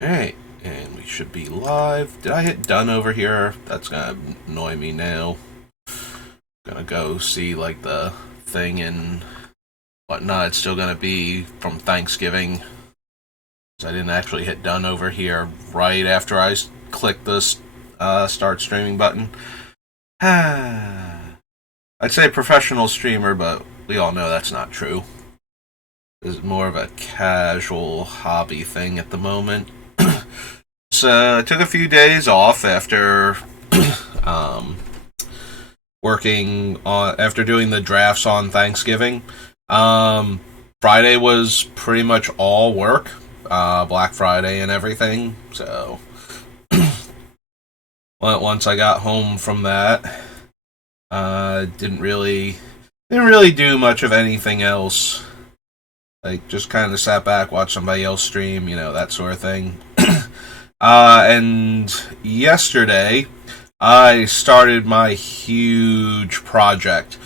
Alright, and we should be live. Did I hit done over here? That's gonna annoy me now. Gonna go see, like, the thing and whatnot. It's still gonna be from Thanksgiving. I didn't actually hit done over here right after I clicked the start streaming button. I'd say professional streamer, but we all know that's not true. This is more of a casual hobby thing at the moment. So I took a few days off after working on after doing the drafts on Thanksgiving. Friday was pretty much all work, Black Friday and everything. So once I got home from that, didn't really do much of anything else. Like, just kind of sat back, watched somebody else stream, that sort of thing. And yesterday, I started my huge project.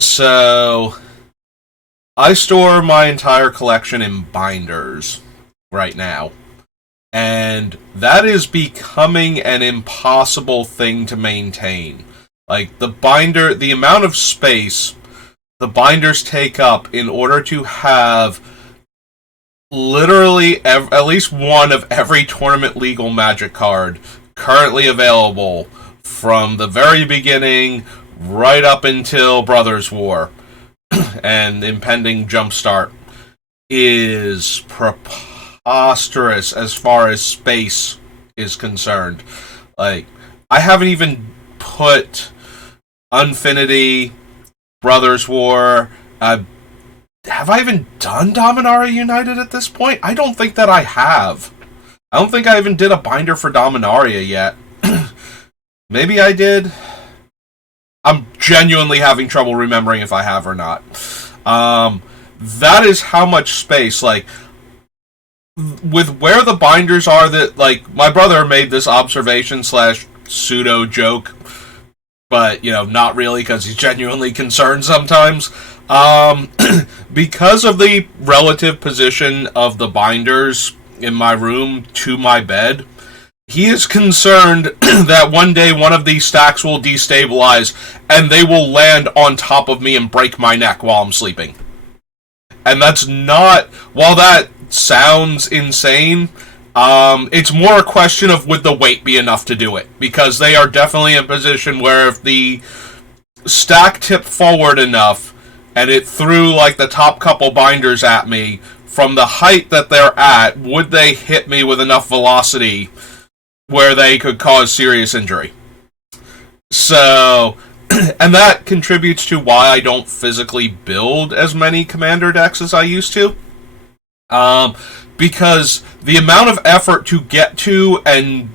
So, I store my entire collection in binders right now. And that is becoming an impossible thing to maintain. Like, the amount of space the binders take up in order to have literally at least one of every tournament legal Magic card currently available from the very beginning right up until Brothers War and impending Jumpstart is preposterous as far as space is concerned. Like, I haven't even put Unfinity, Brothers War. Have I even done Dominaria United at this point? I don't think that I have. I don't think I even did a binder for Dominaria yet. Maybe I did. I'm genuinely having trouble remembering if I have or not. That is how much space, like, with where the binders are, that, like, my brother made this observation slash pseudo joke, but, not really, because he's genuinely concerned sometimes. Because of the relative position of the binders in my room to my bed, he is concerned that one day one of these stacks will destabilize and they will land on top of me and break my neck while I'm sleeping. And that's not... While that sounds insane, it's more a question of would the weight be enough to do it. Because they are definitely in a position where if the stack tipped forward enough and it threw, like, the top couple binders at me, from the height that they're at, would they hit me with enough velocity where they could cause serious injury? So, and that contributes to why I don't physically build as many Commander decks as I used to. Because the amount of effort to get to and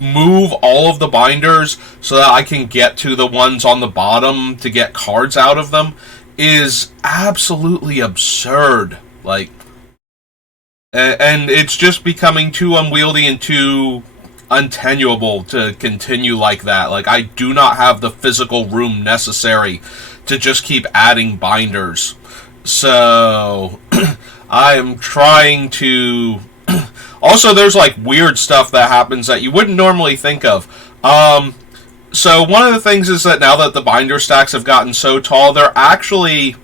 move all of the binders so that I can get to the ones on the bottom to get cards out of them is absolutely absurd. Like, and it's just becoming too unwieldy and too untenable to continue like that. Like, I do not have the physical room necessary to just keep adding binders. So, I am trying to... Also, there's, like, weird stuff that happens that you wouldn't normally think of. So one of the things is that now that the binder stacks have gotten so tall, they're actually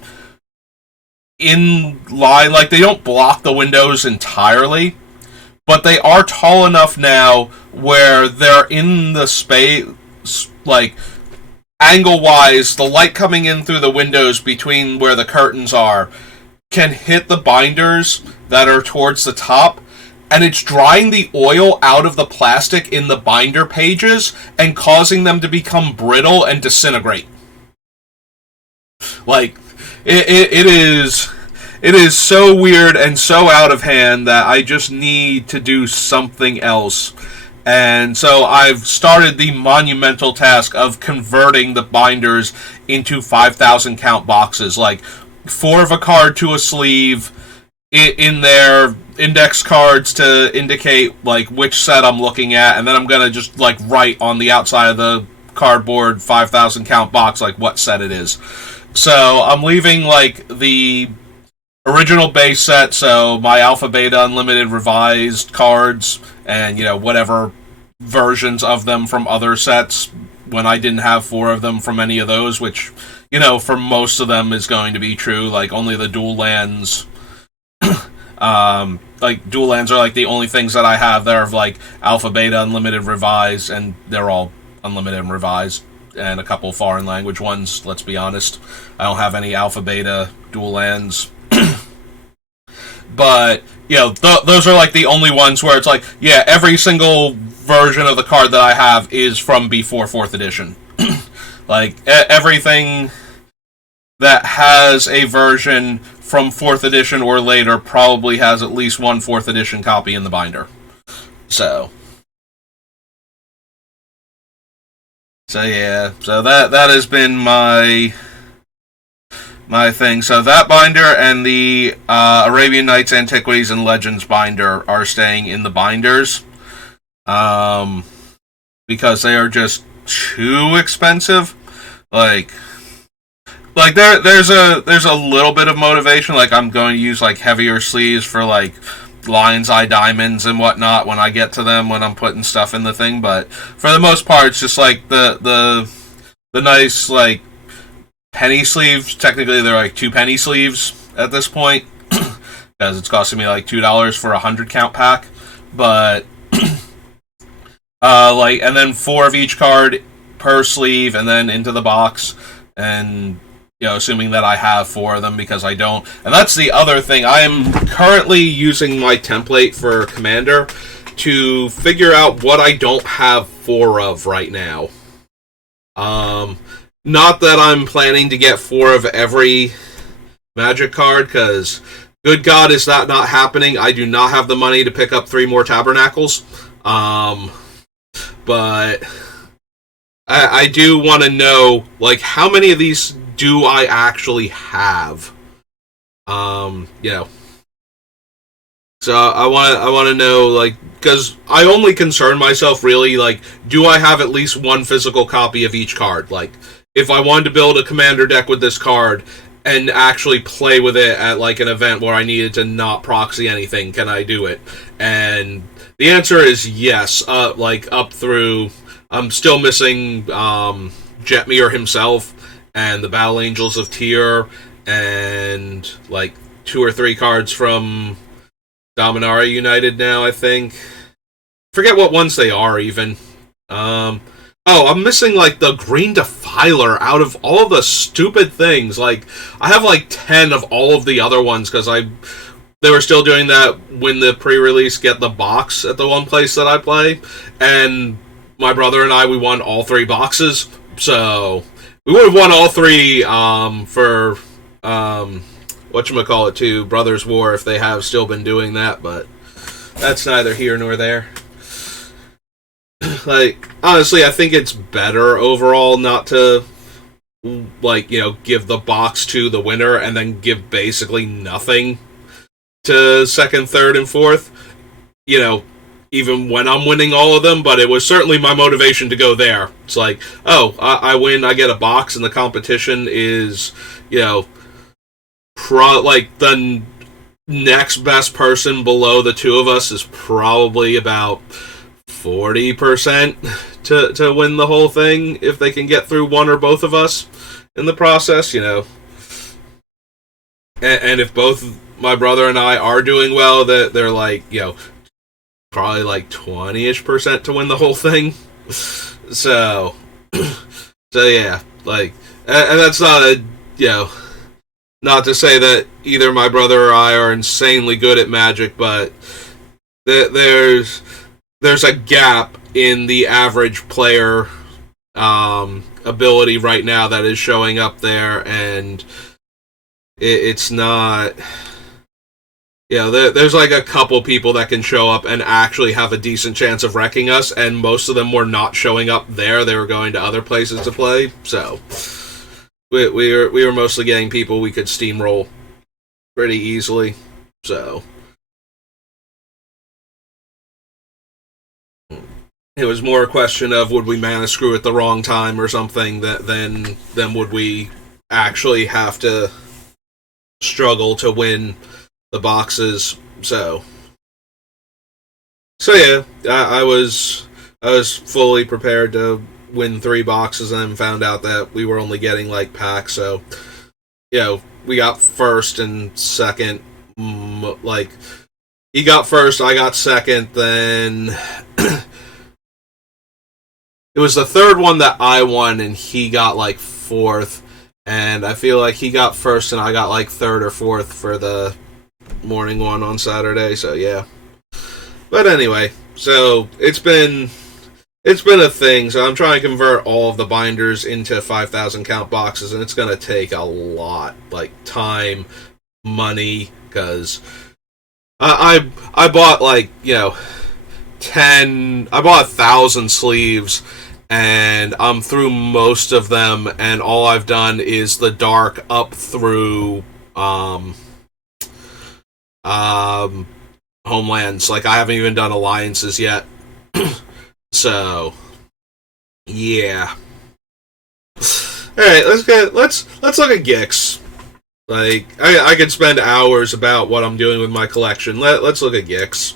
in line. Like, they don't block the windows entirely, but they are tall enough now where they're in the space, like, angle-wise, the light coming in through the windows between where the curtains are can hit the binders that are towards the top, and it's drying the oil out of the plastic in the binder pages and causing them to become brittle and disintegrate. Like, it is so weird and so out of hand that I just need to do something else. And so I've started the monumental task of converting the binders into 5,000 count boxes. Like, 4 of a card to a sleeve, in there, index cards to indicate, like, which set I'm looking at, and then I'm gonna just, like, write on the outside of the cardboard 5,000 count box, like, what set it is. So I'm leaving, like, the original base set, so my Alpha Beta Unlimited revised cards, and whatever versions of them from other sets when I didn't have four of them from any of those, which for most of them is going to be true. Like only the dual lands, like dual lands are like the only things that I have that are like Alpha Beta Unlimited revised, and they're all unlimited and revised, and a couple foreign language ones. Let's be honest, I don't have any Alpha Beta dual lands. But those are like the only ones where it's like, yeah, every single version of the card that I have is from before 4th edition. Like everything that has a version from 4th edition or later probably has at least one 4th edition copy in the binder. So yeah, so that has been my thing. So that binder and the Arabian Nights Antiquities and Legends binder are staying in the binders, because they are just too expensive. Like there's a little bit of motivation. Like I'm going to use like heavier sleeves for like Lion's Eye diamonds and whatnot when I get to them, when I'm putting stuff in the thing. But for the most part, it's just like the nice like penny sleeves. Technically, they're like 2 penny sleeves at this point, because it's costing me like $2 for a 100 count pack. But and then 4 of each card per sleeve, and then into the box, and assuming that I have 4 of them, because I don't. And that's the other thing. I am currently using my template for Commander to figure out what I don't have 4 of right now. Not that I'm planning to get 4 of every Magic card, because good God, is that not happening? I do not have the money to pick up 3 more Tabernacles. But I do want to know, like, how many of these do I actually have? So I want to know, like, because I only concern myself really, like, do I have at least one physical copy of each card? Like, if I wanted to build a Commander deck with this card and actually play with it at like an event where I needed to not proxy anything, can I do it? And the answer is yes. Like up through, I'm still missing Jetmir himself and the Battle Angels of Tyr, and like 2 or 3 cards from Dominaria United now, I think. Forget what ones they are even. I'm missing, like, the Green Defiler out of all the stupid things. Like, I have, like, 10 of all of the other ones, because they were still doing that when the pre-release get the box at the one place that I play. And my brother and I, we won all 3 boxes. So, we would have won all 3 for, whatchamacallit, too, Brothers War, if they have still been doing that. But that's neither here nor there. Like, honestly, I think it's better overall not to, like, give the box to the winner and then give basically nothing to second, third, and fourth. Even when I'm winning all of them, but it was certainly my motivation to go there. It's like, I win, I get a box, and the competition is, like, the next best person below the 2 of us is probably about 40% to win the whole thing, if they can get through one or both of us in the process, And if both my brother and I are doing well, that they're like, probably like 20-ish% to win the whole thing. So yeah, like, and that's not not to say that either my brother or I are insanely good at Magic, but there's a gap in the average player ability right now that is showing up there, and it's not. There's like a couple people that can show up and actually have a decent chance of wrecking us, and most of them were not showing up there. They were going to other places to play, so we were mostly getting people we could steamroll pretty easily, so. It was more a question of would we mana screw at the wrong time or something than would we actually have to struggle to win the boxes. So yeah, I was fully prepared to win 3 boxes, and then found out that we were only getting like packs. So we got first and second. Like he got first, I got second. Then it was the third one that I won, and he got like fourth. And I feel like he got first, and I got like third or fourth for the morning one on Saturday. So yeah. But anyway, so it's been a thing. So I'm trying to convert all of the binders into 5,000 count boxes, and it's gonna take a lot, like time, money, because I bought like 10. I bought 1,000 sleeves, and I'm through most of them, and all I've done is the dark up through homelands. Like I haven't even done alliances yet. So yeah. All right, let's look at Gix. Like I could spend hours about what I'm doing with my collection. Let's look at Gix.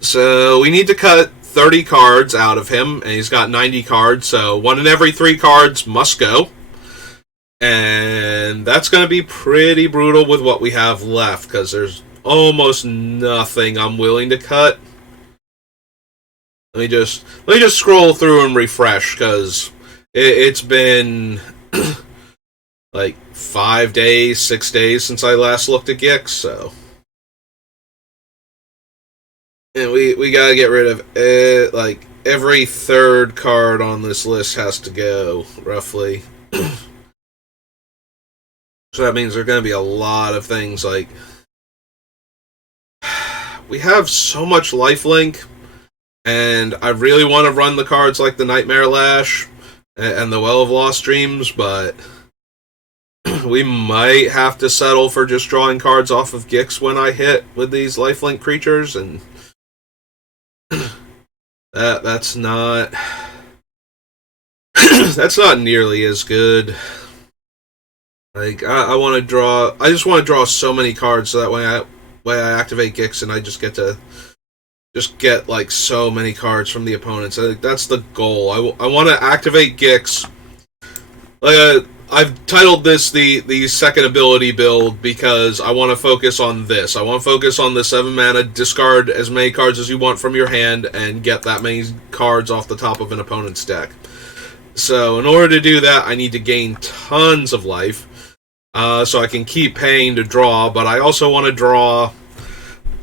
So we need to cut 30 cards out of him, and he's got 90 cards. So 1 in every 3 cards must go. And that's going to be pretty brutal with what we have left, because there's almost nothing I'm willing to cut. Let me just scroll through and refresh, because it's been like 5 days, 6 days since I last looked at Gix, so. And we gotta get rid of it. Like every 3rd card on this list has to go, roughly. So that means there are going to be a lot of things, like we have so much lifelink, and I really want to run the cards like the Nightmare Lash and the Well of Lost Dreams, but we might have to settle for just drawing cards off of Gix when I hit with these lifelink creatures, and that's not that's not nearly as good. Like I want to draw. I just want to draw so many cards so that when I activate Gix, and I just get like so many cards from the opponents. I think that's the goal. I want to activate Gix. I've titled this the second ability build because I want to focus on this. I want to focus on the 7 mana, discard as many cards as you want from your hand, and get that many cards off the top of an opponent's deck. So in order to do that, I need to gain tons of life. So I can keep paying to draw, but I also want to draw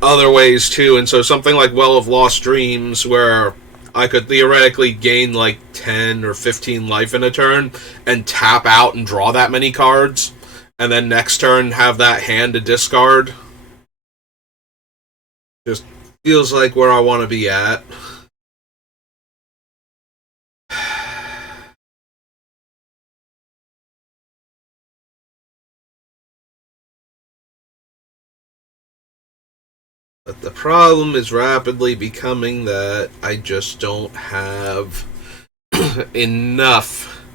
other ways too, and so something like Well of Lost Dreams, where I could theoretically gain like 10 or 15 life in a turn, and tap out and draw that many cards, and then next turn have that hand to discard. Just feels like where I want to be at. But the problem is rapidly becoming that I just don't have enough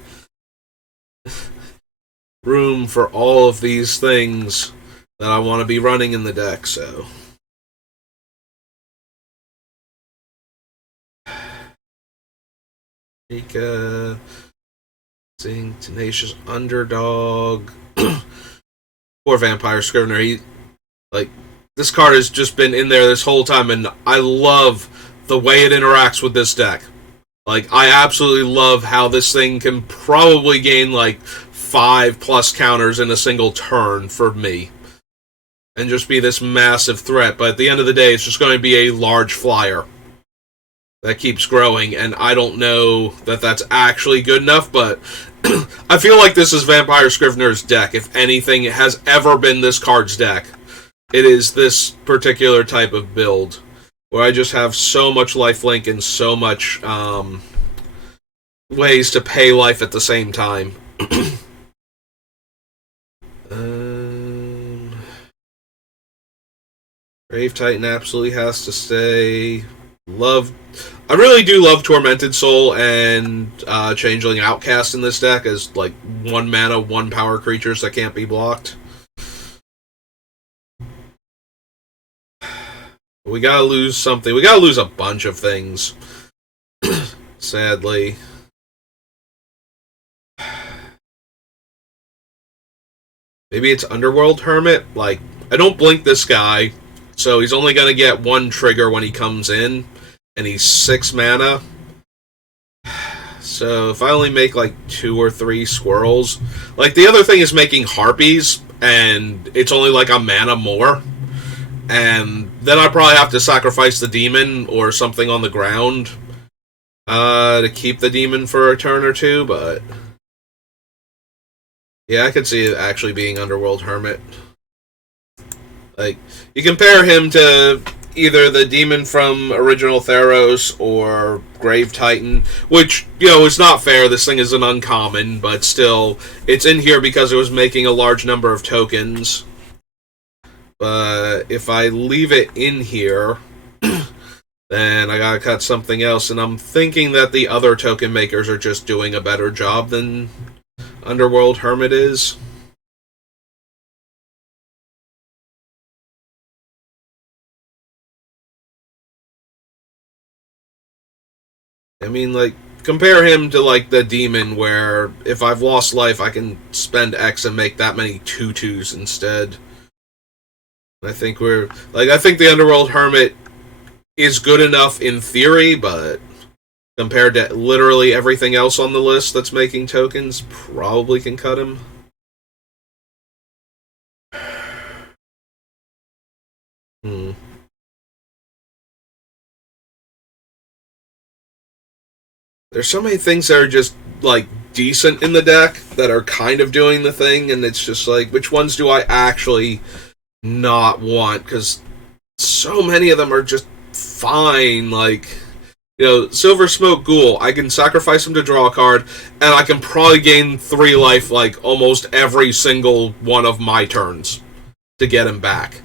room for all of these things that I want to be running in the deck, so. Mika, Sing, Tenacious Underdog. Poor Vampire Scrivener. This card has just been in there this whole time, and I love the way it interacts with this deck. Like, I absolutely love how this thing can probably gain, 5+ counters in a single turn for me. And just be this massive threat. But at the end of the day, it's just going to be a large flyer that keeps growing, and I don't know that that's actually good enough, but I feel like this is Vampire Scrivener's deck. If anything has ever been this card's deck, it is this particular type of build, where I just have so much lifelink and so much ways to pay life at the same time. Grave Titan absolutely has to stay. Love, I really do love Tormented Soul and Changeling Outcast in this deck as like 1 mana, 1 power creatures that can't be blocked. We gotta lose something. We gotta lose a bunch of things. Sadly. Maybe it's Underworld Hermit. Like, I don't blink this guy, so he's only gonna get 1 trigger when he comes in, and he's 6 mana. So if I only make like 2 or 3 squirrels, like the other thing is making harpies, and it's only like a mana more, and then I probably have to sacrifice the demon or something on the ground to keep the demon for a turn or two. But yeah, I could see it actually being Underworld Hermit. Like, you compare him to either the demon from Original Theros or Grave Titan, which, you know, is not fair. This thing is an uncommon, but still, it's in here because it was making a large number of tokens. But if I leave it in here, then I gotta cut something else, and I'm thinking that the other token makers are just doing a better job than Underworld Hermit is. I mean, like, compare him to, like, the demon, where if I've lost life, I can spend X and make that many 2/2s instead. I think I think the Underworld Hermit is good enough in theory, but compared to literally everything else on the list that's making tokens, probably can cut him. Hmm. There's so many things that are just, like, decent in the deck that are kind of doing the thing, and it's just like, which ones do I actually not want? Because so many of them are just fine. Like, you know, Silver Smoke Ghoul, I can sacrifice him to draw a card, and I can probably gain 3 life, like, almost every single one of my turns to get him back.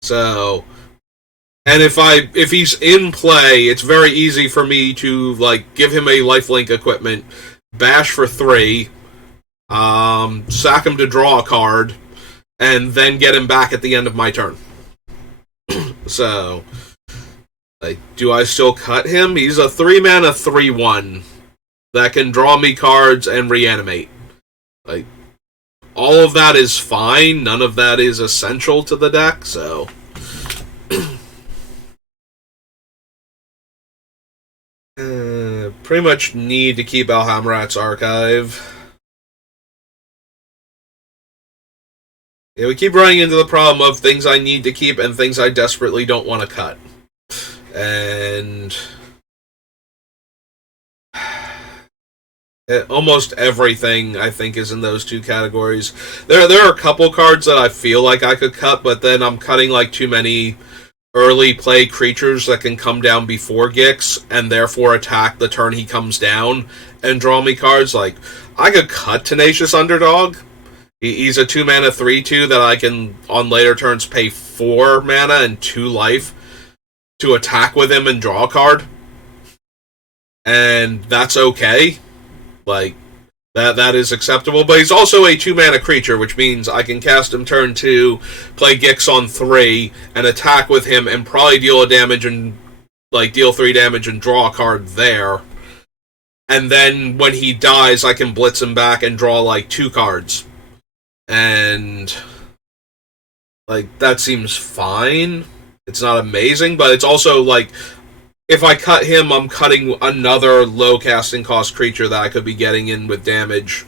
So, and if he's in play, it's very easy for me to, like, give him a lifelink equipment, bash for 3, sack him to draw a card, and then get him back at the end of my turn. So, like, do I still cut him? He's a 3-mana 3/1 that can draw me cards and reanimate. Like, all of that is fine. None of that is essential to the deck, so pretty much need to keep Alhamrat's Archive. Yeah, we keep running into the problem of things I need to keep and things I desperately don't want to cut. And almost everything, I think, is in those 2 categories. There are a couple cards that I feel like I could cut, but then I'm cutting, like, too many early play creatures that can come down before Gix and therefore attack the turn he comes down and draw me cards. Like, I could cut Tenacious Underdog. He's a 2-mana 3/2 that I can, on later turns, pay 4 mana and 2 life to attack with him and draw a card. And that's okay. Like, that is acceptable. But he's also a 2-mana creature, which means I can cast him turn 2, play Gix on 3, and attack with him and probably deal 3 damage and draw a card there. And then when he dies, I can blitz him back and draw, like, 2 cards. And, like, that seems fine. It's not amazing, but it's also, like, if I cut him, I'm cutting another low casting cost creature that I could be getting in with damage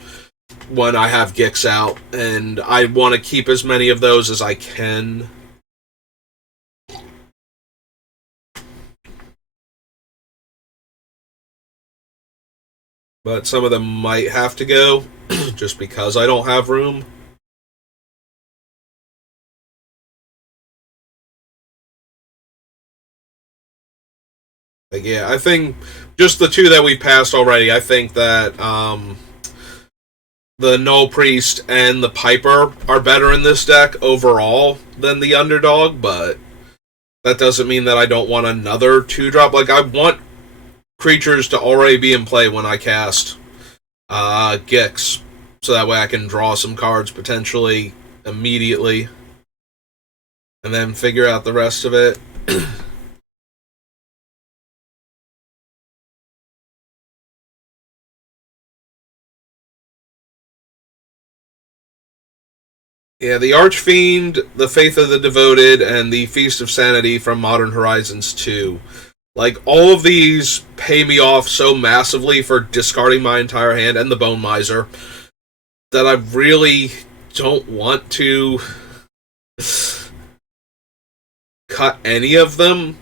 when I have Gix out, and I want to keep as many of those as I can. But some of them might have to go, just because I don't have room. Like, yeah, I think just the 2 that we passed already, I think that the Null Priest and the Piper are better in this deck overall than the Underdog, but that doesn't mean that I don't want another 2-drop. Like, I want creatures to already be in play when I cast Gix, so that way I can draw some cards potentially immediately, and then figure out the rest of it. Yeah, the Archfiend, the Faith of the Devoted, and the Feast of Sanity from Modern Horizons 2. Like, all of these pay me off so massively for discarding my entire hand, and the Bone Miser, that I really don't want to cut any of them,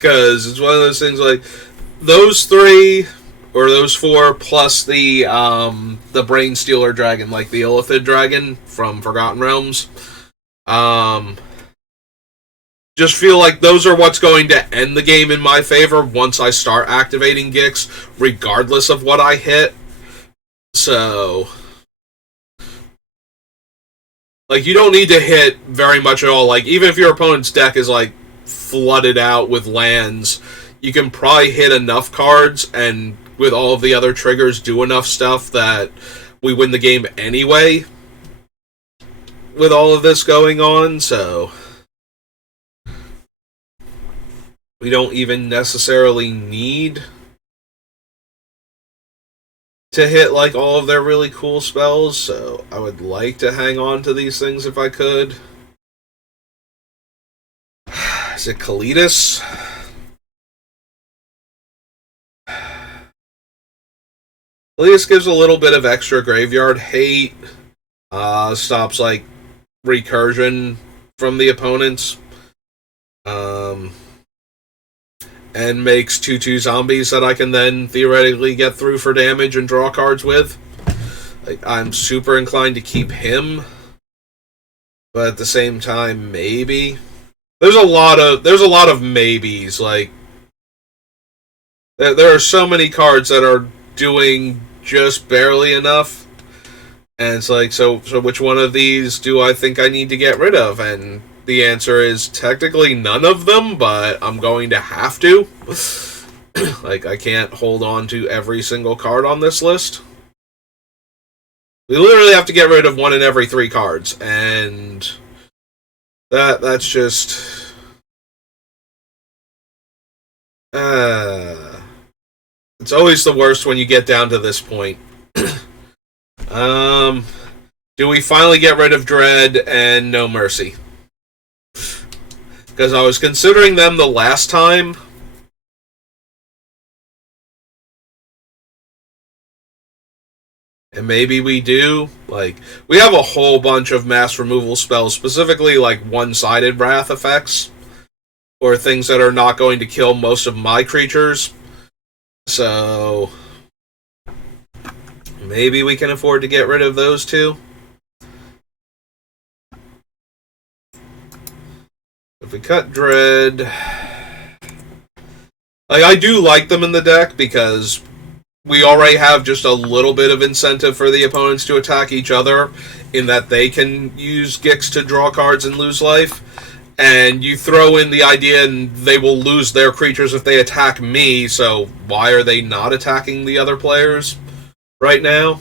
because it's one of those things like, those 3, or those 4, plus the Brain Stealer Dragon, like the Illithid Dragon from Forgotten Realms. Just feel like those are what's going to end the game in my favor once I start activating Gix, regardless of what I hit. So, like, you don't need to hit very much at all. Like, even if your opponent's deck is, like, flooded out with lands, you can probably hit enough cards and with all of the other triggers do enough stuff that we win the game anyway with all of this going on, so we don't even necessarily need to hit like all of their really cool spells, so I would like to hang on to these things if I could. Is it Kalitas? Kalitas gives a little bit of extra graveyard hate. Stops, like, recursion from the opponents. And makes 2/2 zombies that I can then theoretically get through for damage and draw cards with. Like, I'm super inclined to keep him. But at the same time, maybe. There's a lot of maybes. Like, there are so many cards that are doing just barely enough, and it's like, so which one of these do I think I need to get rid of? And the answer is technically none of them, but I'm going to have to. Like, I can't hold on to every single card on this list. We literally have to get rid of 1 in every 3 cards, and that's just it's always the worst when you get down to this point. Do we finally get rid of Dread and No Mercy? Because I was considering them the last time. And maybe we do. Like, we have a whole bunch of mass removal spells, specifically like one-sided wrath effects, or things that are not going to kill most of my creatures. So maybe we can afford to get rid of those 2. If we cut Dread, like, I do like them in the deck because we already have just a little bit of incentive for the opponents to attack each other, in that they can use Gix to draw cards and lose life. And you throw in the idea and they will lose their creatures if they attack me, so why are they not attacking the other players right now?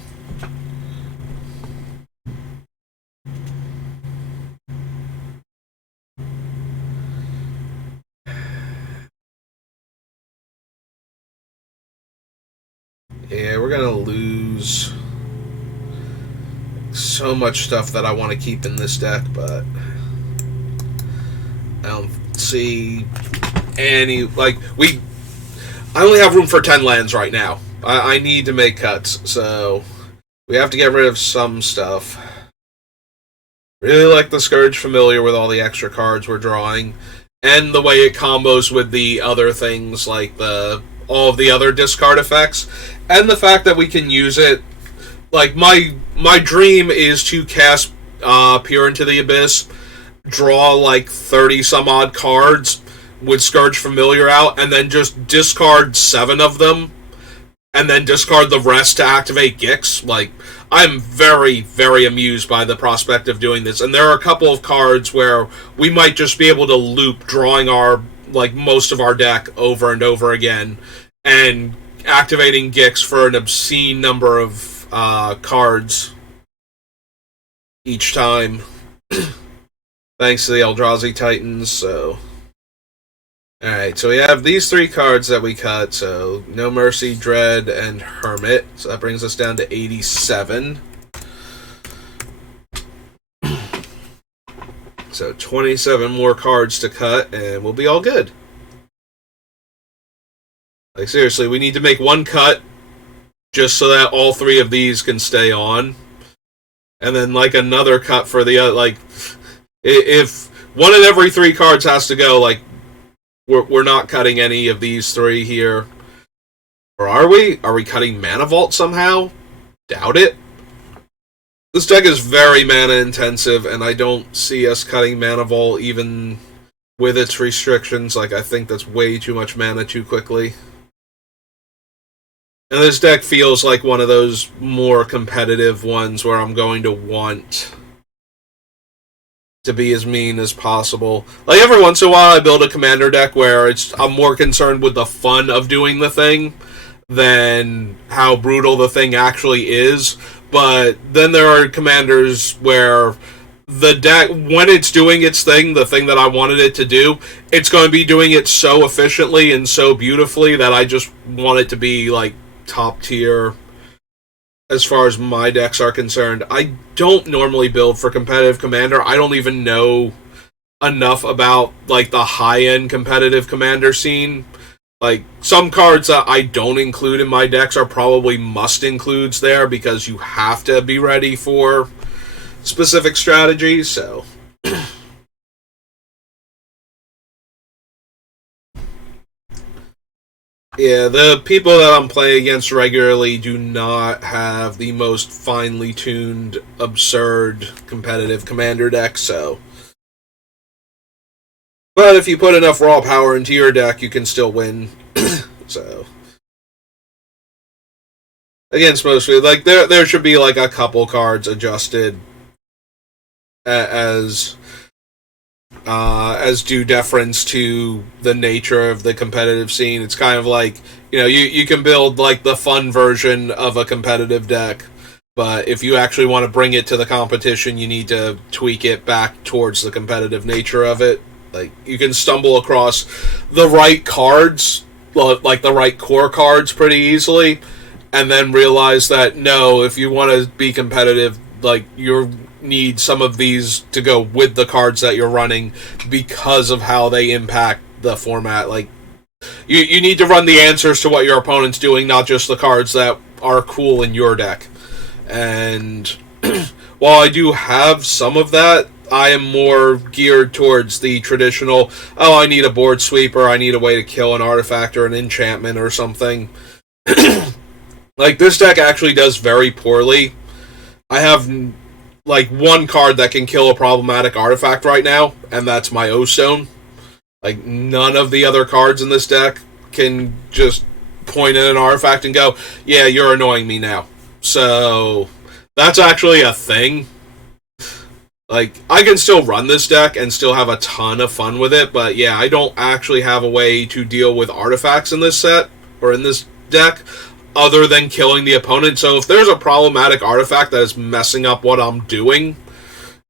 Yeah, we're gonna lose so much stuff that I want to keep in this deck, but I don't see any, like, I only have room for 10 lands right now. I need to make cuts, so we have to get rid of some stuff. Really like the Scourge Familiar with all the extra cards we're drawing, and the way it combos with the other things, like all of the other discard effects, and the fact that we can use it. Like, my dream is to cast Peer into the Abyss, draw like 30 some odd cards with Scourge Familiar out, and then just discard 7 of them, and then discard the rest to activate Gix. Like, I'm very, very amused by the prospect of doing this. And there are a couple of cards where we might just be able to loop drawing our, like, most of our deck over and over again and activating Gix for an obscene number of cards each time. Thanks to the Eldrazi Titans, so... Alright, so we have these 3 cards that we cut, so No Mercy, Dread, and Hermit. So that brings us down to 87. So 27 more cards to cut, and we'll be all good. Like, seriously, we need to make one cut just so that all 3 of these can stay on. And then, like, another cut for the other, like... If one in every 3 cards has to go, like, we're not cutting any of these 3 here. Or are we? Are we cutting Mana Vault somehow? Doubt it. This deck is very mana intensive, and I don't see us cutting Mana Vault even with its restrictions. Like, I think that's way too much mana too quickly. And this deck feels like one of those more competitive ones where I'm going to want to be as mean as possible. Like, every once in a while I build a commander deck where I'm more concerned with the fun of doing the thing than how brutal the thing actually is. But then there are commanders where the deck, when it's doing its thing, the thing that I wanted it to do, it's going to be doing it so efficiently and so beautifully that I just want it to be, like, top tier as far as my decks are concerned. I don't normally build for competitive commander. I don't even know enough about, like, the high-end competitive commander scene. Like, some cards that I don't include in my decks are probably must-includes there because you have to be ready for specific strategies, so... Yeah, the people that I'm playing against regularly do not have the most finely tuned, absurd, competitive commander deck, so... But if you put enough raw power into your deck, you can still win. So... Against mostly, like, there should be, like, a couple cards adjusted as due deference to the nature of the competitive scene. It's kind of like, you know, you can build, like, the fun version of a competitive deck, but if you actually want to bring it to the competition, you need to tweak it back towards the competitive nature of it. Like, you can stumble across the right cards, like the right core cards pretty easily, and then realize that, no, if you want to be competitive, like, you need some of these to go with the cards that you're running because of how they impact the format. Like, you need to run the answers to what your opponent's doing, not just the cards that are cool in your deck. And while I do have some of that, I am more geared towards the traditional, oh, I need a board sweeper, I need a way to kill an artifact or an enchantment or something. Like, this deck actually does very poorly. I have, like, one card that can kill a problematic artifact right now, and that's my O-Stone. Like, none of the other cards in this deck can just point at an artifact and go, yeah, you're annoying me now. So, that's actually a thing. Like, I can still run this deck and still have a ton of fun with it, but yeah, I don't actually have a way to deal with artifacts in this set, or in this deck, other than killing the opponent. So if there's a problematic artifact that is messing up what I'm doing,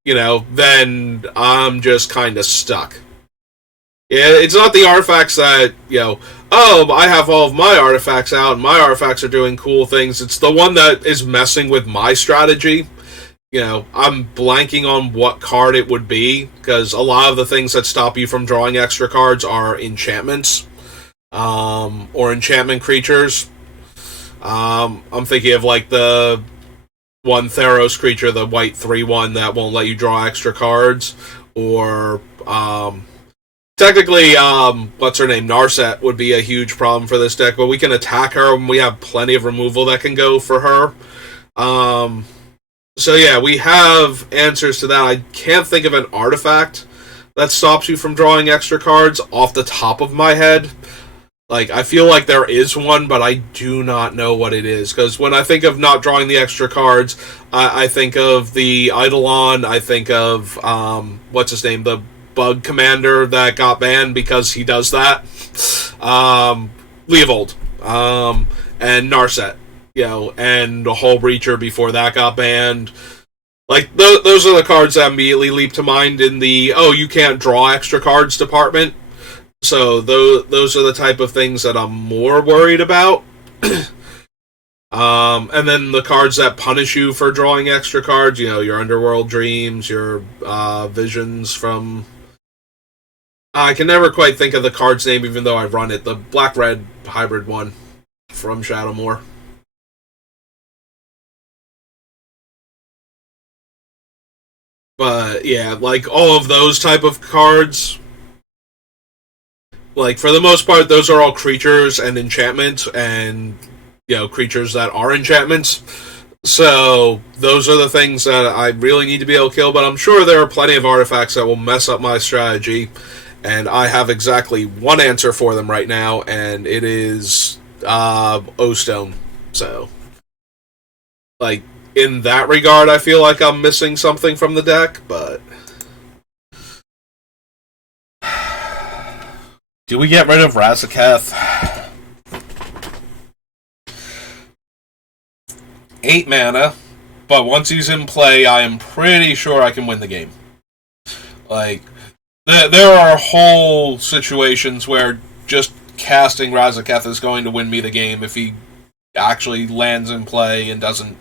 you know, then I'm just kind of stuck. Yeah, it's not the artifacts that, you know, oh, I have all of my artifacts out and my artifacts are doing cool things. It's the one that is messing with my strategy. You know, I'm blanking on what card it would be, because a lot of the things that stop you from drawing extra cards are enchantments, or enchantment creatures. I'm thinking of, like, the one Theros creature, the white 3/1 that won't let you draw extra cards, or, technically, what's her name, Narset would be a huge problem for this deck, but we can attack her and we have plenty of removal that can go for her. So yeah, we have answers to that. I can't think of an artifact that stops you from drawing extra cards off the top of my head. Like, I feel like there is one, but I do not know what it is. Because when I think of not drawing the extra cards, I think of the Eidolon, I think of, what's his name? The bug commander that got banned because he does that. Leovold. And Narset. And the Hull Breacher before that got banned. Like, those are the cards that immediately leap to mind in the, you can't draw extra cards department. So those are the type of things that I'm more worried about. And then the cards that punish you for drawing extra cards, your Underworld Dreams, your Visions from... I can never quite think of the card's name, even though I run it. The black-red hybrid one from Shadowmoor. But, yeah, like, all of those type of cards... Like, for the most part, those are all creatures and enchantments, and, creatures that are enchantments. So, those are the things that I really need to be able to kill, but I'm sure there are plenty of artifacts that will mess up my strategy, and I have exactly one answer for them right now, and it is, O-Stone. So, like, in that regard, I feel like I'm missing something from the deck, but... Do we get rid of Razaketh? 8 mana, but once he's in play, I am pretty sure I can win the game. Like, there are whole situations where just casting Razaketh is going to win me the game if he actually lands in play and doesn't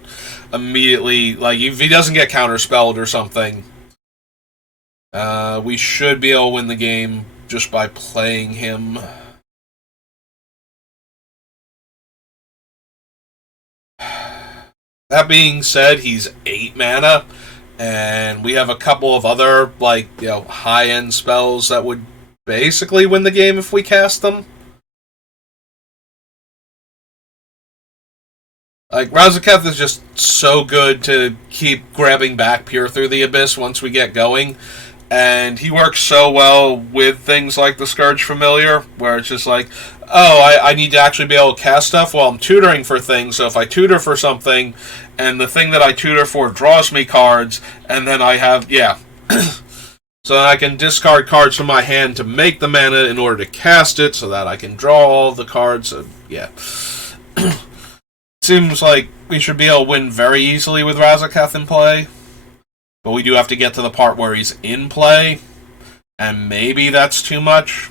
immediately... Like, if he doesn't get counterspelled or something, we should be able to win the game just by playing him. That being said, he's 8 mana, and we have a couple of other, high-end spells that would basically win the game if we cast them. Like, Razaketh is just so good to keep grabbing back Peer Through the Abyss once we get going. And he works so well with things like the Scourge Familiar, where it's just like, I need to actually be able to cast stuff while I'm tutoring for things, so if I tutor for something, and the thing that I tutor for draws me cards, and then I have, so I can discard cards from my hand to make the mana in order to cast it, so that I can draw all the cards, so, Seems like we should be able to win very easily with Razaketh in play. But we do have to get to the part where he's in play, and maybe that's too much.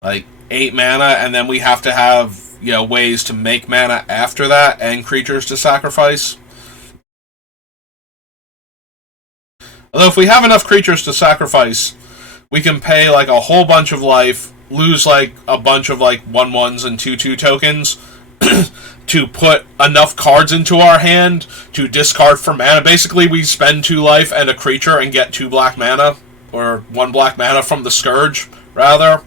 Like, 8 mana, and then we have to have, ways to make mana after that, and creatures to sacrifice. Although if we have enough creatures to sacrifice, we can pay, a whole bunch of life, lose, a bunch of, 1/1s and 2/2 tokens, to put enough cards into our hand to discard for mana. Basically, we spend 2 life and a creature and get 2 black mana, or 1 black mana from the Scourge, rather.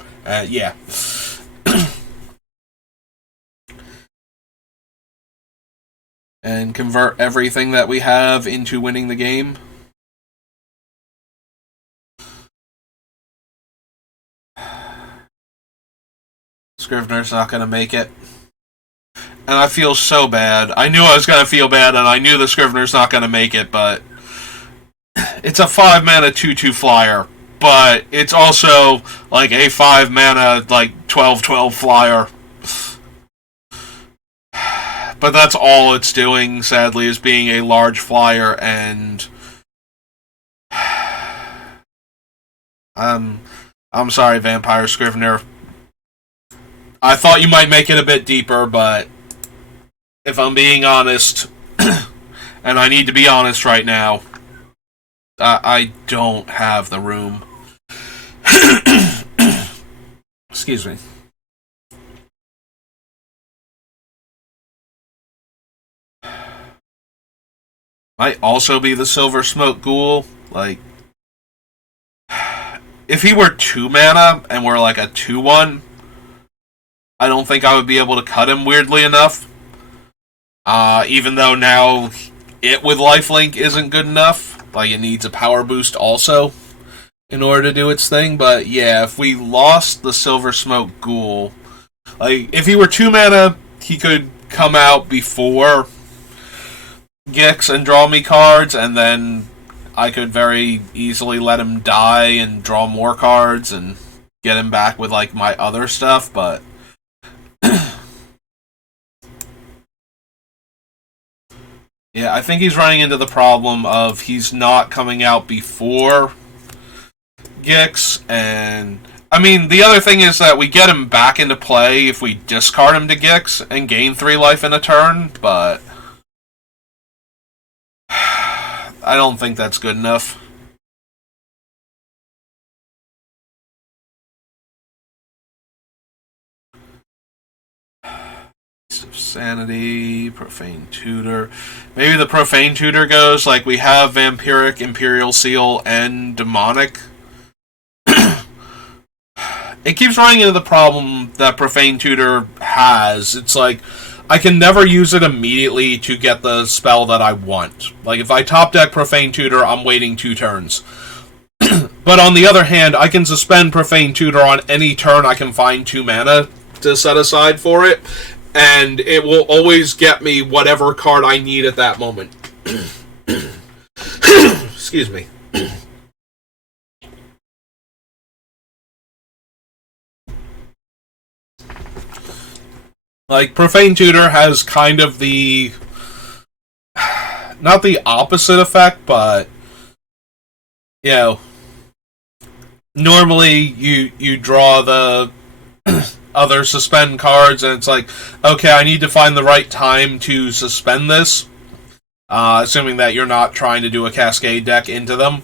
And convert everything that we have into winning the game. Scrivener's not going to make it. And I feel so bad. I knew I was going to feel bad, and I knew the Scrivener's not going to make it, but... It's a 5 mana 2/2 flyer, but it's also, a 5 mana, 12/12 flyer. But that's all it's doing, sadly, is being a large flyer, and... I'm sorry, Vampire Scrivener. I thought you might make it a bit deeper, but... If I'm being honest, and I need to be honest right now, I don't have the room. Excuse me. Might also be the Silver Smoke Ghoul. If he were 2 mana and we're a 2/1, I don't think I would be able to cut him, weirdly enough. Even though now it with lifelink isn't good enough. It needs a power boost also. in order to do its thing. But yeah, if we lost the Silver Smoke Ghoul, like if he were 2 mana, he could come out before Gix and draw me cards, and then I could very easily let him die and draw more cards and get him back with like my other stuff. But yeah, I think he's running into the problem of he's not coming out before Gix, and I mean, the other thing is that we get him back into play if we discard him to Gix and gain 3 life in a turn, but I don't think that's good enough. Sanity, Profane Tutor. Maybe the Profane Tutor goes like we have Vampiric, Imperial Seal, and Demonic. It keeps running into the problem that Profane Tutor has. It's like I can never use it immediately to get the spell that I want. Like if I top deck Profane Tutor, I'm waiting 2 turns. But on the other hand, I can suspend Profane Tutor on any turn I can find 2 mana to set aside for it, and it will always get me whatever card I need at that moment. Excuse me. Like, Profane Tutor has kind of the... not the opposite effect, but... you know... normally, you draw the... other suspend cards, and it's like, okay, I need to find the right time to suspend this. Assuming that you're not trying to do a Cascade deck into them.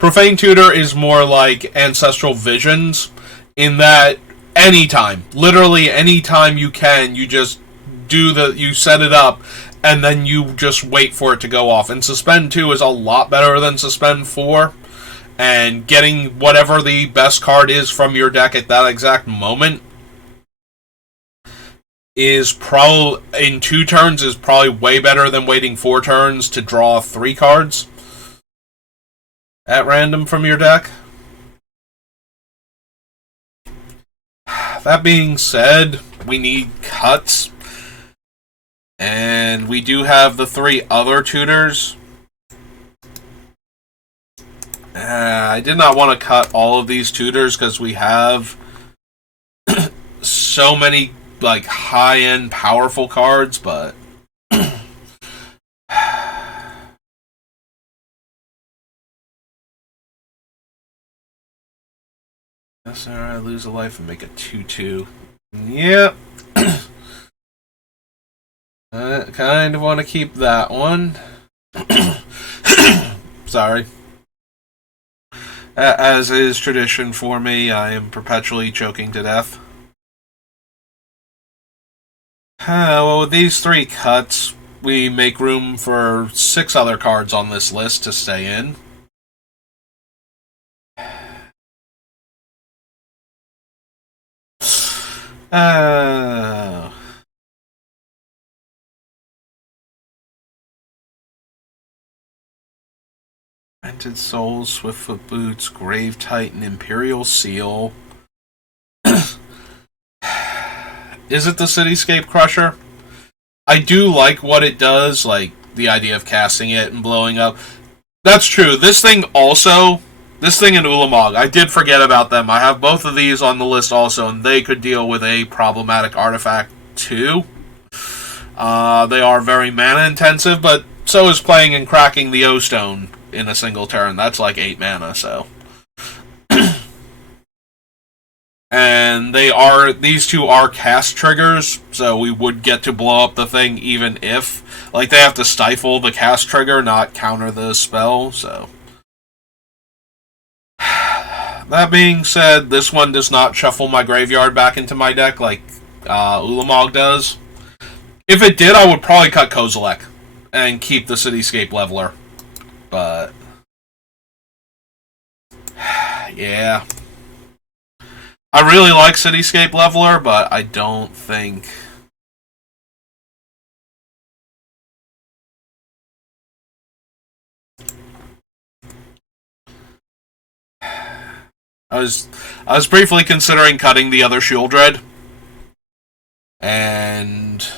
Profane Tutor is more like Ancestral Visions, in that anytime, literally anytime you can, you just you set it up, and then you just wait for it to go off. And Suspend 2 is a lot better than Suspend 4, and getting whatever the best card is from your deck at that exact moment is probably, in 2 turns, is probably way better than waiting 4 turns to draw 3 cards at random from your deck. That being said, we need cuts. And we do have the 3 other tutors. I did not want to cut all of these tutors because we have so many like high-end powerful cards, but yes, I lose a life and make a 2/2. Yep. I kind of want to keep that one. Sorry. As is tradition for me, I am perpetually choking to death. Well, with these 3 cuts, we make room for 6 other cards on this list to stay in. Rented Souls, Swiftfoot Boots, Grave Titan, Imperial Seal. Is it the Cityscape Crusher? I do like what it does, like the idea of casting it and blowing up. That's true. This thing and Ulamog, I did forget about them. I have both of these on the list also, and they could deal with a problematic artifact too. They are very mana intensive, but so is playing and cracking the O-Stone in a single turn. That's like 8 mana, so. And these 2 are cast triggers, so we would get to blow up the thing even if, like, they have to stifle the cast trigger, not counter the spell, so. That being said, this one does not shuffle my graveyard back into my deck like Ulamog does. If it did, I would probably cut Kozilek and keep the Cityscape Leveler. But yeah. I really like Cityscape Leveler, but I don't think... I was briefly considering cutting the other Shieldred, and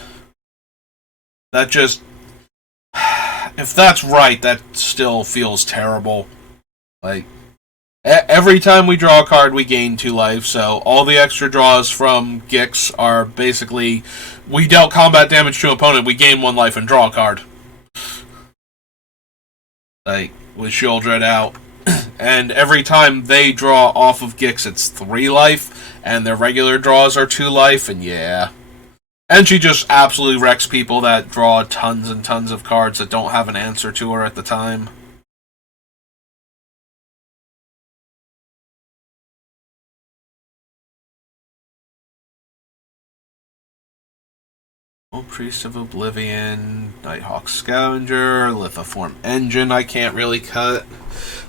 that just, if that's right, that still feels terrible. Like, every time we draw a card, we gain 2 life, so all the extra draws from Gix are basically, we dealt combat damage to an opponent, we gain 1 life and draw a card. Like, with Shieldred out. And every time they draw off of Gix, it's 3 life, and their regular draws are 2 life, and yeah. And she just absolutely wrecks people that draw tons and tons of cards that don't have an answer to her at the time. Priest of Oblivion, Nighthawk Scavenger, Lithoform Engine I can't really cut.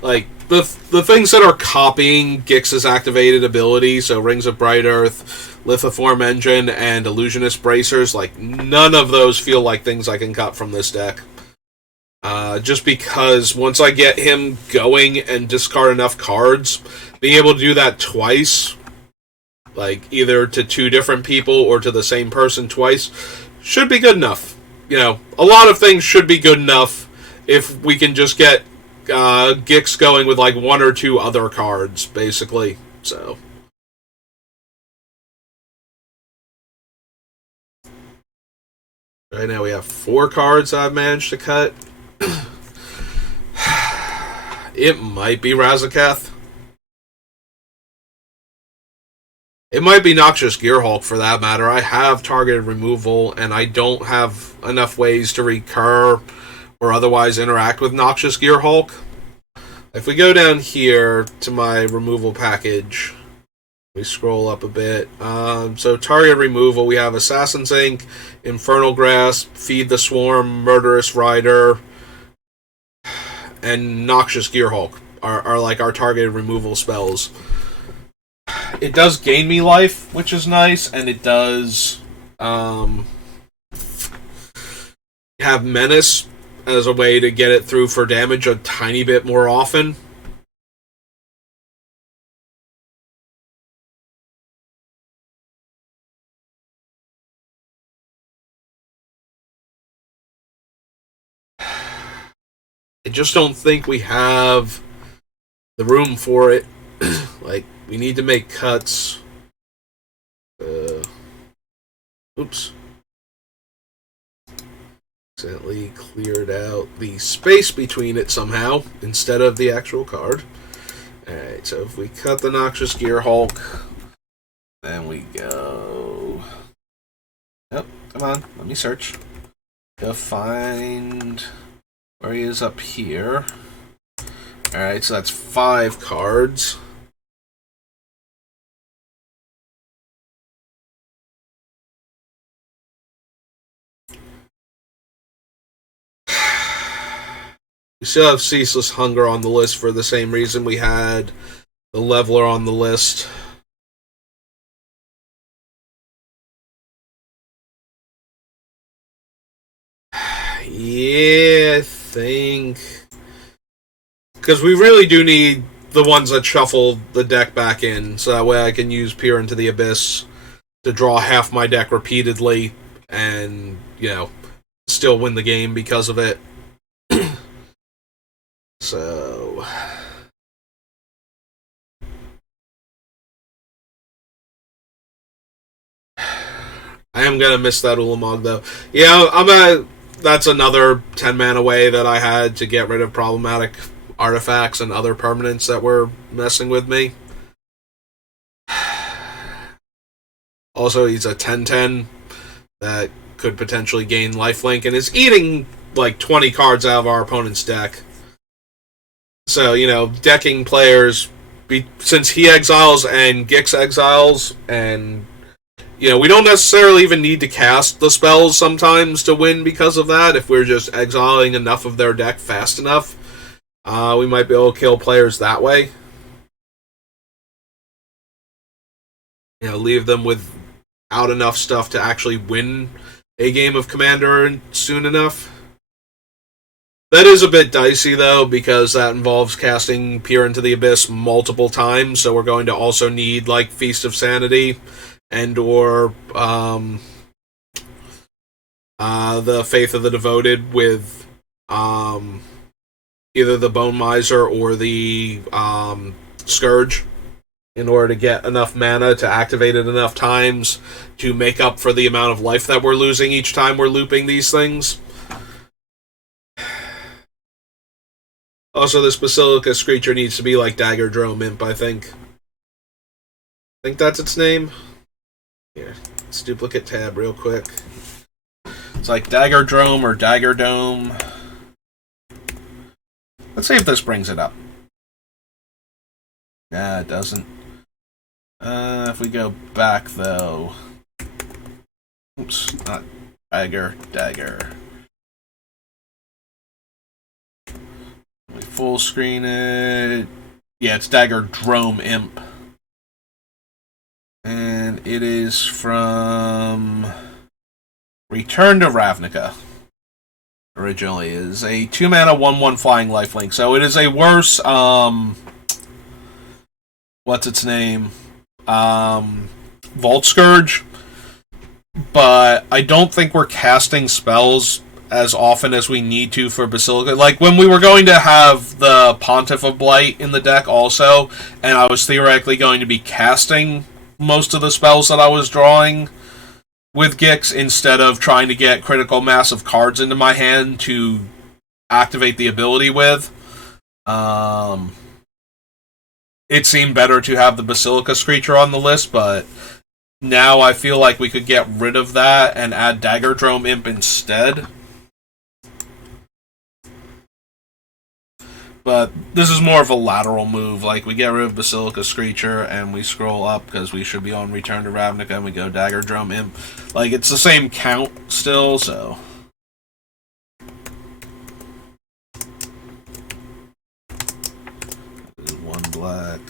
Like, the things that are copying Gix's activated ability, so Rings of Bright Earth, Lithoform Engine, and Illusionist Bracers, like, none of those feel like things I can cut from this deck. Just because once I get him going and discard enough cards, being able to do that twice, like, either to 2 different people or to the same person twice, should be good enough. You know, a lot of things should be good enough if we can just get Gix going with like 1 or 2 other cards, basically. So, right now we have 4 cards I've managed to cut. It might be Razaketh. It might be Noxious Gearhulk, for that matter. I have targeted removal, and I don't have enough ways to recur or otherwise interact with Noxious Gearhulk. If we go down here to my removal package, we scroll up a bit. So target removal, we have Assassin's Ink, Infernal Grasp, Feed the Swarm, Murderous Rider, and Noxious Gearhulk are like our targeted removal spells. It does gain me life, which is nice, and it does have Menace as a way to get it through for damage a tiny bit more often. I just don't think we have the room for it. Like, we need to make cuts. Oops. Accidentally cleared out the space between it somehow, instead of the actual card. Alright, so if we cut the Noxious Gearhulk, then we go... Yep, come on, let me search. Go find where he is up here. Alright, so that's 5 cards. We still have Ceaseless Hunger on the list for the same reason we had the Leveler on the list. Yeah, I think... Because we really do need the ones that shuffle the deck back in, so that way I can use Peer into the Abyss to draw half my deck repeatedly and, you know, still win the game because of it. So... I am gonna miss that Ulamog, though. Yeah, that's another 10-mana way that I had to get rid of problematic artifacts and other permanents that were messing with me. Also, he's a 10/10 that could potentially gain lifelink and is eating like 20 cards out of our opponent's deck. So, you know, decking players, since he exiles and Gix exiles, and, you know, we don't necessarily even need to cast the spells sometimes to win because of that. If we're just exiling enough of their deck fast enough, we might be able to kill players that way. You know, leave them without enough stuff to actually win a game of Commander soon enough. That is a bit dicey, though, because that involves casting Peer into the Abyss multiple times, so we're going to also need, like, Feast of Sanity and or the Faith of the Devoted with either the Bone Miser or the Scourge in order to get enough mana to activate it enough times to make up for the amount of life that we're losing each time we're looping these things. Also, this Basilica Screecher needs to be like Dagger Drome Imp, I think. I think that's its name. Here, let's duplicate tab real quick. It's like Dagger Drome or Dagger Dome. Let's see if this brings it up. Nah, it doesn't. If we go back, though... Oops, not Dagger, Dagger. We full screen it. Yeah, it's Dagger Drome Imp. And it is from Return to Ravnica. Originally is a 2-mana 1/1 flying lifelink. So it is a worse what's its name? Vault Scourge. But I don't think we're casting spells as often as we need to for Basilica. Like, when we were going to have the Pontiff of Blight in the deck also, and I was theoretically going to be casting most of the spells that I was drawing with Gix instead of trying to get critical mass of cards into my hand to activate the ability with. It seemed better to have the Basilica Screecher on the list, but now I feel like we could get rid of that and add Dagger Drome Imp instead. But this is more of a lateral move. Like, we get rid of Basilica Screecher and we scroll up because we should be on Return to Ravnica and we go Dagger Drome Imp. Like, it's the same count still, so... One black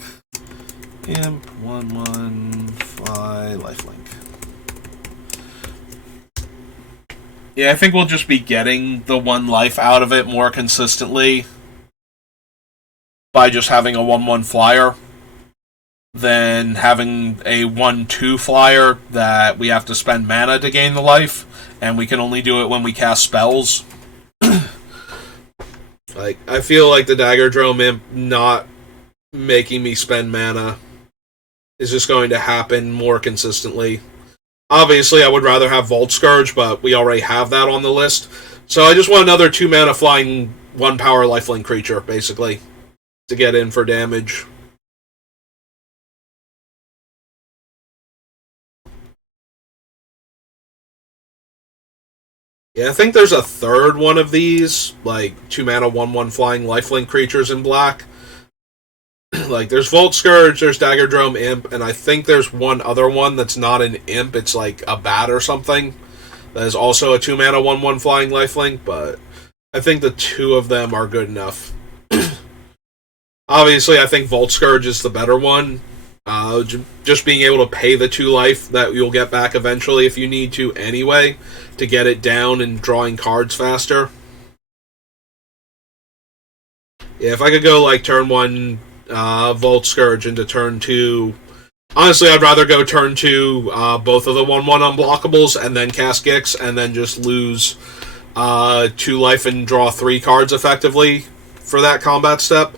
Imp, 1/1, fly, lifelink. Yeah, I think we'll just be getting the 1 life out of it more consistently by just having a 1/1 flyer than having a 1/2 flyer that we have to spend mana to gain the life, and we can only do it when we cast spells. Like, I feel like the Dagger Drome Imp not making me spend mana is just going to happen more consistently. Obviously, I would rather have Vault Scourge, but we already have that on the list. So I just want another 2-mana flying 1-power lifelink creature, basically, to get in for damage. Yeah, I think there's a third one of these, like 2-mana 1/1 flying lifelink creatures in black. Like, there's Vault Scourge, there's Dagger Drome Imp, and I think there's one other one that's not an imp, it's like a bat or something. That is also a 2-mana 1/1 flying lifelink, but I think the two of them are good enough. Obviously, I think Vault Scourge is the better one. Just being able to pay the 2 life that you'll get back eventually if you need to anyway, to get it down and drawing cards faster. Yeah, if I could go like turn 1 Vault Scourge into turn 2... Honestly, I'd rather go turn 2 both of the 1/1 unblockables and then cast Gix and then just lose 2 life and draw 3 cards effectively for that combat step.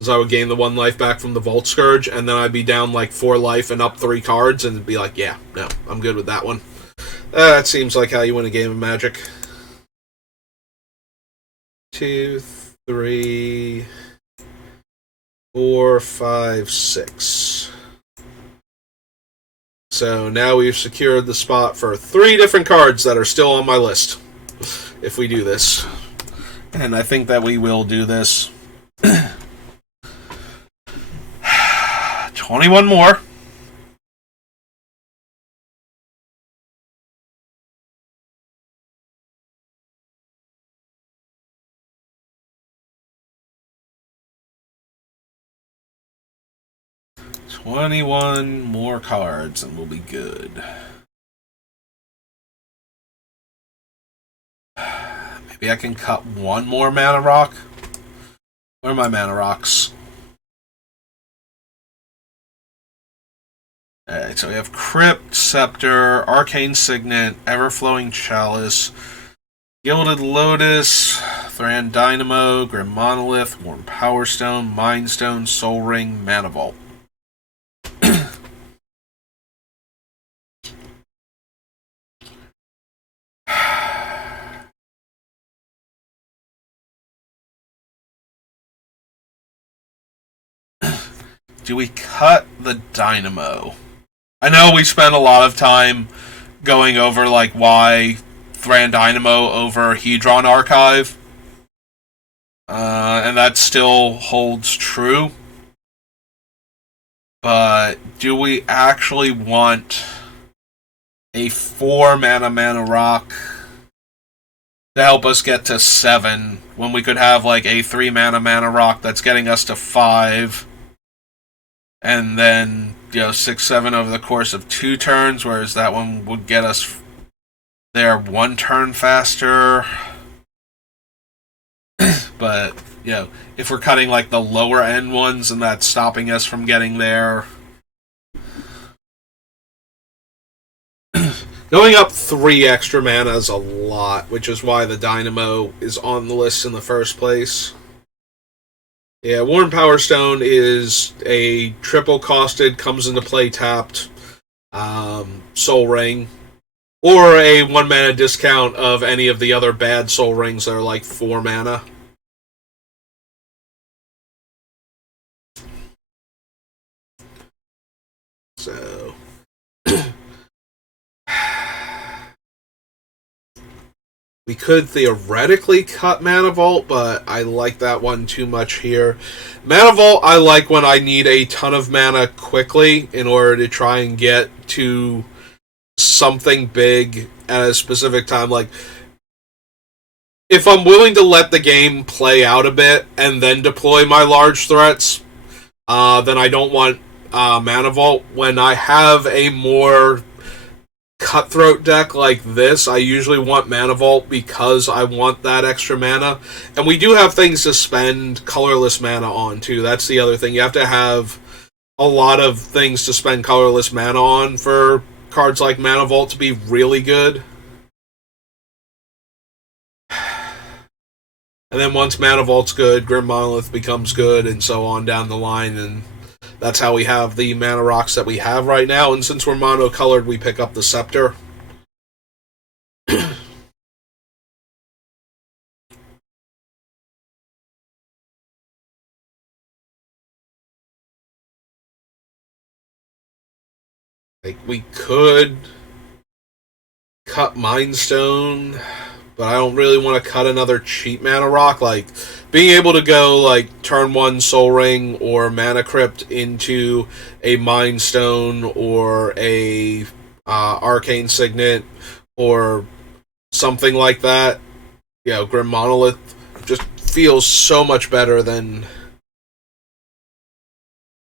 Since I would gain the 1 life back from the Vault Scourge, and then I'd be down like 4 life and up 3 cards, and be like, yeah, no, I'm good with that one. That seems like how you win a game of Magic. 2, 3, 4, 5, 6. So now we've secured the spot for 3 different cards that are still on my list, if we do this. And I think that we will do this. 21 more. $21 more cards and we'll be good. Man, Maybe I can cut one more mana rock. Where are my mana rocks? Alright, so we have Crypt, Scepter, Arcane Signet, Everflowing Chalice, Gilded Lotus, Thran Dynamo, Grim Monolith, Warm Power Stone, Mind Stone, Soul Ring, Mana Vault. Do we cut the Dynamo? I know we spent a lot of time going over like why Thran Dynamo over Hedron Archive, and that still holds true. But do we actually want a 4 mana rock to help us get to 7 when we could have like a 3 mana rock that's getting us to 5, and then 6-7 over the course of 2 turns, whereas that one would get us there 1 turn faster. But if we're cutting like the lower end ones and that's stopping us from getting there, going up 3 extra mana is a lot, which is why the Dynamo is on the list in the first place. Yeah, Warm Power Stone is a triple costed, comes into play tapped Soul Ring, or a 1 mana discount of any of the other bad Soul Rings that are like 4 mana. So we could theoretically cut Mana Vault, but I like that one too much here. Mana Vault I like when I need a ton of mana quickly in order to try and get to something big at a specific time. Like, if I'm willing to let the game play out a bit and then deploy my large threats, then I don't want Mana Vault. When I have a more cutthroat deck like this, I usually want Mana Vault because I want that extra mana. And we do have things to spend colorless mana on, too. That's the other thing. You have to have a lot of things to spend colorless mana on for cards like Mana Vault to be really good. And then once Mana Vault's good, Grim Monolith becomes good, and so on down the line, and that's how we have the mana rocks that we have right now. And since we're mono-colored, we pick up the Scepter. Like, we could cut Mind Stone, but I don't really want to cut another cheap mana rock. Like, being able to go like turn 1 Soul Ring or Mana Crypt into a Mind Stone or a Arcane Signet or something like that, Grim Monolith just feels so much better than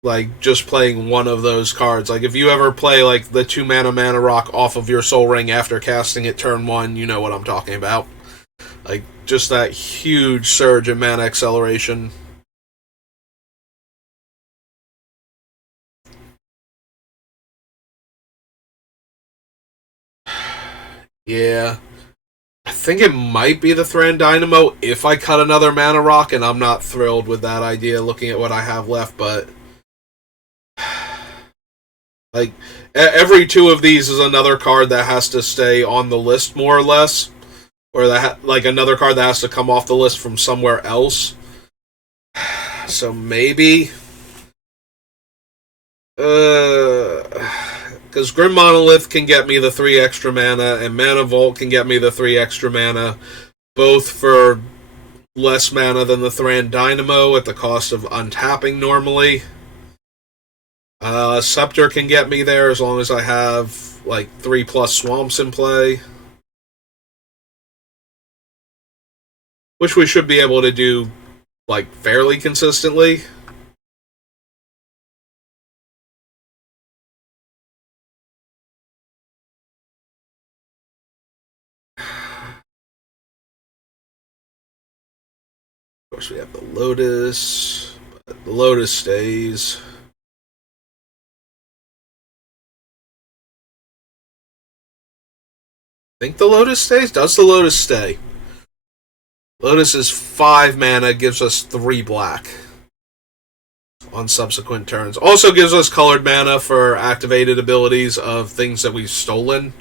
like just playing one of those cards. Like, if you ever play like the 2 mana rock off of your Soul Ring after casting it turn 1, you know what I'm talking about. Like, just that huge surge in mana acceleration. Yeah. I think it might be the Thran Dynamo if I cut another mana rock, and I'm not thrilled with that idea looking at what I have left, but like, every 2 of these is another card that has to stay on the list, more or less. Or that like another card that has to come off the list from somewhere else. So maybe, because Grim Monolith can get me the 3 extra mana, and Mana Vault can get me the 3 extra mana, both for less mana than the Thran Dynamo at the cost of untapping normally. Scepter can get me there as long as I have like 3+ swamps in play, which we should be able to do like fairly consistently. course, we have the Lotus. But the Lotus stays. I think the Lotus stays? Does the Lotus stay? Lotus is 5 mana, gives us 3 black on subsequent turns. Also gives us colored mana for activated abilities of things that we've stolen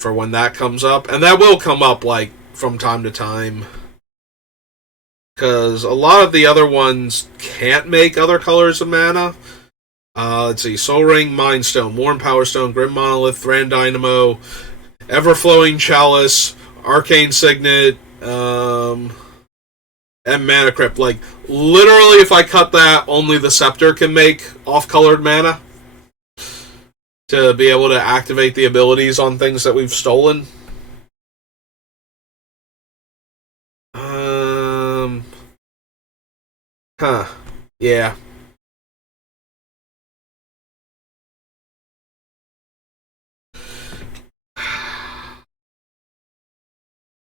for when that comes up. And that will come up, like, from time to time. Because a lot of the other ones can't make other colors of mana. Let's see. Soul Ring, Mind Stone, Worn Power Stone, Grim Monolith, Thran Dynamo, Everflowing Chalice, Arcane Signet, and Mana Crypt. Like, literally, if I cut that, only the Scepter can make off-colored mana to be able to activate the abilities on things that we've stolen. Yeah.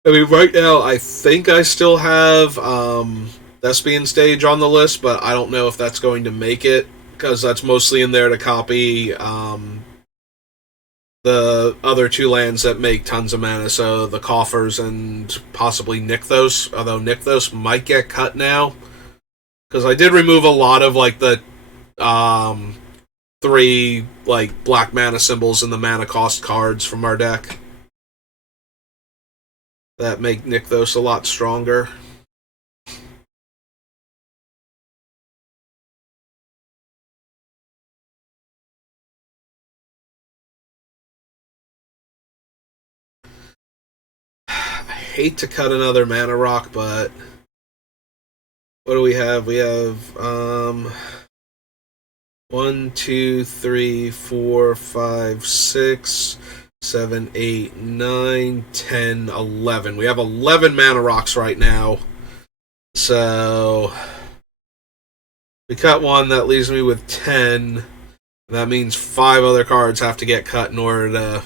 I mean, right now, I think I still have Thespian Stage on the list, but I don't know if that's going to make it, because that's mostly in there to copy the other 2 lands that make tons of mana, so the Coffers and possibly Nykthos, although Nykthos might get cut now, because I did remove a lot of, like, the 3, like, black mana symbols and the mana cost cards from our deck that make Nykthos a lot stronger. I hate to cut another mana rock, but what do we have? We have 1, 2, 3, 4, 5, 6, 7, 8, 9, 10, 11. We have 11 mana rocks right now. So we cut one, that leaves me with 10. That means 5 other cards have to get cut in order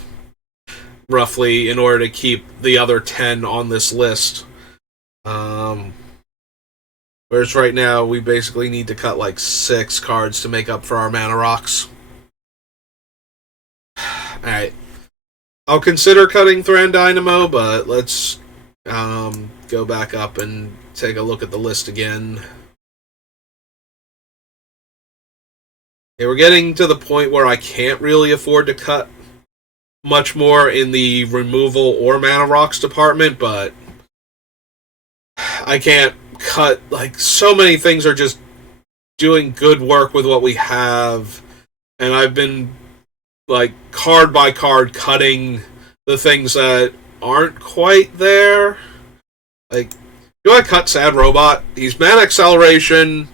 to keep the other 10 on this list. Whereas right now, we basically need to cut like 6 cards to make up for our mana rocks. Alright. I'll consider cutting Thran Dynamo, but let's go back up and take a look at the list again. Okay, we're getting to the point where I can't really afford to cut much more in the removal or mana rocks department, but I can't cut, like, so many things are just doing good work with what we have, and I've been, like, card by card cutting the things that aren't quite there. Like, do I cut Sad Robot? He's mana acceleration,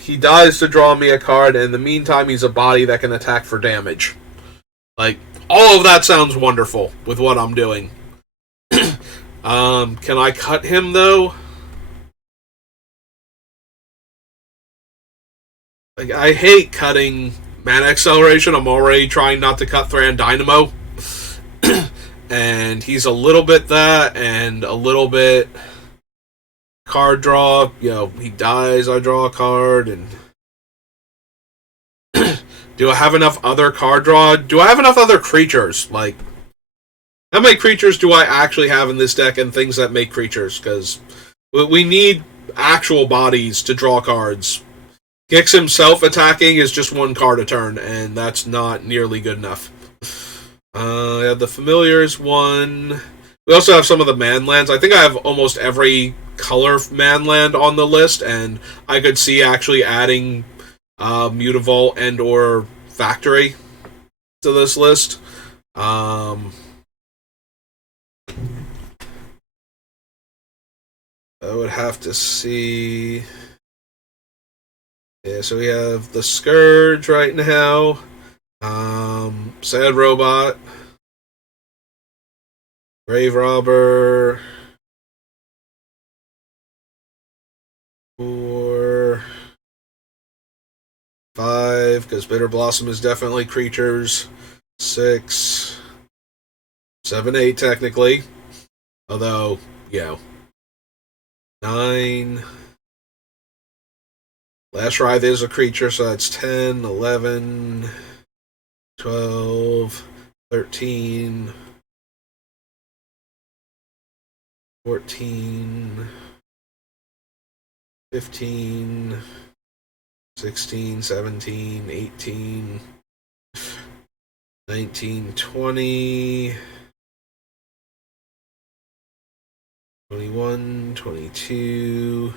he dies to draw me a card, and in the meantime he's a body that can attack for damage. Like, all of that sounds wonderful with what I'm doing. Can I cut him, though? Like, I hate cutting mana acceleration. I'm already trying not to cut Thran Dynamo. And he's a little bit that, and a little bit card draw. You know, he dies, I draw a card, and do I have enough other card draw? Do I have enough other creatures? Like, how many creatures do I actually have in this deck and things that make creatures? Because we need actual bodies to draw cards. Gix himself attacking is just 1 card a turn, and that's not nearly good enough. I have the Familiars 1. We also have some of the Manlands. I think I have almost every color Manland on the list, and I could see actually adding Mutavault and or Factory to this list. I would have to see. Yeah, so we have the Scourge right now. Sad Robot. Grave Robber. 4. 5, because Bitter Blossom is definitely creatures. 6. 7, 8, technically. Although, you know, 9. Last Writhe is a creature, so that's 10, 11, 12, 13, 14, 15, 16, 17, 18, 19, 20, 21, 22,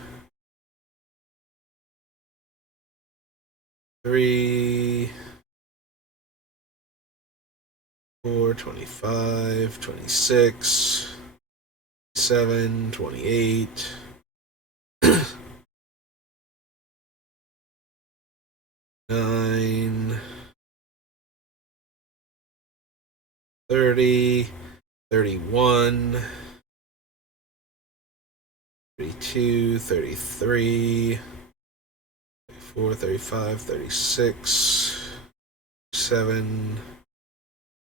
3, 4, 25, 26, 7, 28, 9, 30, 31, 32, 33, 34, 35, 36, 7.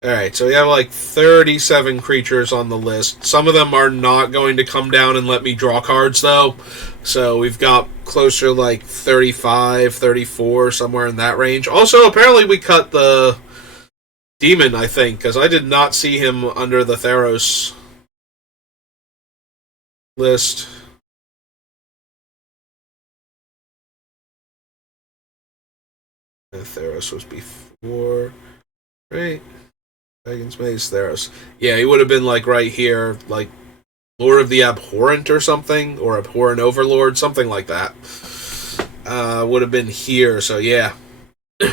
Alright, so we have like 37 creatures on the list. Some of them are not going to come down and let me draw cards, though. So we've got closer to like 35, 34, somewhere in that range. Also, apparently we cut the demon, I think, because I did not see him under the Theros list. The Theros was before, right? Dragon's Maze, Theros. Yeah, he would have been like right here, like Lord of the Abhorrent or something, or Abhorrent Overlord, something like that. Would have been here, so yeah.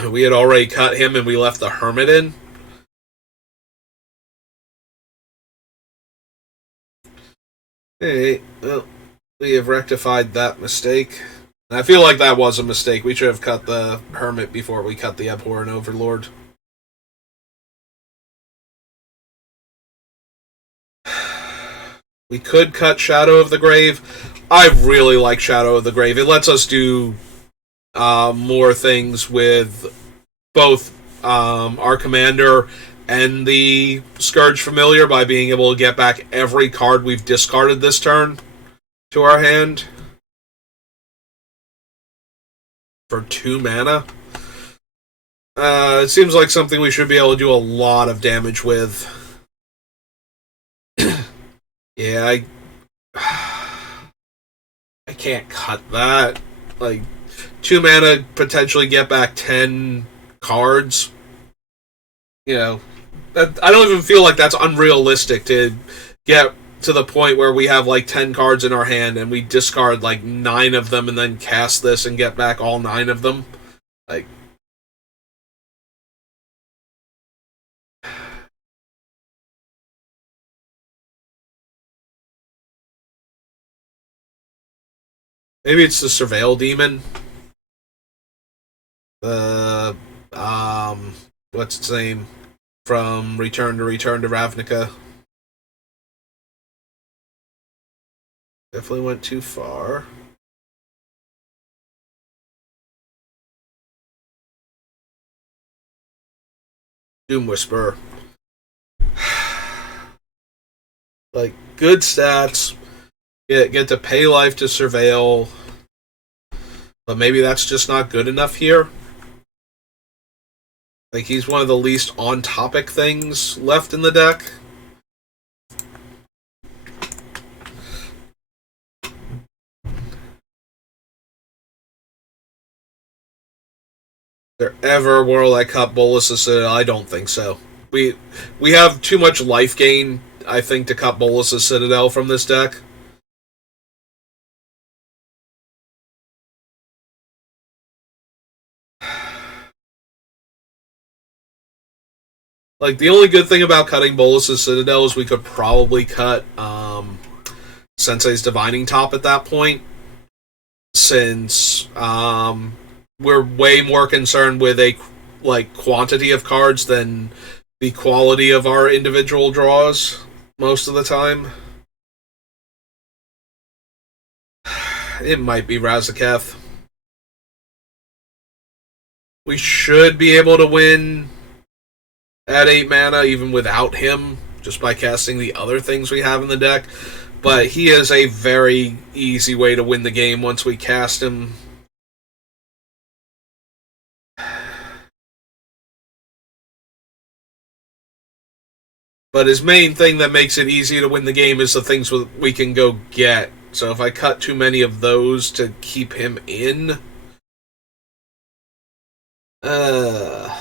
We had already cut him and we left the Hermit in. Hey, well, we have rectified that mistake. And I feel like that was a mistake. We should have cut the Hermit before we cut the Abhorrent Overlord. We could cut Shadow of the Grave. I really like Shadow of the Grave. It lets us do more things with both our commander and the Scourge Familiar by being able to get back every card we've discarded this turn to our hand for 2 mana. It seems like something we should be able to do a lot of damage with. Yeah, I can't cut that. Like, 2 mana, potentially get back 10 cards. You know, I don't even feel like that's unrealistic to get to the point where we have like 10 cards in our hand and we discard like 9 of them and then cast this and get back all 9 of them. Like, maybe it's the Surveil Demon. What's its name? From Return to Ravnica. Definitely went too far. Doom Whisperer. Like, good stats. Get to pay life to Surveil. But maybe that's just not good enough here. Like, he's one of the least on-topic things left in the deck. There ever a world I cut Bolas' Citadel? I don't think so. We have too much life gain, I think, to cut Bolas' Citadel from this deck. Like, the only good thing about cutting Bolas' Citadel is we could probably cut Sensei's Divining Top at that point, since we're way more concerned with a quantity of cards than the quality of our individual draws most of the time. It might be Razaketh. We should be able to win at 8 mana even without him, just by casting the other things we have in the deck. But he is a very easy way to win the game once we cast him. But his main thing that makes it easy to win the game is the things we can go get. So if I cut too many of those to keep him in... that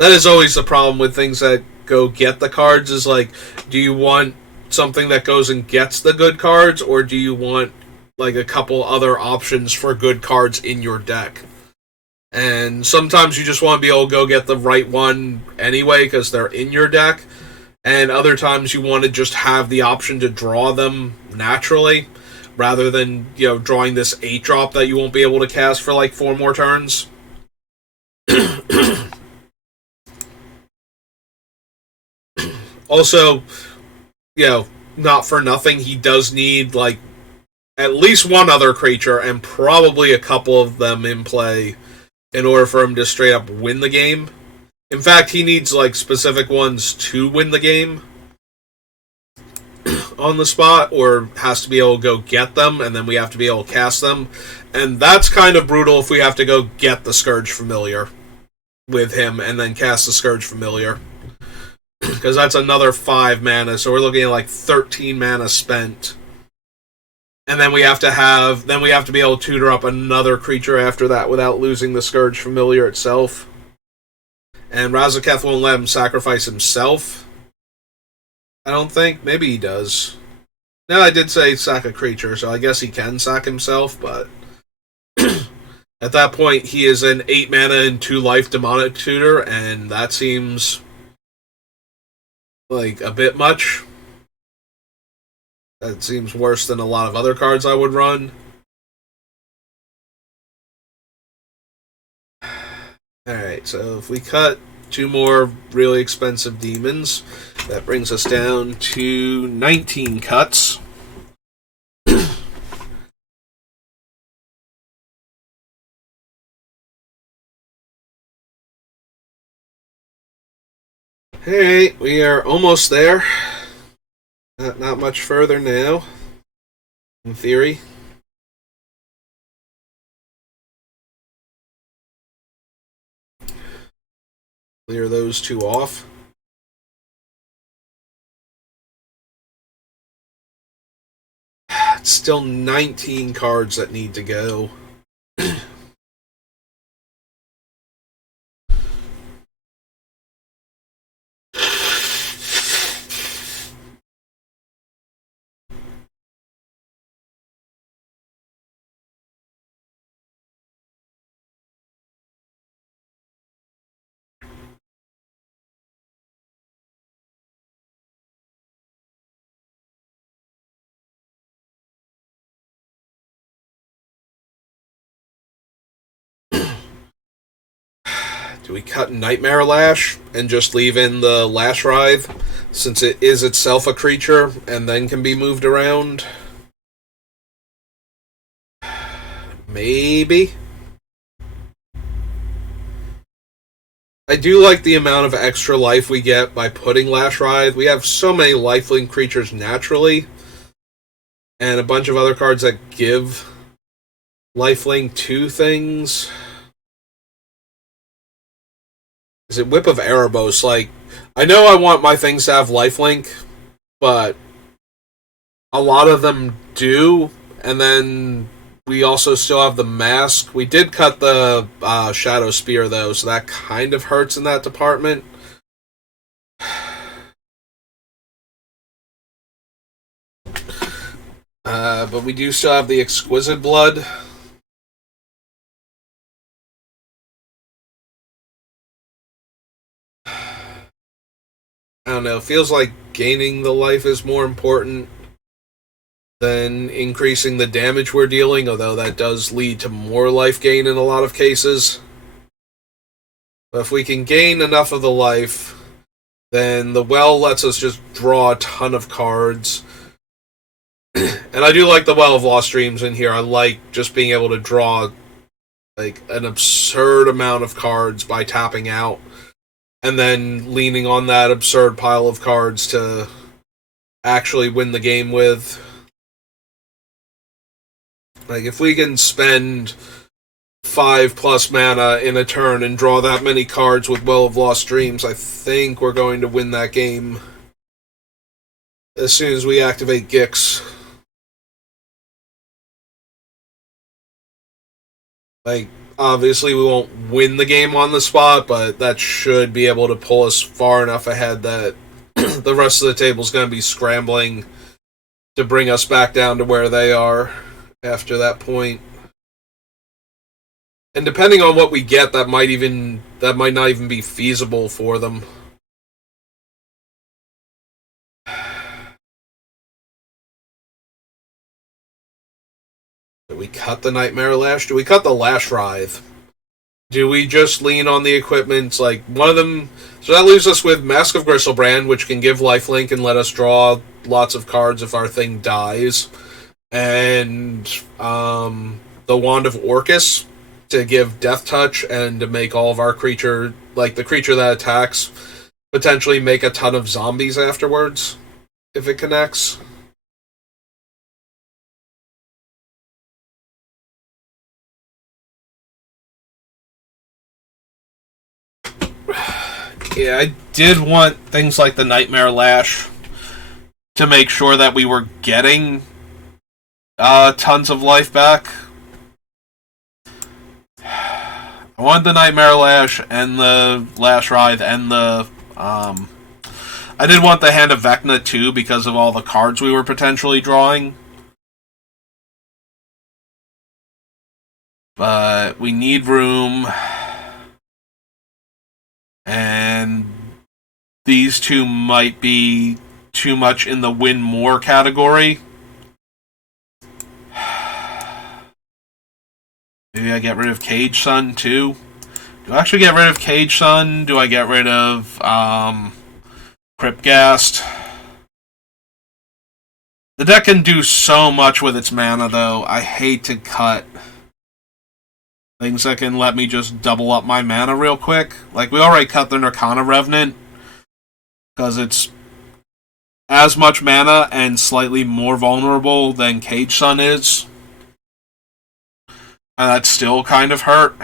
is always the problem with things that go get the cards, is like, do you want something that goes and gets the good cards, or do you want like a couple other options for good cards in your deck? And sometimes you just want to be able to go get the right one anyway because they're in your deck. And other times you want to just have the option to draw them naturally, rather than, drawing this 8-drop that you won't be able to cast for like 4 more turns. Also, not for nothing, he does need like at least one other creature and probably a couple of them in play in order for him to straight up win the game. In fact, he needs like specific ones to win the game on the spot, or has to be able to go get them, and then we have to be able to cast them. And that's kind of brutal if we have to go get the Scourge Familiar with him and then cast the Scourge Familiar. Because that's another 5 mana, so we're looking at like 13 mana spent. And then we have to be able to tutor up another creature after that without losing the Scourge Familiar itself. And Razaketh won't let him sacrifice himself. I don't think. Maybe he does. No, I did say sack a creature, so I guess he can sack himself, but... at that point, he is an 8 mana and 2 life Demonic Tutor, and that seems... like a bit much. That seems worse than a lot of other cards I would run. Alright, so if we cut 2 more really expensive demons, that brings us down to 19 cuts. Alright, we are almost there. Not much further now, in theory. Clear those 2 off. It's still 19 cards that need to go. Do we cut Nightmare Lash and just leave in the Lash Writhe, since it is itself a creature and then can be moved around? Maybe. I do like the amount of extra life we get by putting Lash Writhe. We have so many lifelink creatures naturally, and a bunch of other cards that give lifelink to things. Is it Whip of Erebos? Like, I know I want my things to have lifelink, but a lot of them do, and then we also still have the Mask. We did cut the Shadow Spear, though, so that kind of hurts in that department. But we do still have the Exquisite Blood. I don't know, feels like gaining the life is more important than increasing the damage we're dealing, although that does lead to more life gain in a lot of cases. But if we can gain enough of the life, then the Well lets us just draw a ton of cards. And I do like the Well of Lost Dreams in here. I like just being able to draw like an absurd amount of cards by tapping out, and then leaning on that absurd pile of cards to actually win the game with. Like, if we can spend 5+ mana in a turn and draw that many cards with Well of Lost Dreams, I think we're going to win that game as soon as we activate Gix. Like, obviously we won't win the game on the spot, but that should be able to pull us far enough ahead that the rest of the table's going to be scrambling to bring us back down to where they are after that point. And depending on what we get, that might not even be feasible for them. Do we cut the Nightmare Lash? Do we cut the Lash Writhe? Do we just lean on the equipment? Like, one of them... So that leaves us with Mask of Gristlebrand, which can give lifelink and let us draw lots of cards if our thing dies. And the Wand of Orcus to give Death Touch and to make all of our creature... Like, the creature that attacks, potentially make a ton of zombies afterwards, if it connects. Yeah, I did want things like the Nightmare Lash to make sure that we were getting tons of life back. I wanted the Nightmare Lash and the Lash Writhe and the... I did want the Hand of Vecna too because of all the cards we were potentially drawing. But we need room... And these two might be too much in the win more category. Maybe I get rid of Cage Sun too. Do I actually get rid of Cage Sun? Do I get rid of Cryptghast? The deck can do so much with its mana though. I hate to cut things that can let me just double up my mana real quick. Like, we already cut the Nirkana Revenant, because it's as much mana and slightly more vulnerable than Cage Sun is. And that still kind of hurt.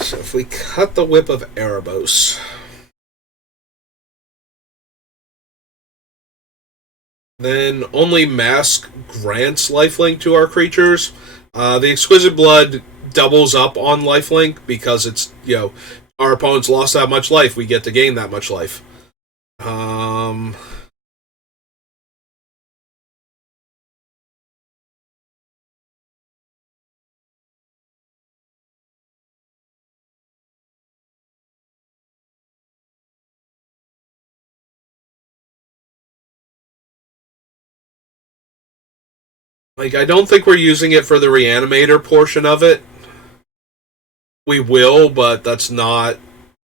So if we cut the Whip of Erebos, then only Mask grants lifelink to our creatures. The Exquisite Blood doubles up on lifelink because it's, our opponents lost that much life, we get to gain that much life. Like, I don't think we're using it for the Reanimator portion of it. We will, but that's not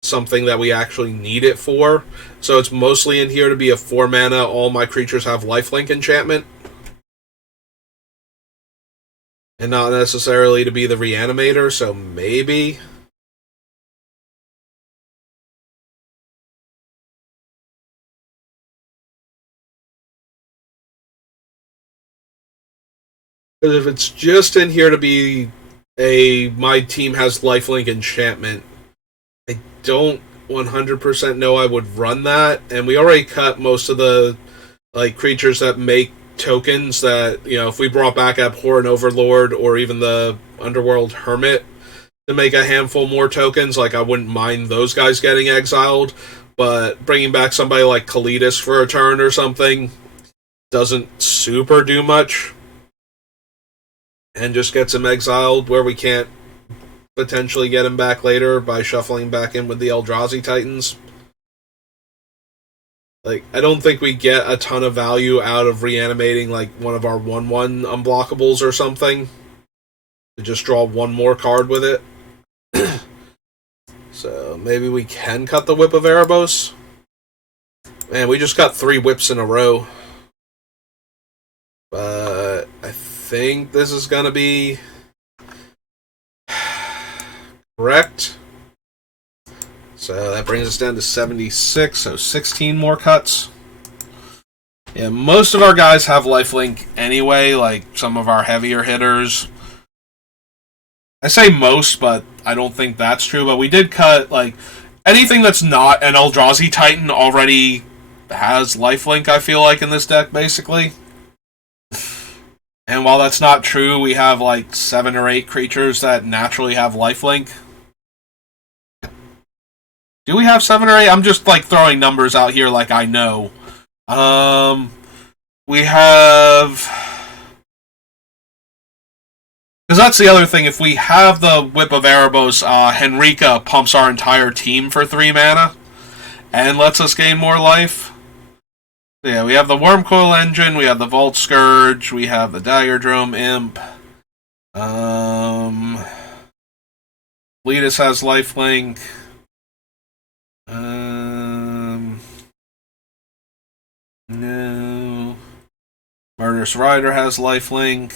something that we actually need it for. So it's mostly in here to be a 4-mana, all my creatures have lifelink enchantment. And not necessarily to be the Reanimator, so maybe... Because if it's just in here to be my team has lifelink enchantment, I don't 100% know I would run that. And we already cut most of the creatures that make tokens that, if we brought back Abhorrent Overlord or even the Underworld Hermit to make a handful more tokens, I wouldn't mind those guys getting exiled. But bringing back somebody like Kalitas for a turn or something doesn't super do much. And just gets him exiled where we can't potentially get him back later by shuffling back in with the Eldrazi Titans. I don't think we get a ton of value out of reanimating one of our 1/1 unblockables or something. To just draw one more card with it. So maybe we can cut the Whip of Erebos. Man, we just got 3 whips in a row. But I think this is going to be correct. So that brings us down to 76, so 16 more cuts. Yeah, most of our guys have lifelink anyway, like some of our heavier hitters. I say most, but I don't think that's true. But we did cut, like, anything that's not an Eldrazi Titan already has lifelink, I feel like, in this deck, basically. And while that's not true, we have, like, 7 or 8 creatures that naturally have lifelink. Do we have 7 or 8? I'm just, like, throwing numbers out here like I know. We have... Because that's the other thing. If we have the Whip of Erebos, Henrika pumps our entire team for 3 mana and lets us gain more life. Yeah, we have the Wormcoil Engine, we have the Vault Scourge, we have the Daggerdrome Imp. Letus has lifelink. No. Murderous Rider has lifelink.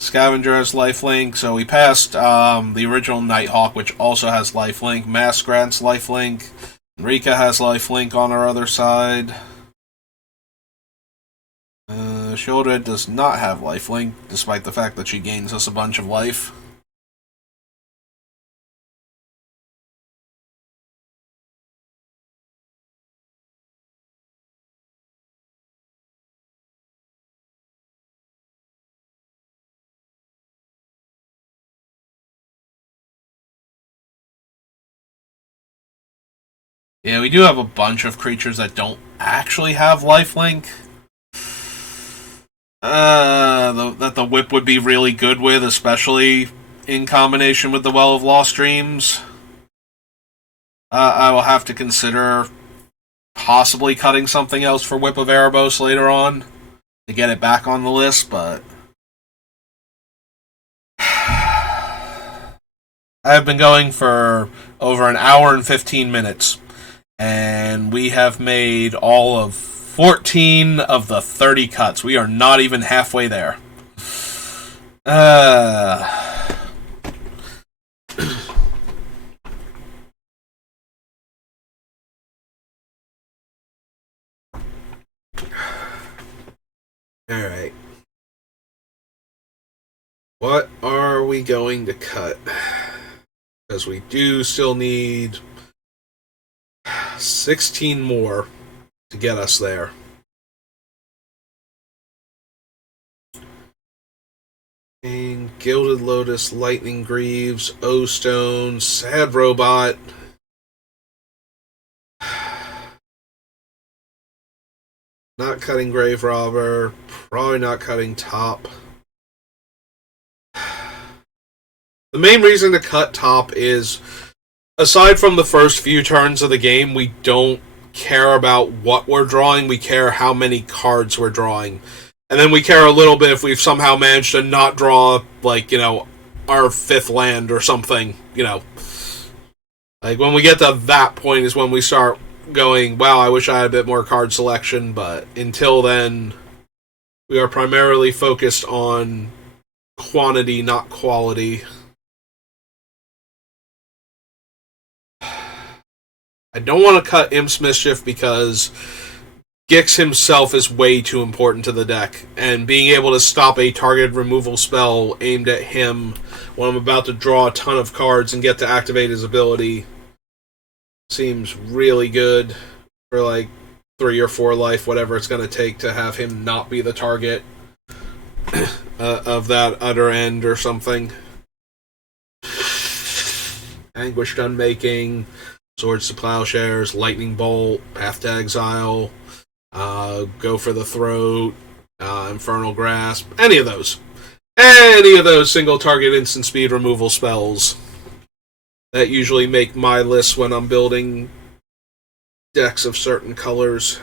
Scavenger has lifelink, so we passed the original Nighthawk, which also has lifelink. Masquerades lifelink. Rika has lifelink on our other side. Sheoldred does not have lifelink, despite the fact that she gains us a bunch of life. Yeah, we do have a bunch of creatures that don't actually have lifelink. That the whip would be really good with, especially in combination with the Well of Lost Dreams. I will have to consider possibly cutting something else for Whip of Erebos later on to get it back on the list, but I've been going for over an hour and 15 minutes. And we have made all of 14 of the 30 cuts. We are not even halfway there. Alright. What are we going to cut? Because we do still need 16 more to get us there. And Gilded Lotus, Lightning Greaves, O-Stone, Sad Robot. Not cutting Grave Robber. Probably not cutting Top. The main reason to cut Top is, aside from the first few turns of the game, we don't care about what we're drawing. We care how many cards we're drawing. And then we care a little bit if we've somehow managed to not draw, like, you know, our 5th land or something, you know. Like, when we get to that point is when we start going, wow, I wish I had a bit more card selection, but until then, we are primarily focused on quantity, not quality. I don't want to cut Imp's Mischief because Gix himself is way too important to the deck, and being able to stop a targeted removal spell aimed at him when I'm about to draw a ton of cards and get to activate his ability seems really good for like 3 or 4 life, whatever it's going to take to have him not be the target of that utter end or something. Anguished Unmaking, Swords to Plowshares, Lightning Bolt, Path to Exile, Go for the Throat, Infernal Grasp, any of those. Any of those single target instant speed removal spells that usually make my list when I'm building decks of certain colors.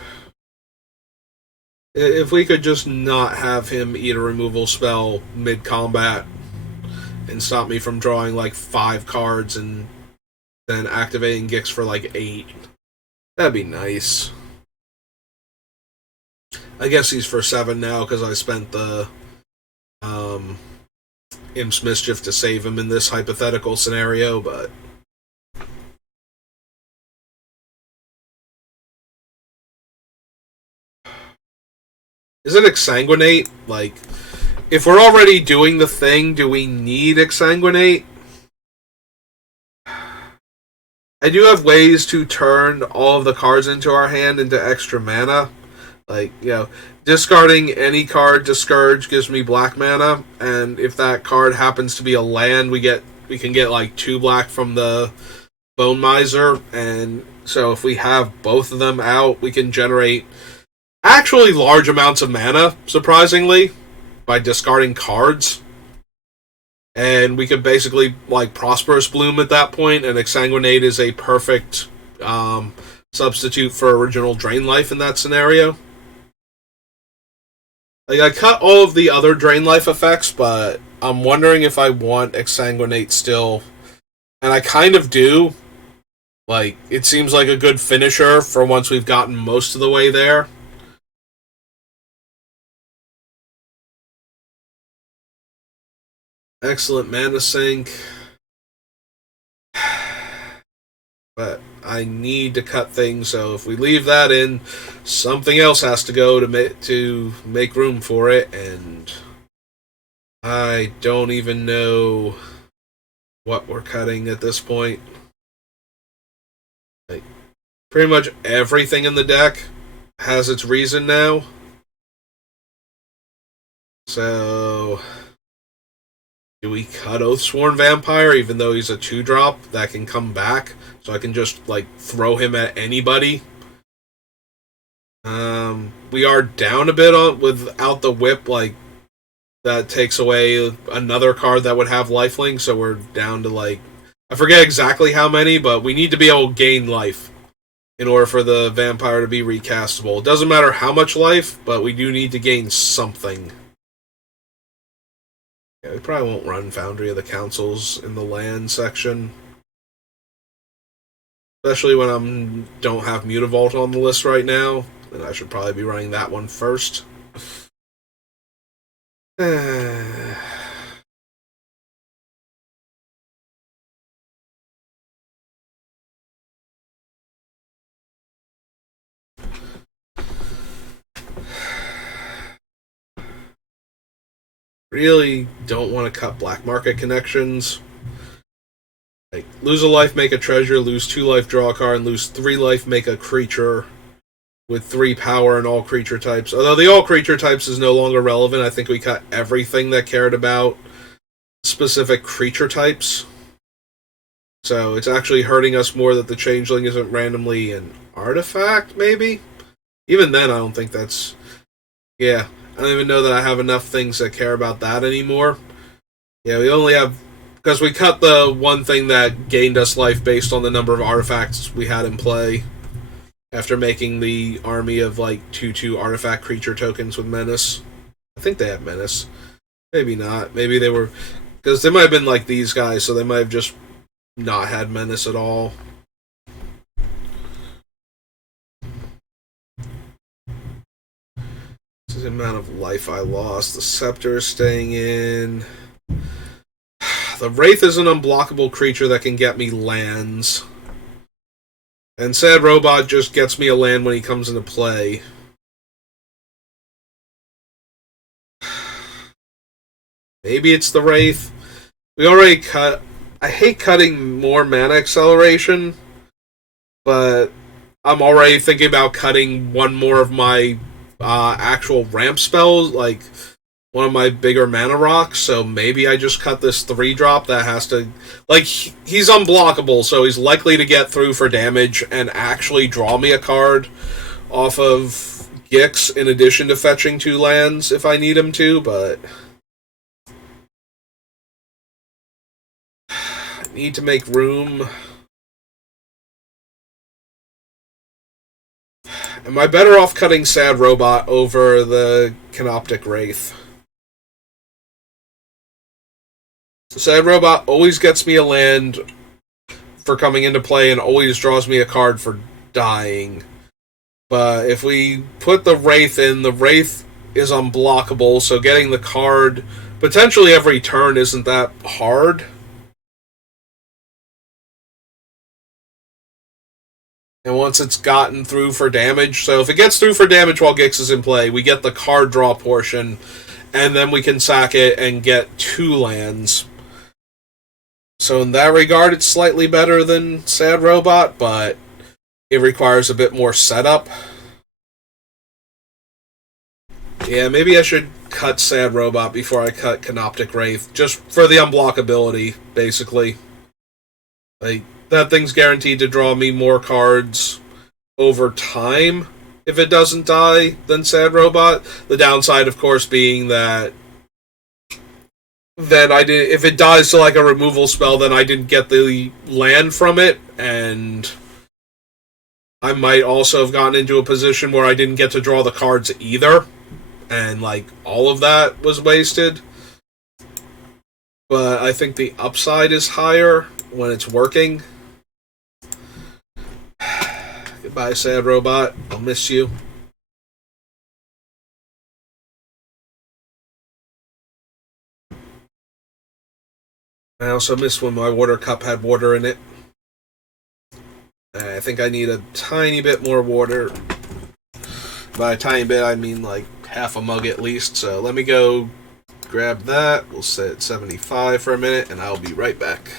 If we could just not have him eat a removal spell mid-combat and stop me from drawing like 5 cards and then activating Gix for like 8, that'd be nice. I guess he's for 7 now because I spent the Imp's Mischief to save him in this hypothetical scenario, but is it Exsanguinate? Like, if we're already doing the thing, do we need Exsanguinate? I do have ways to turn all of the cards into our hand into extra mana. Like, discarding any card to Scourge gives me black mana, and if that card happens to be a land, we can get like 2 black from the Bone Miser, and so if we have both of them out, we can generate actually large amounts of mana, surprisingly, by discarding cards. And we could basically, like, Prosperous Bloom at that point, and Exsanguinate is a perfect substitute for original Drain Life in that scenario. Like, I cut all of the other Drain Life effects, but I'm wondering if I want Exsanguinate still. And I kind of do. Like, it seems like a good finisher for once we've gotten most of the way there. Excellent mana sink. But I need to cut things, so if we leave that in, something else has to go to make room for it, and I don't even know what we're cutting at this point. Like, pretty much everything in the deck has its reason now. So, do we cut Oathsworn Vampire, even though he's a 2-drop that can come back? So I can just, like, throw him at anybody. We are down a bit without the whip, like, that takes away another card that would have lifelink, so we're down to, like, I forget exactly how many, but we need to be able to gain life in order for the vampire to be recastable. It doesn't matter how much life, but we do need to gain something. Yeah, we probably won't run Foundry of the Councils in the land section. Especially when I don't have Mutavault on the list right now. And I should probably be running that one first. Really don't want to cut Black Market Connections. Like, lose a life, make a treasure, lose 2 life, draw a card, and lose 3 life, make a creature with 3 power and all creature types. Although the all creature types is no longer relevant, I think we cut everything that cared about specific creature types. So it's actually hurting us more that the Changeling isn't randomly an artifact, maybe? Even then, I don't think that's... Yeah, I don't even know that I have enough things that care about that anymore. Yeah, we only have... Because we cut the one thing that gained us life based on the number of artifacts we had in play after making the army of, like, 2/2 artifact creature tokens with Menace. I think they have Menace. Maybe not. Maybe they were... Because they might have been like these guys, so they might have just not had Menace at all. This is the amount of life I lost. The Scepter is staying in. The Wraith is an unblockable creature that can get me lands. And Sad Robot just gets me a land when he comes into play. Maybe it's the Wraith. We already cut... I hate cutting more mana acceleration, but I'm already thinking about cutting one more of my actual ramp spells, like one of my bigger mana rocks, so maybe I just cut this 3-drop that has to... Like, he's unblockable, so he's likely to get through for damage and actually draw me a card off of Gix in addition to fetching 2 lands if I need him to, but... Need to make room. Am I better off cutting Sad Robot over the Canoptic Wraith? Sad Robot always gets me a land for coming into play and always draws me a card for dying. But if we put the Wraith in, the Wraith is unblockable, so getting the card potentially every turn isn't that hard. And once it's gotten through for damage, so if it gets through for damage while Gix is in play, we get the card draw portion, and then we can sack it and get 2 lands. So in that regard, it's slightly better than Sad Robot, but it requires a bit more setup. Yeah, maybe I should cut Sad Robot before I cut Canoptic Wraith, just for the unblockability, basically. Like, that thing's guaranteed to draw me more cards over time if it doesn't die than Sad Robot. The downside, of course, being that then if it dies to like a removal spell, then I didn't get the land from it, and I might also have gotten into a position where I didn't get to draw the cards either, and like all of that was wasted. But I think the upside is higher when it's working. Goodbye, Sad Robot. I'll miss you. I also missed when my water cup had water in it. I think I need a tiny bit more water. By a tiny bit, I mean like half a mug at least. So let me go grab that. We'll set 75 for a minute, and I'll be right back.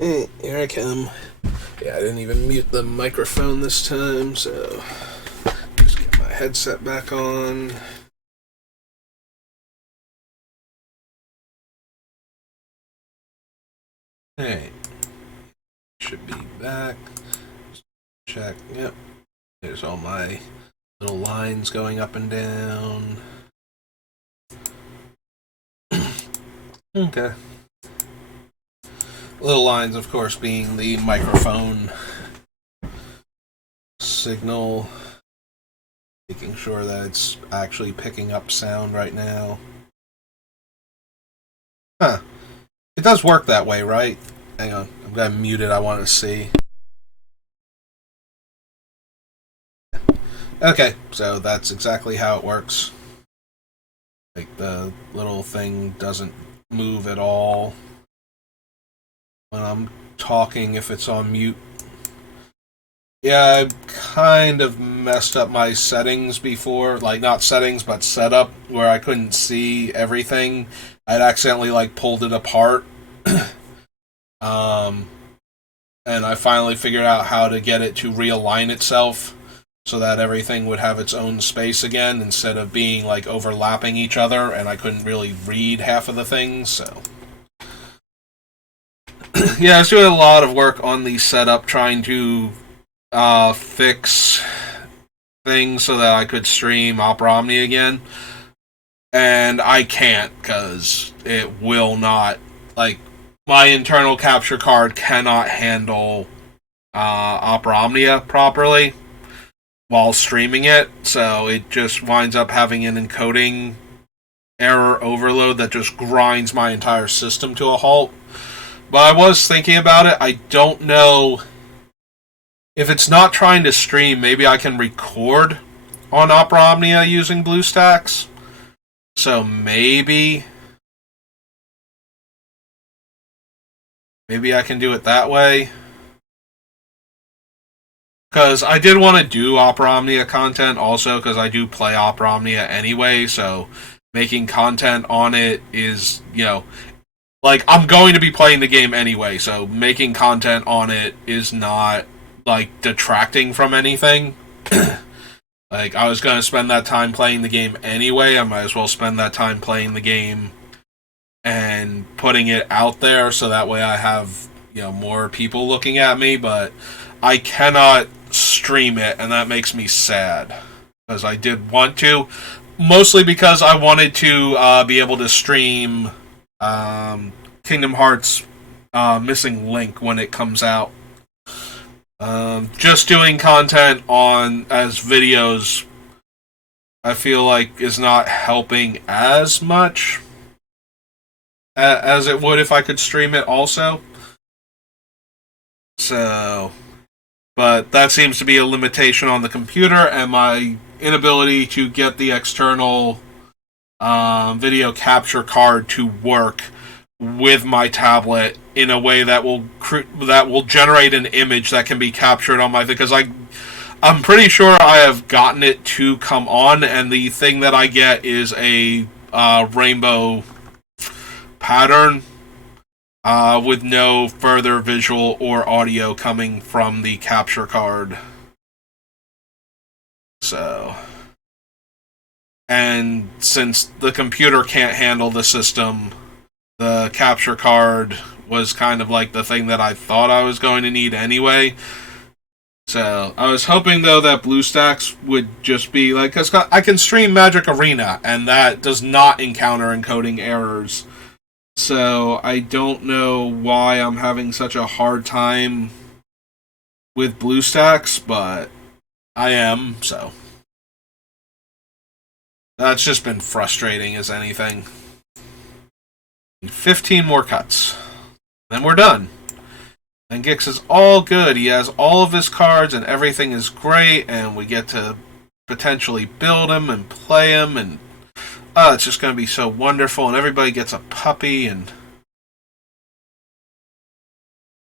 Here I come. Yeah, I didn't even mute the microphone this time, so just get my headset back on. Hey, should be back. Check. Yep. There's all my little lines going up and down. Okay. Little lines, of course, being the microphone signal, making sure that it's actually picking up sound right now. Huh. It does work that way, right? Hang on. I'm going to mute it. I want to see. Okay, so that's exactly how it works. Like, the little thing doesn't move at all when I'm talking if it's on mute. Yeah, I kind of messed up my settings before. Like, not settings, but setup, where I couldn't see everything. I'd accidentally, like, pulled it apart. And I finally figured out how to get it to realign itself so that everything would have its own space again instead of being, like, overlapping each other, and I couldn't really read half of the things, so... Yeah, I was doing a lot of work on the setup, trying to fix things so that I could stream Opera Omni again. And I can't because it will not, like, my internal capture card cannot handle Opera Omnia properly while streaming it, so it just winds up having an encoding error overload that just grinds my entire system to a halt. But I was thinking about it. I don't know if it's not trying to stream. Maybe I can record on Opera Omnia using BlueStacks. So maybe I can do it that way. Because I did want to do Opera Omnia content also, because I do play Opera Omnia anyway, so making content on it is, like, I'm going to be playing the game anyway, so making content on it is not, like, detracting from anything. Like, I was going to spend that time playing the game anyway, I might as well spend that time playing the game and putting it out there, so that way I have, more people looking at me, but I cannot stream it, and that makes me sad. Because I did want to. Mostly because I wanted to be able to stream Kingdom Hearts Missing Link when it comes out. Just doing content on as videos, I feel like is not helping as much as it would if I could stream it also. So, but that seems to be a limitation on the computer and my inability to get the external video capture card to work with my tablet in a way that will generate an image that can be captured on my, because I'm pretty sure I have gotten it to come on, and the thing that I get is a rainbow pattern with no further visual or audio coming from the capture card. So, and since the computer can't handle the system, the capture card was kind of like the thing that I thought I was going to need anyway. So, I was hoping, though, that BlueStacks would just be like, because I can stream Magic Arena, and that does not encounter encoding errors. So, I don't know why I'm having such a hard time with BlueStacks, but I am, so. That's just been frustrating as anything. 15 more cuts. Then we're done. And Gix is all good. He has all of his cards and everything is great, and we get to potentially build him and play him, and it's just going to be so wonderful, and everybody gets a puppy.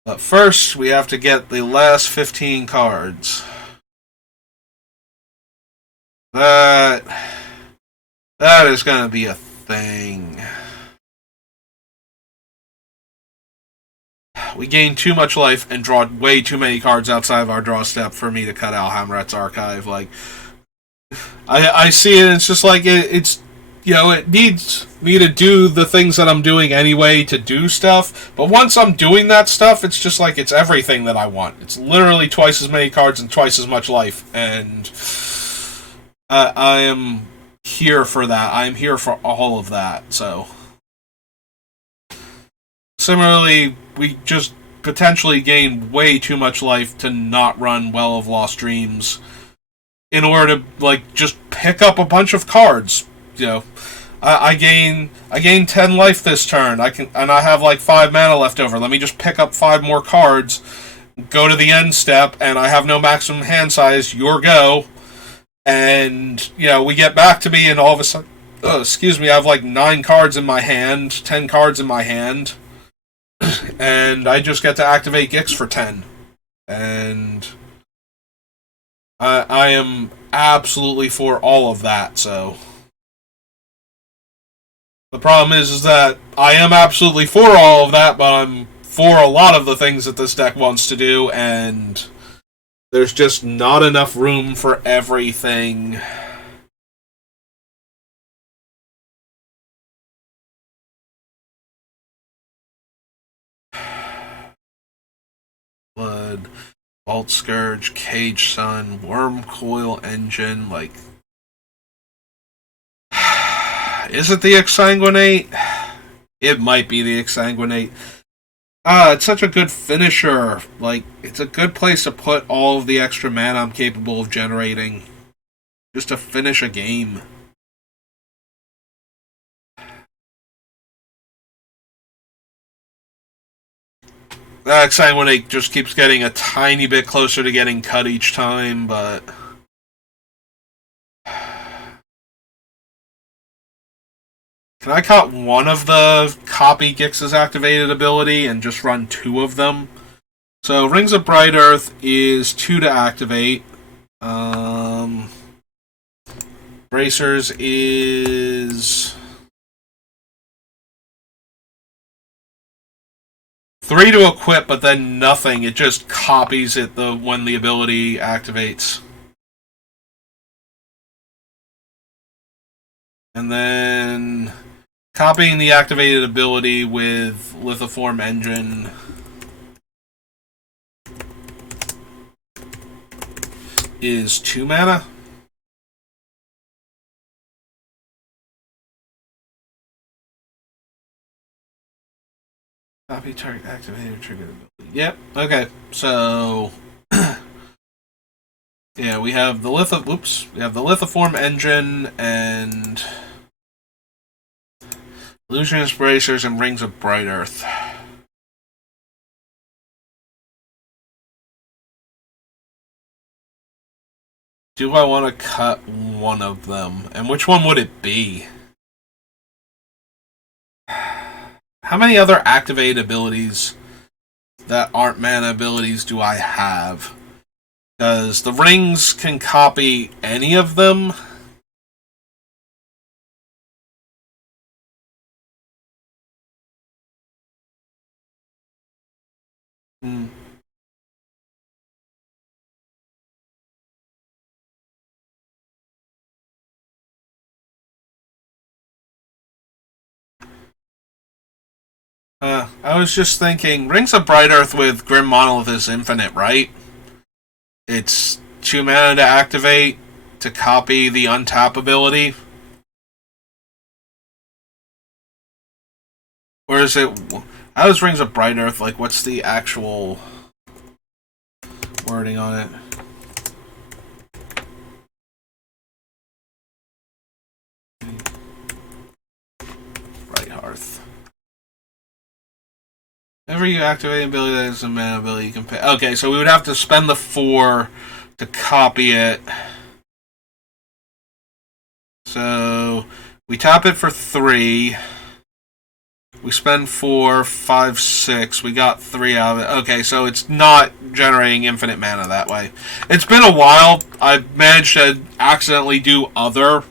But first, we have to get the last 15 cards. That is going to be a thing. We gain too much life and draw way too many cards outside of our draw step for me to cut out Hamrat's Archive. Like, I see it, and it's just like, it's, it needs me to do the things that I'm doing anyway to do stuff, but once I'm doing that stuff, it's just like, it's everything that I want. It's literally twice as many cards and twice as much life, and I am here for that. I'm here for all of that, so. Similarly, we just potentially gain way too much life to not run Well of Lost Dreams in order to, like, just pick up a bunch of cards. I gain 10 life this turn. I have like 5 mana left over. Let me just pick up 5 more cards, go to the end step, and I have no maximum hand size. Your go. And, we get back to me, and all of a sudden, I have like 9 cards in my hand, 10 cards in my hand. And I just get to activate Gix for 10. And I am absolutely for all of that, so. The problem is that I am absolutely for all of that, but I'm for a lot of the things that this deck wants to do, and there's just not enough room for everything. said, Bolt Scourge, Cage Sun, Worm Coil Engine, like... Is it the Exsanguinate? It might be the Exsanguinate. It's such a good finisher. Like, it's a good place to put all of the extra mana I'm capable of generating. Just to finish a game. That Exsanguinate just keeps getting a tiny bit closer to getting cut each time, but... Can I cut one of the copy Gix's activated ability and just run two of them? So Rings of Brighthearth is 2 to activate. Bracers is 3 to equip, but then nothing. It just copies it when the ability activates. And then copying the activated ability with Lithoform Engine is 2 mana. Copy target activated trigger ability. Yep. Okay. So yeah, we have the Lithoform Engine and Illusionist Bracers and Rings of Brighthearth. Do I want to cut one of them? And which one would it be? How many other activated abilities that aren't mana abilities do I have? Because the rings can copy any of them. Hmm. I was just thinking, Rings of Brighthearth with Grim Monolith is infinite, right? It's 2 mana to activate to copy the untap ability. Or is it... How does Rings of Brighthearth, like, what's the actual wording on it? Brighthearth. Whenever you activate an ability that is a mana ability, you can pay... Okay, so we would have to spend the 4 to copy it. So we tap it for 3. We spend 4, 5, 6. We got 3 out of it. Okay, so it's not generating infinite mana that way. It's been a while. I've managed to accidentally do other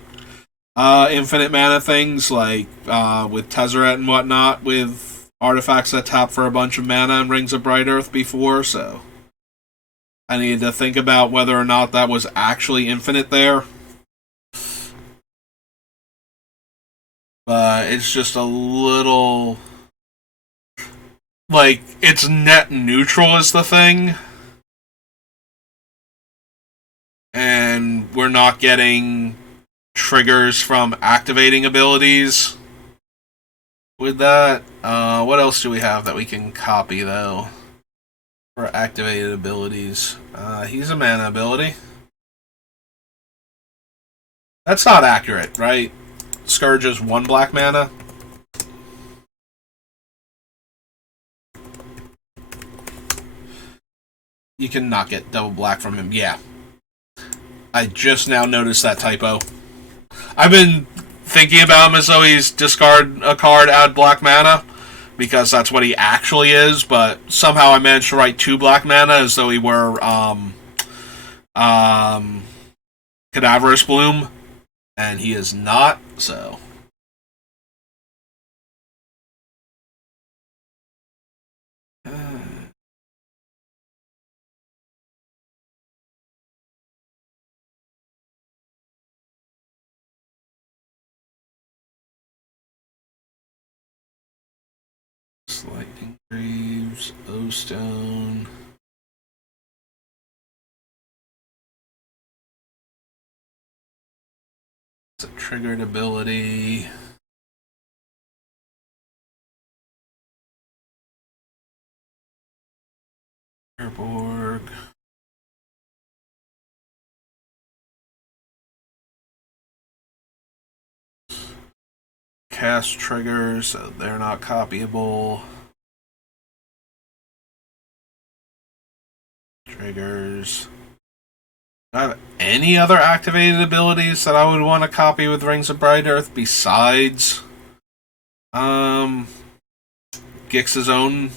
infinite mana things, like with Tezzeret and whatnot, with artifacts that tap for a bunch of mana and Rings of Brighthearth before, so I needed to think about whether or not that was actually infinite there. But it's just a little... Like, it's net neutral is the thing. And we're not getting triggers from activating abilities with that. What else do we have that we can copy, though, for activated abilities? He's a mana ability. That's not accurate, right? Scourge is 1 black mana. You can not get double black from him. Yeah. I just now noticed that typo. I've been thinking about him as though he's discard a card, add black mana, because that's what he actually is, but somehow I managed to write 2 black mana as though he were Cadaverous Bloom, and he is not, so... Lightning Greaves, O-Stone... It's a triggered ability. Airborg. Cast triggers, so they're not copyable. Triggers. Do I have any other activated abilities that I would want to copy with Rings of Bright-Earth besides Gix's own?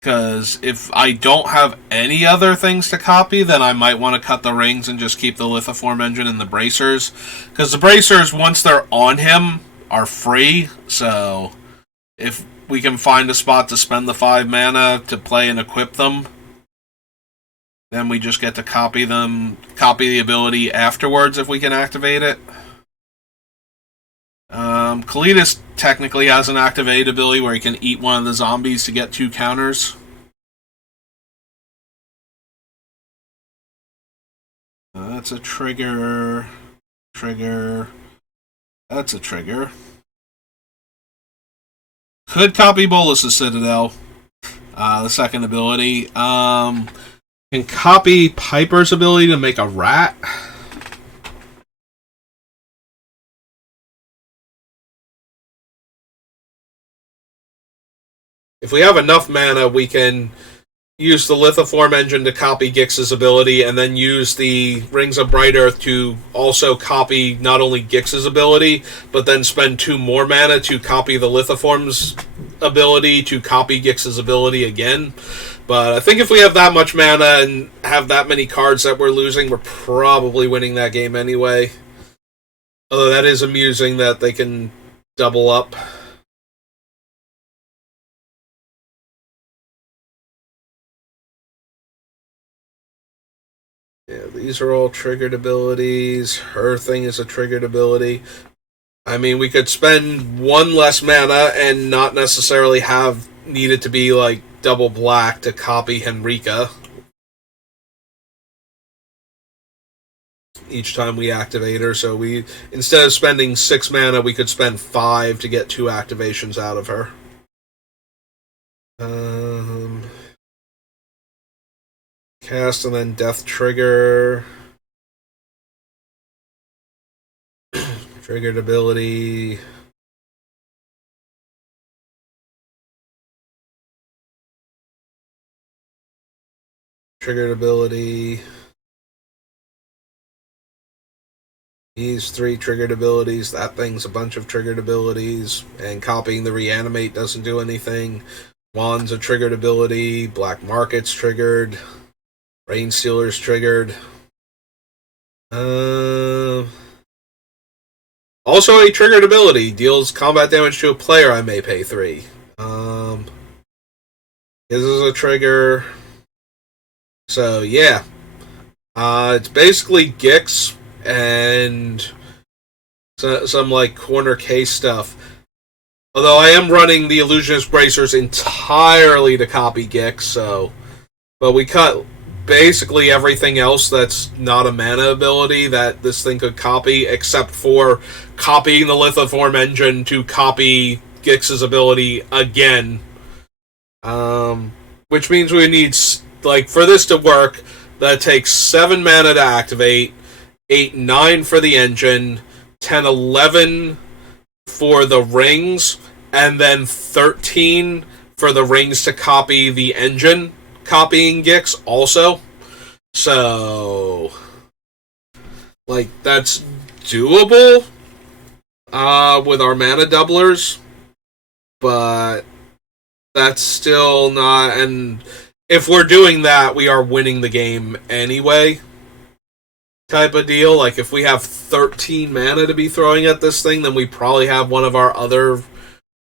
Because if I don't have any other things to copy, then I might want to cut the rings and just keep the Lithoform engine and the bracers. Because the bracers, once they're on him, are free. So if we can find a spot to spend the 5 mana to play and equip them, then we just get to copy the ability afterwards if we can activate it. Kalitas technically has an activated ability where he can eat one of the zombies to get 2 counters. That's a trigger. Trigger. That's a trigger. Could copy Bolas' Citadel. The second ability. Can copy Piper's ability to make a rat. If we have enough mana, we can use the Lithoform engine to copy Gix's ability, and then use the Rings of Bright-Earth to also copy not only Gix's ability, but then spend 2 more mana to copy the Lithoform's ability to copy Gix's ability again. But I think if we have that much mana and have that many cards that we're losing, we're probably winning that game anyway. Although that is amusing that they can double up. Yeah, these are all triggered abilities. Her thing is a triggered ability. I mean, we could spend 1 less mana and not necessarily have needed to be like double black to copy Henrika each time we activate her. So we, instead of spending 6 mana, we could spend 5 to get 2 activations out of her. Cast and then death trigger. Triggered ability. Triggered ability. These 3 triggered abilities. That thing's a bunch of triggered abilities. And copying the reanimate doesn't do anything. Wand's a triggered ability. Black Market's triggered. Rainstealer's triggered. Also a triggered ability. Deals combat damage to a player, I may pay 3. This is a trigger. So, yeah. It's basically Gix and some like corner case stuff. Although I am running the Illusionist Bracers entirely to copy Gix, so... But we cut basically everything else that's not a mana ability that this thing could copy, except for copying the Lithoform engine to copy Gix's ability again. Which means we need, like, for this to work, that takes 7 mana to activate, 8, 9 for the engine, 10, 11 for the rings, and then 13 for the rings to copy the engine, copying Gix also. So, like, that's doable with our mana doublers, but that's still not... And if we're doing that, we are winning the game anyway, type of deal. Like, if we have 13 mana to be throwing at this thing, then we probably have one of our other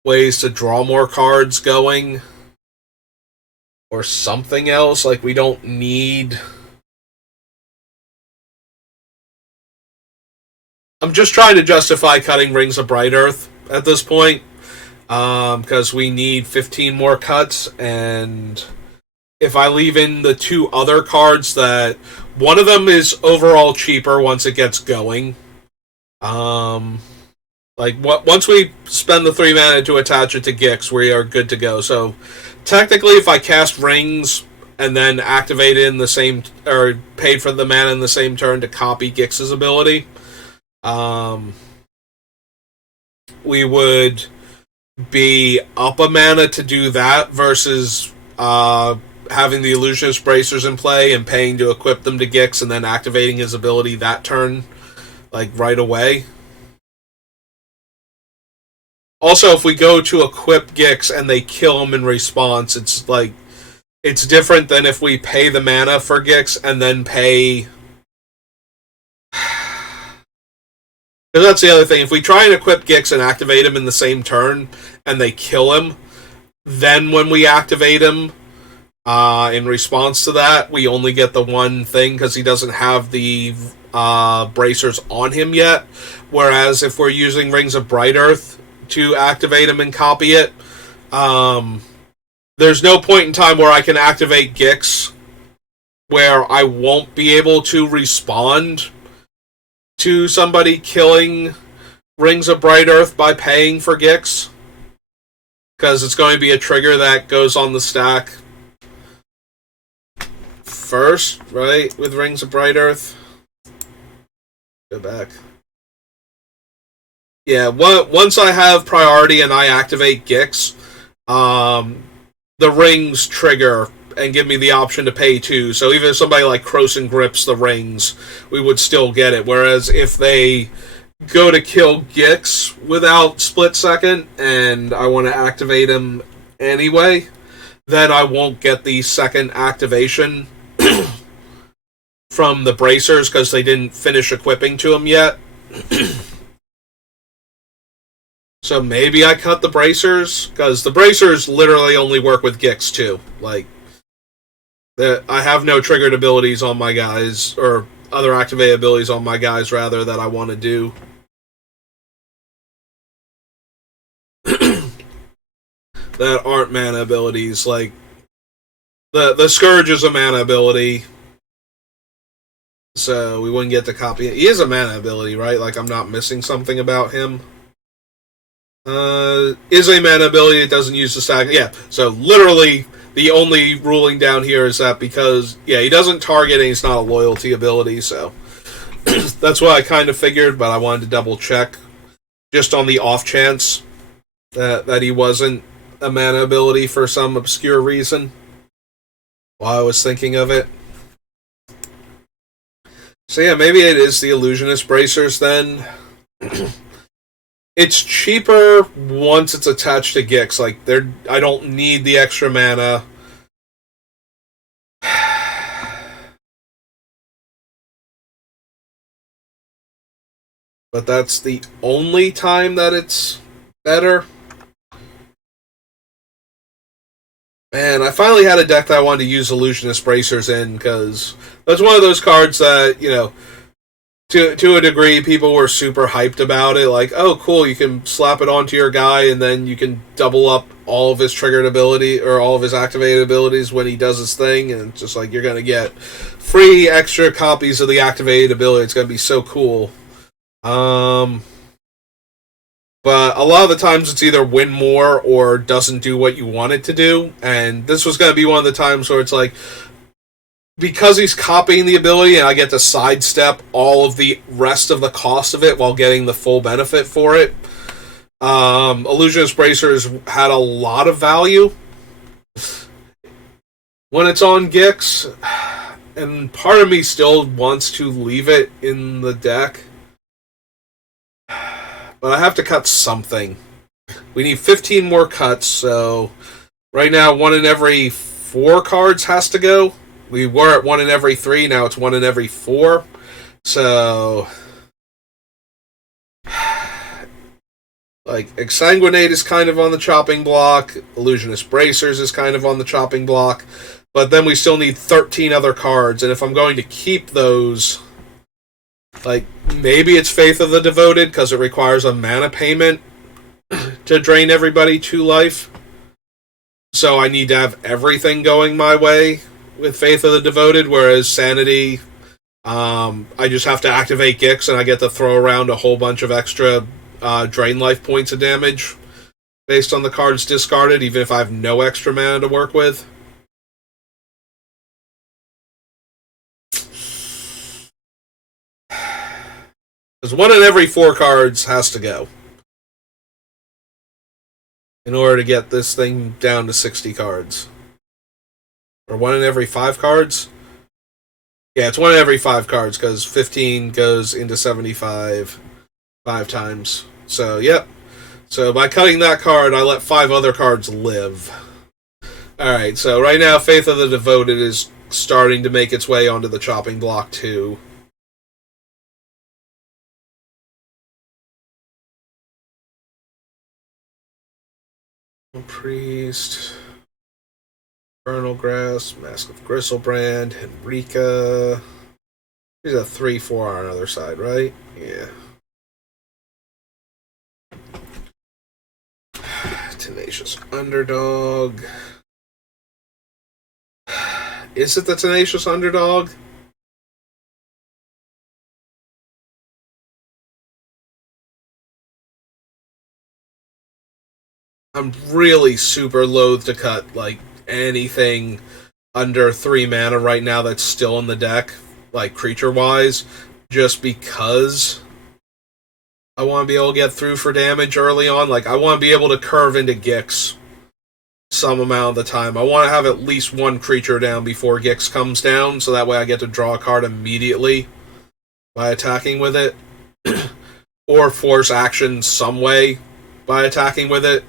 ways to draw more cards going, or something else. Like, we don't need... I'm just trying to justify cutting Rings of Bright-Earth at this point, because we need 15 more cuts, and if I leave in the 2 other cards, that one of them is overall cheaper once it gets going, Once we spend the 3 mana to attach it to Gix, we are good to go. So technically, if I cast Rings and then activate it in the same, or paid for the mana in the same turn to copy Gix's ability, we would be up a mana to do that versus having the Illusionist Bracers in play and paying to equip them to Gix and then activating his ability that turn, like, right away. Also, if we go to equip Gix and they kill him in response, it's like, it's different than if we pay the mana for Gix and then pay... Because that's the other thing. If we try and equip Gix and activate him in the same turn, and they kill him, then when we activate him, in response to that, we only get the one thing because he doesn't have the bracers on him yet. Whereas if we're using Rings of Brighthearth to activate him and copy it, there's no point in time where I can activate Gix where I won't be able to respond to somebody killing Rings of Brighthearth by paying for Gix, because it's going to be a trigger that goes on the stack first, right, with Rings of Brighthearth. Go back. Yeah, once I have priority and I activate Gix, the rings trigger and give me the option to pay too. So even if somebody like Krosan grips the rings, we would still get it. Whereas if they go to kill Gix without split second and I want to activate him anyway, then I won't get the second activation from the bracers because they didn't finish equipping to him yet. So maybe I cut the bracers, because the bracers literally only work with Gix too. Like, I have no triggered abilities on my guys, or other activated abilities on my guys, rather, that I want to do. That aren't mana abilities. Like, the Scourge is a mana ability, so we wouldn't get to copy it. He is a mana ability, right? Like, I'm not missing something about him. Is a mana ability that doesn't use the stack. Yeah, so literally the only ruling down here is that because, yeah, he doesn't target and he's not a loyalty ability, so that's what I kind of figured, but I wanted to double check just on the off chance that he wasn't a mana ability for some obscure reason while I was thinking of it. So yeah, maybe it is the Illusionist Bracers then. It's cheaper once it's attached to Gix. Like, I don't need the extra mana. But that's the only time that it's better. Man, I finally had a deck that I wanted to use Illusionist Bracers in, because that's one of those cards that, you know, to a degree, people were super hyped about it. Like, oh, cool, you can slap it onto your guy, and then you can double up all of his triggered ability, or all of his activated abilities when he does his thing, and it's just like, you're going to get free extra copies of the activated ability. It's going to be so cool. But a lot of the times it's either win more or doesn't do what you want it to do, and this was going to be one of the times where it's like, because he's copying the ability and I get to sidestep all of the rest of the cost of it while getting the full benefit for it, Illusionist Bracers had a lot of value when it's on Gix, and part of me still wants to leave it in the deck, but I have to cut something. We need 15 more cuts, so right now 1 in every 4 cards has to go. We were at 1 in every 3, now it's 1 in every 4. So, like, Exsanguinate is kind of on the chopping block, Illusionist Bracers is kind of on the chopping block, but then we still need 13 other cards, and if I'm going to keep those, like, maybe it's Faith of the Devoted, because it requires a mana payment to drain everybody 2 life. So I need to have everything going my way with Faith of the Devoted, whereas Sanity I just have to activate Gix, and I get to throw around a whole bunch of extra drain life points of damage based on the cards discarded, even if I have no extra mana to work with. Because 1 in every 4 cards has to go in order to get this thing down to 60 cards. Or 1 in every 5 cards? Yeah, it's 1 in every 5 cards, because 15 goes into 75 5 times. So, yep. So by cutting that card, I let 5 other cards live. Alright, so right now Faith of the Devoted is starting to make its way onto the chopping block too. Priest, Infernal Grasp, Mask of Gristlebrand, Henrika. She's a 3/4 on our other side, right? Yeah. Tenacious Underdog. Is it the Tenacious Underdog? I'm really super loath to cut, like, anything under 3 mana right now that's still in the deck, like, creature-wise, just because I want to be able to get through for damage early on. Like, I want to be able to curve into Gix some amount of the time. I want to have at least 1 creature down before Gix comes down, so that way I get to draw a card immediately by attacking with it. Or force action some way by attacking with it.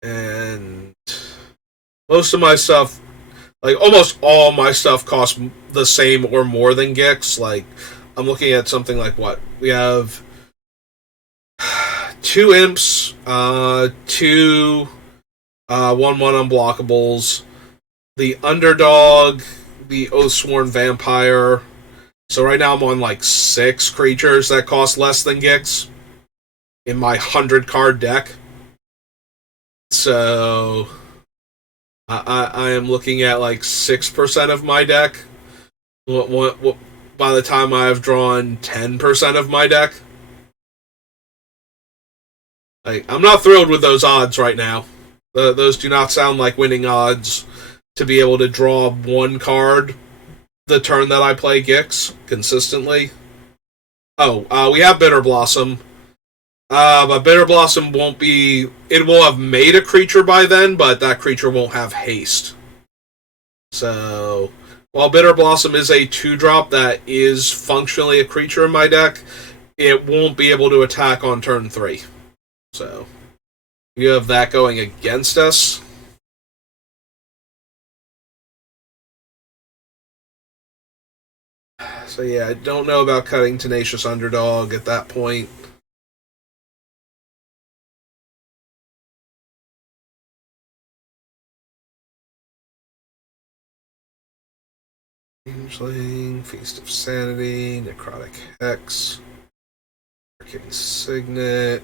And most of my stuff, like almost all my stuff, costs the same or more than Gix. Like, I'm looking at something like what? We have 2 imps, 2 1/1 unblockables, the underdog, the Oathsworn Vampire. So right now I'm on like 6 creatures that cost less than Gix in my 100 card deck. So I am looking at like 6% of my deck. By the time I have drawn 10% of my deck. Like, I'm not thrilled with those odds right now. Those do not sound like winning odds to be able to draw 1 card the turn that I play Gix consistently. Oh, we have Bitter Blossom. But Bitter Blossom won't be... It will have made a creature by then, but that creature won't have haste. So, while Bitter Blossom is a 2-drop that is functionally a creature in my deck, it won't be able to attack on turn 3. So, you have that going against us. So yeah, I don't know about cutting Tenacious Underdog at that point. Changeling, Feast of Sanity, Necrotic Hex, Arcane Signet,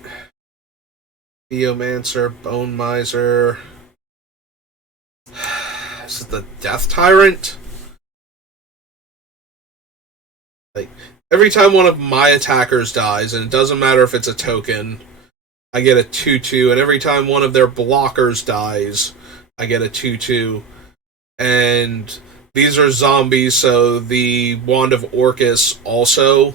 Theomancer, Bone Miser. Is it the Death Tyrant? Like, every time one of my attackers dies, and it doesn't matter if it's a token, I get a 2/2, and every time one of their blockers dies, I get a 2/2. And these are zombies, so the Wand of Orcus also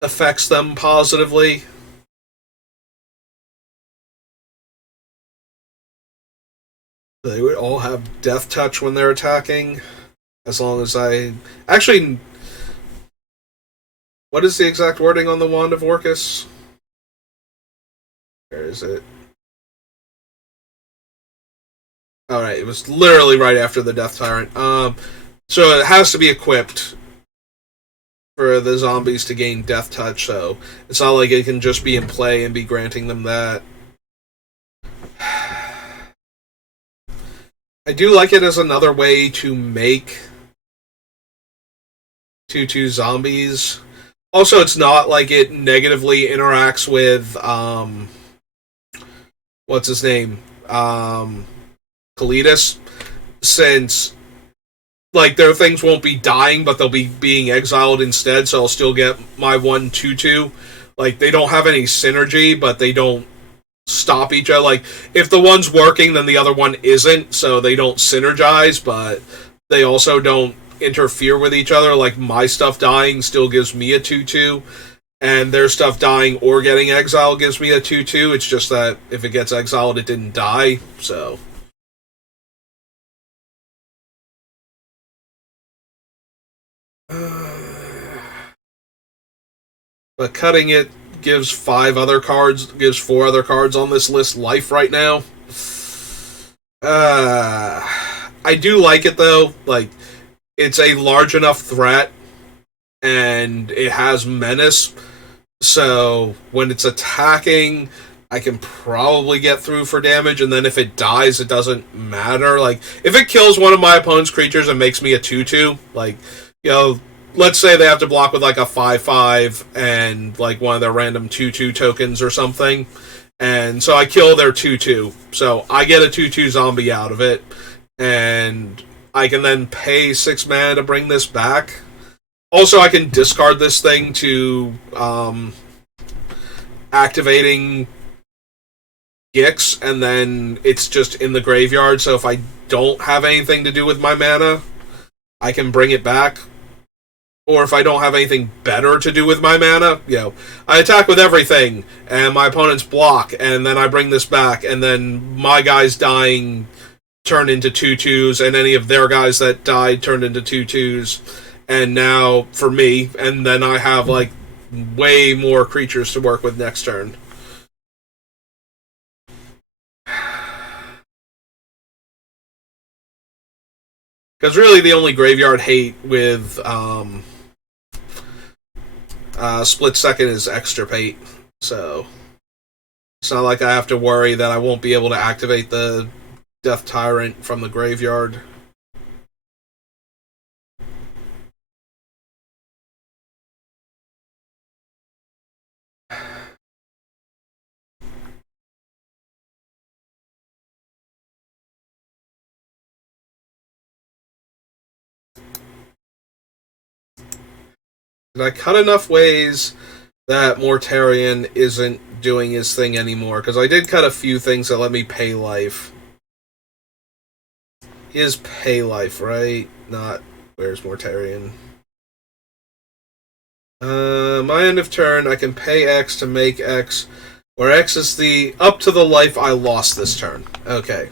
affects them positively. They would all have Death Touch when they're attacking, as long as I... Actually, what is the exact wording on the Wand of Orcus? Where is it? Alright, it was literally right after the Death Tyrant. So it has to be equipped for the zombies to gain Death Touch, so it's not like it can just be in play and be granting them that. I do like it as another way to make 2/2 zombies. Also, it's not like it negatively interacts with, what's his name? Kalidas, since like their things won't be dying, but they'll be being exiled instead. So I'll still get my 1/2/2. Like they don't have any synergy, but they don't stop each other. Like if the one's working, then the other one isn't, so they don't synergize, but they also don't interfere with each other. Like my stuff dying still gives me a 2/2, and their stuff dying or getting exiled gives me a 2/2. It's just that if it gets exiled, it didn't die. So. But cutting it gives gives 4 other cards on this list life right now. I do like it though. Like, it's a large enough threat, and it has menace. So when it's attacking, I can probably get through for damage, and then if it dies, it doesn't matter. Like, if it kills one of my opponent's creatures and makes me a 2/2, like, let's say they have to block with like a 5/5 and like one of their random 2/2 tokens or something, and so I kill their 2/2. So I get a 2/2 zombie out of it, and I can then pay 6 mana to bring this back. Also, I can discard this thing to activating Gix, and then it's just in the graveyard. So if I don't have anything to do with my mana, I can bring it back. Or if I don't have anything better to do with my mana, I attack with everything, and my opponents block, and then I bring this back, and then my guys dying turn into 2/2s, and any of their guys that died turned into 2/2s, and now for me, and then I have like way more creatures to work with next turn. Because really the only graveyard hate with Split Second is Extirpate, so it's not like I have to worry that I won't be able to activate the Death Tyrant from the graveyard. And I cut enough ways that Mortarion isn't doing his thing anymore, because I did cut a few things that let me pay life. He is pay life, right? Not, where's Mortarion? My end of turn, I can pay X to make X, where X is the up to the life I lost this turn. Okay.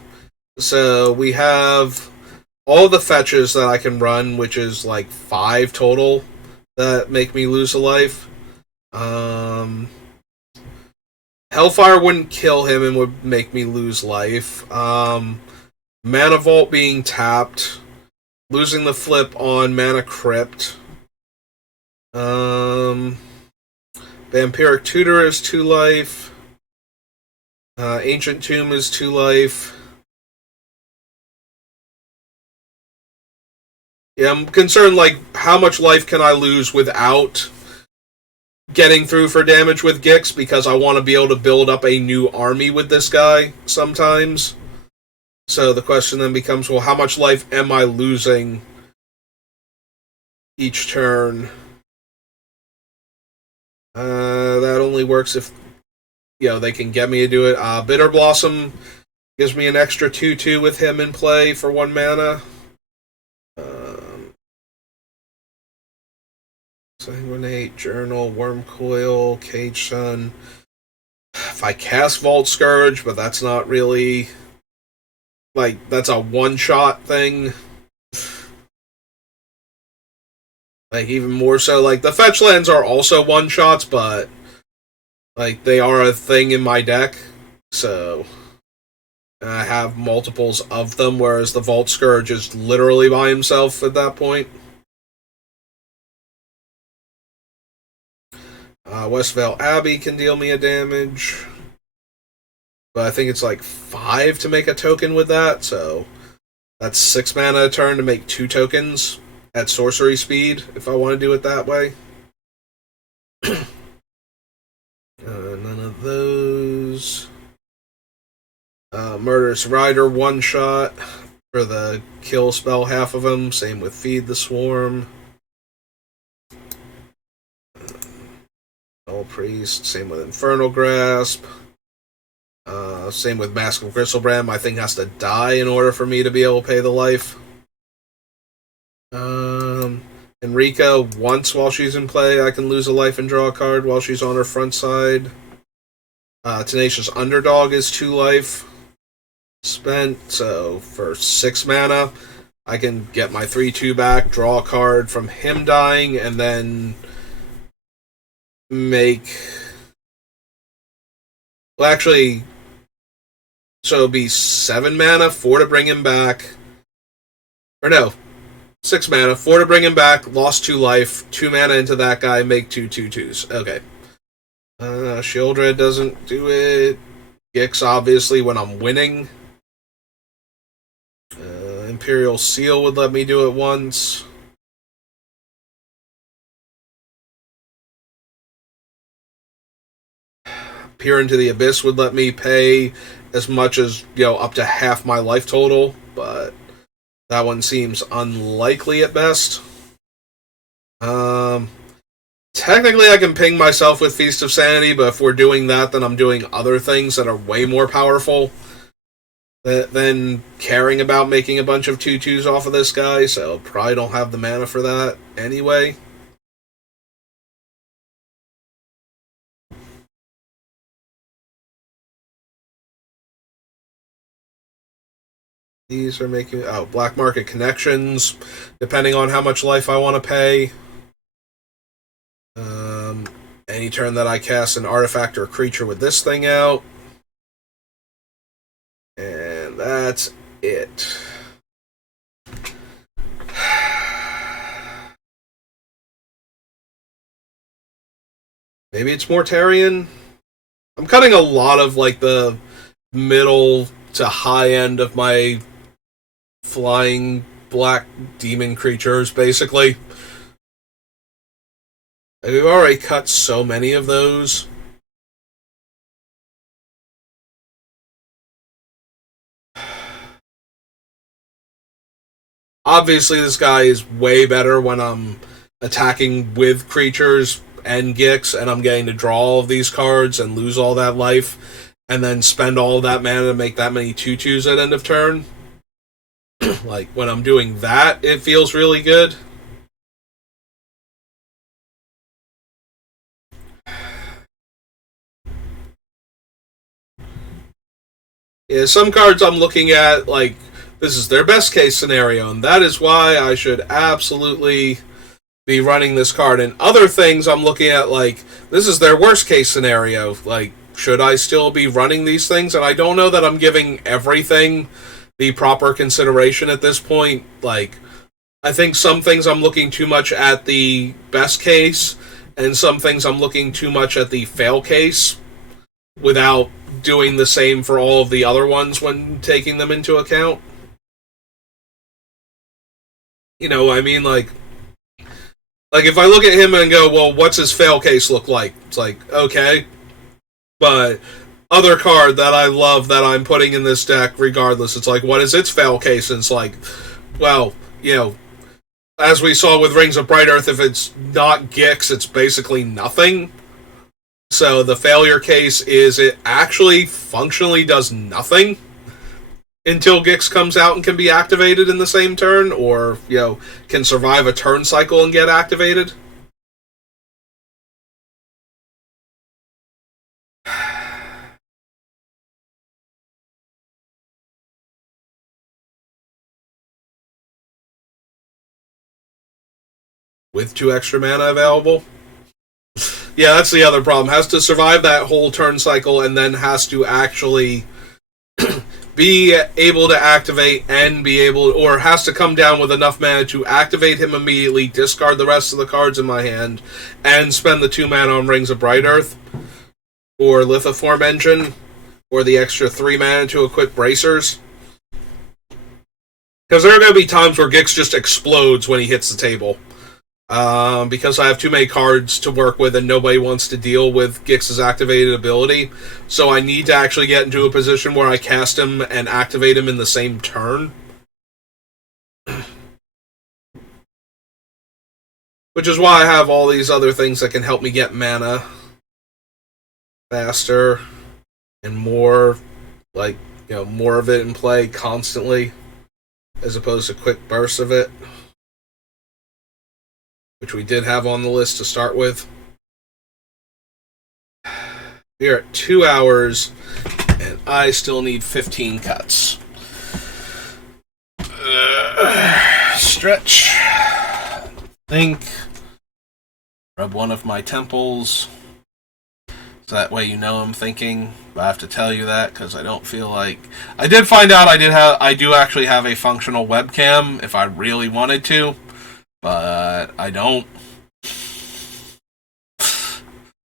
So we have all the fetches that I can run, which is like 5 total, that make me lose a life. Hellfire wouldn't kill him and would make me lose life. Mana Vault being tapped. Losing the flip on Mana Crypt. Vampiric Tutor is 2 life. Ancient Tomb is 2 life. Yeah, I'm concerned, like, how much life can I lose without getting through for damage with Gix, because I want to be able to build up a new army with this guy sometimes. So the question then becomes, well, how much life am I losing each turn? That only works if, they can get me to do it. Bitter Blossom gives me an extra 2/2 with him in play for 1 mana. Sanguinate, Journal, Wormcoil, Cage Sun. If I cast Vault Scourge, but that's not really, like, that's a one-shot thing. Like, even more so, like, the fetch lands are also one-shots, but, like, they are a thing in my deck, so I have multiples of them, whereas the Vault Scourge is literally by himself at that point. Westvale Abbey can deal me a damage, but I think it's like 5 to make a token with that, so that's 6 mana a turn to make 2 tokens at sorcery speed, if I want to do it that way. None of those. Murderous Rider, 1 shot. for the kill spell half of him. Same with Feed the Swarm. All Priest. Same with Infernal Grasp. Same with Mask of Gristlebrand. My thing has to die in order for me to be able to pay the life. Enrica, once while she's in play, I can lose a life and draw a card while she's on her front side. Tenacious Underdog is 2 life spent, so for 6 mana, I can get my 3/2 back, draw a card from him dying, and then make... Well, actually... So it'll be 7 mana, 4 to bring him back. Or no, 6 mana, 4 to bring him back, lost 2 life, 2 mana into that guy, make 2 2/2s. Okay. Sheoldred doesn't do it. Gix, obviously, when I'm winning. Imperial Seal would let me do it once. Peer into the Abyss would let me pay as much as, up to half my life total, but that one seems unlikely at best. Technically I can ping myself with Feast of Sanity, but if we're doing that, then I'm doing other things that are way more powerful than caring about making a bunch of 2/2s off of this guy, so probably don't have the mana for that anyway. These are making... Black Market Connections, depending on how much life I want to pay. Any turn that I cast an artifact or creature with this thing out. And that's it. Maybe it's Mortarion? I'm cutting a lot of, the middle to high end of my flying black demon creatures, basically. We've already cut so many of those. Obviously, this guy is way better when I'm attacking with creatures and Gix, and I'm getting to draw all of these cards and lose all that life, and then spend all of that mana to make that many 2/2s at end of turn. When I'm doing that, it feels really good. Yeah, some cards I'm looking at, this is their best case scenario, and that is why I should absolutely be running this card. And other things I'm looking at, this is their worst case scenario. Should I still be running these things? And I don't know that I'm giving everything the proper consideration at this point. I think some things I'm looking too much at the best case, and some things I'm looking too much at the fail case, without doing the same for all of the other ones when taking them into account. You know what I mean? If I look at him and go, well, what's his fail case look like? It's okay. But other card that I love that I'm putting in this deck regardless, it's what is its fail case? And it's well, as we saw with Rings of Bright-Earth, if it's not Gix, it's basically nothing. So the failure case is it actually functionally does nothing until Gix comes out and can be activated in the same turn, or, can survive a turn cycle and get activated. With 2 extra mana available. Yeah, that's the other problem. Has to survive that whole turn cycle and then has to actually be able to activate and be able... Or has to come down with enough mana to activate him immediately, discard the rest of the cards in my hand, and spend the 2 mana on Rings of Bright-Earth, or Lithoform Engine, or the extra 3 mana to equip Bracers. Because there are going to be times where Gix just explodes when he hits the table. Because I have too many cards to work with and nobody wants to deal with Gix's activated ability. So I need to actually get into a position where I cast him and activate him in the same turn. Which is why I have all these other things that can help me get mana faster and more, like, more of it in play constantly, as opposed to quick bursts of it, which we did have on the list to start with. We're at 2 hours, and I still need 15 cuts. Stretch. Think. Rub one of my temples. So that way you know I'm thinking. But I have to tell you that because I don't feel like... I did find out I do actually have a functional webcam if I really wanted to. But I don't.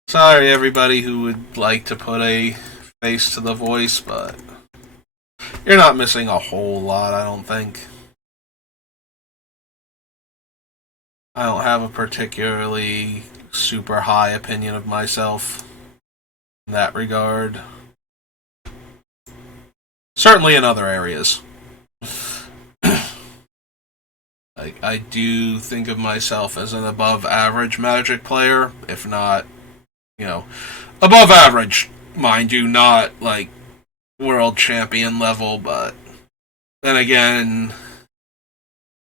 Sorry, everybody who would like to put a face to the voice, but you're not missing a whole lot, I don't think. I don't have a particularly super high opinion of myself in that regard. Certainly in other areas. Like, I do think of myself as an above average Magic player, if not, above average, mind you, not like world champion level, but then again,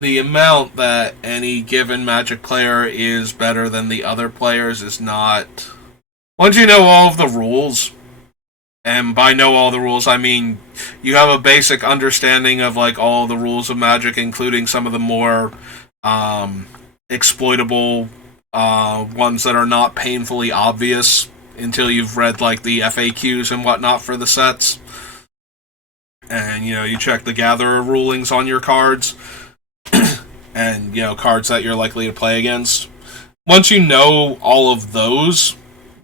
the amount that any given Magic player is better than the other players is not... Once you know all of the rules, and by know all the rules, I mean you have a basic understanding of like all the rules of Magic, including some of the more exploitable ones that are not painfully obvious until you've read like the FAQs and whatnot for the sets. And you check the gatherer rulings on your cards and cards that you're likely to play against. Once you know all of those,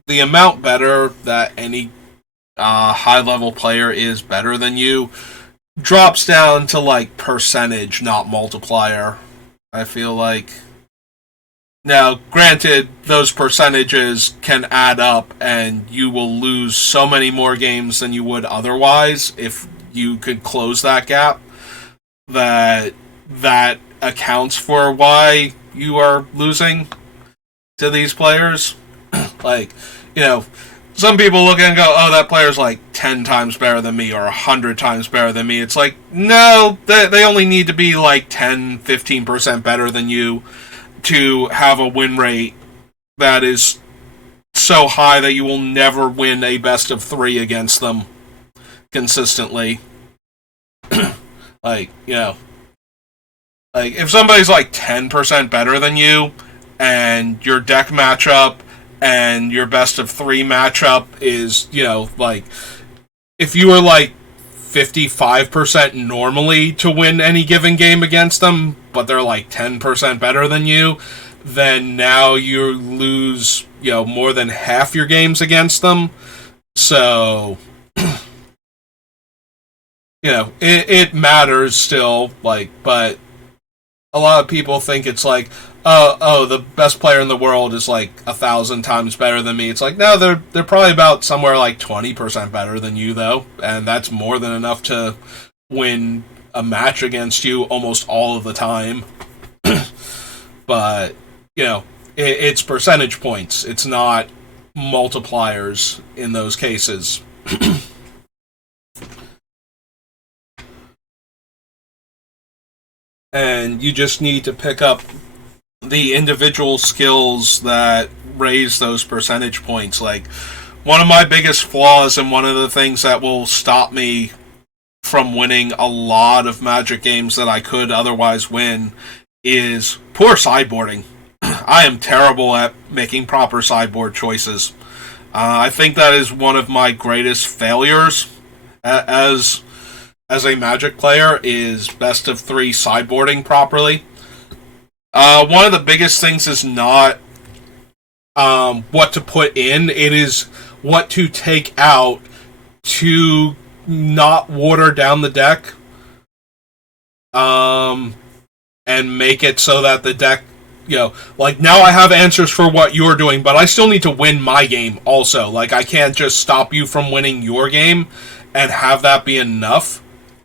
the amount better that any high level player is better than you drops down to like percentage, not multiplier. I feel like. Now, granted, those percentages can add up, and you will lose so many more games than you would otherwise if you could close that gap. That accounts for why you are losing to these players. Like, some people look and go, oh, that player's like 10 times better than me or 100 times better than me. It's like, no, they only need to be like 10, 15% better than you to have a win rate that is so high that you will never win a best of 3 against them consistently. Like, like if somebody's like 10% better than you and your deck matchup and your best of 3 matchup is, like if you were like 55% normally to win any given game against them, but they're like 10% better than you, then now you lose, more than half your games against them. So, it matters still, like, but a lot of people think it's like, oh, the best player in the world is like 1,000 times better than me. It's like, no, they're probably about somewhere like 20% better than you, though, and that's more than enough to win a match against you almost all of the time. But, it's percentage points. It's not multipliers in those cases. And you just need to pick up the individual skills that raise those percentage points. Like, one of my biggest flaws and one of the things that will stop me from winning a lot of Magic games that I could otherwise win is poor sideboarding. I am terrible at making proper sideboard choices. I think that is one of my greatest failures as a Magic player, is best of 3 sideboarding properly. One of the biggest things is not what to put in, it is what to take out to not water down the deck, and make it so that the deck, like, now I have answers for what you're doing, but I still need to win my game also. Like, I can't just stop you from winning your game and have that be enough.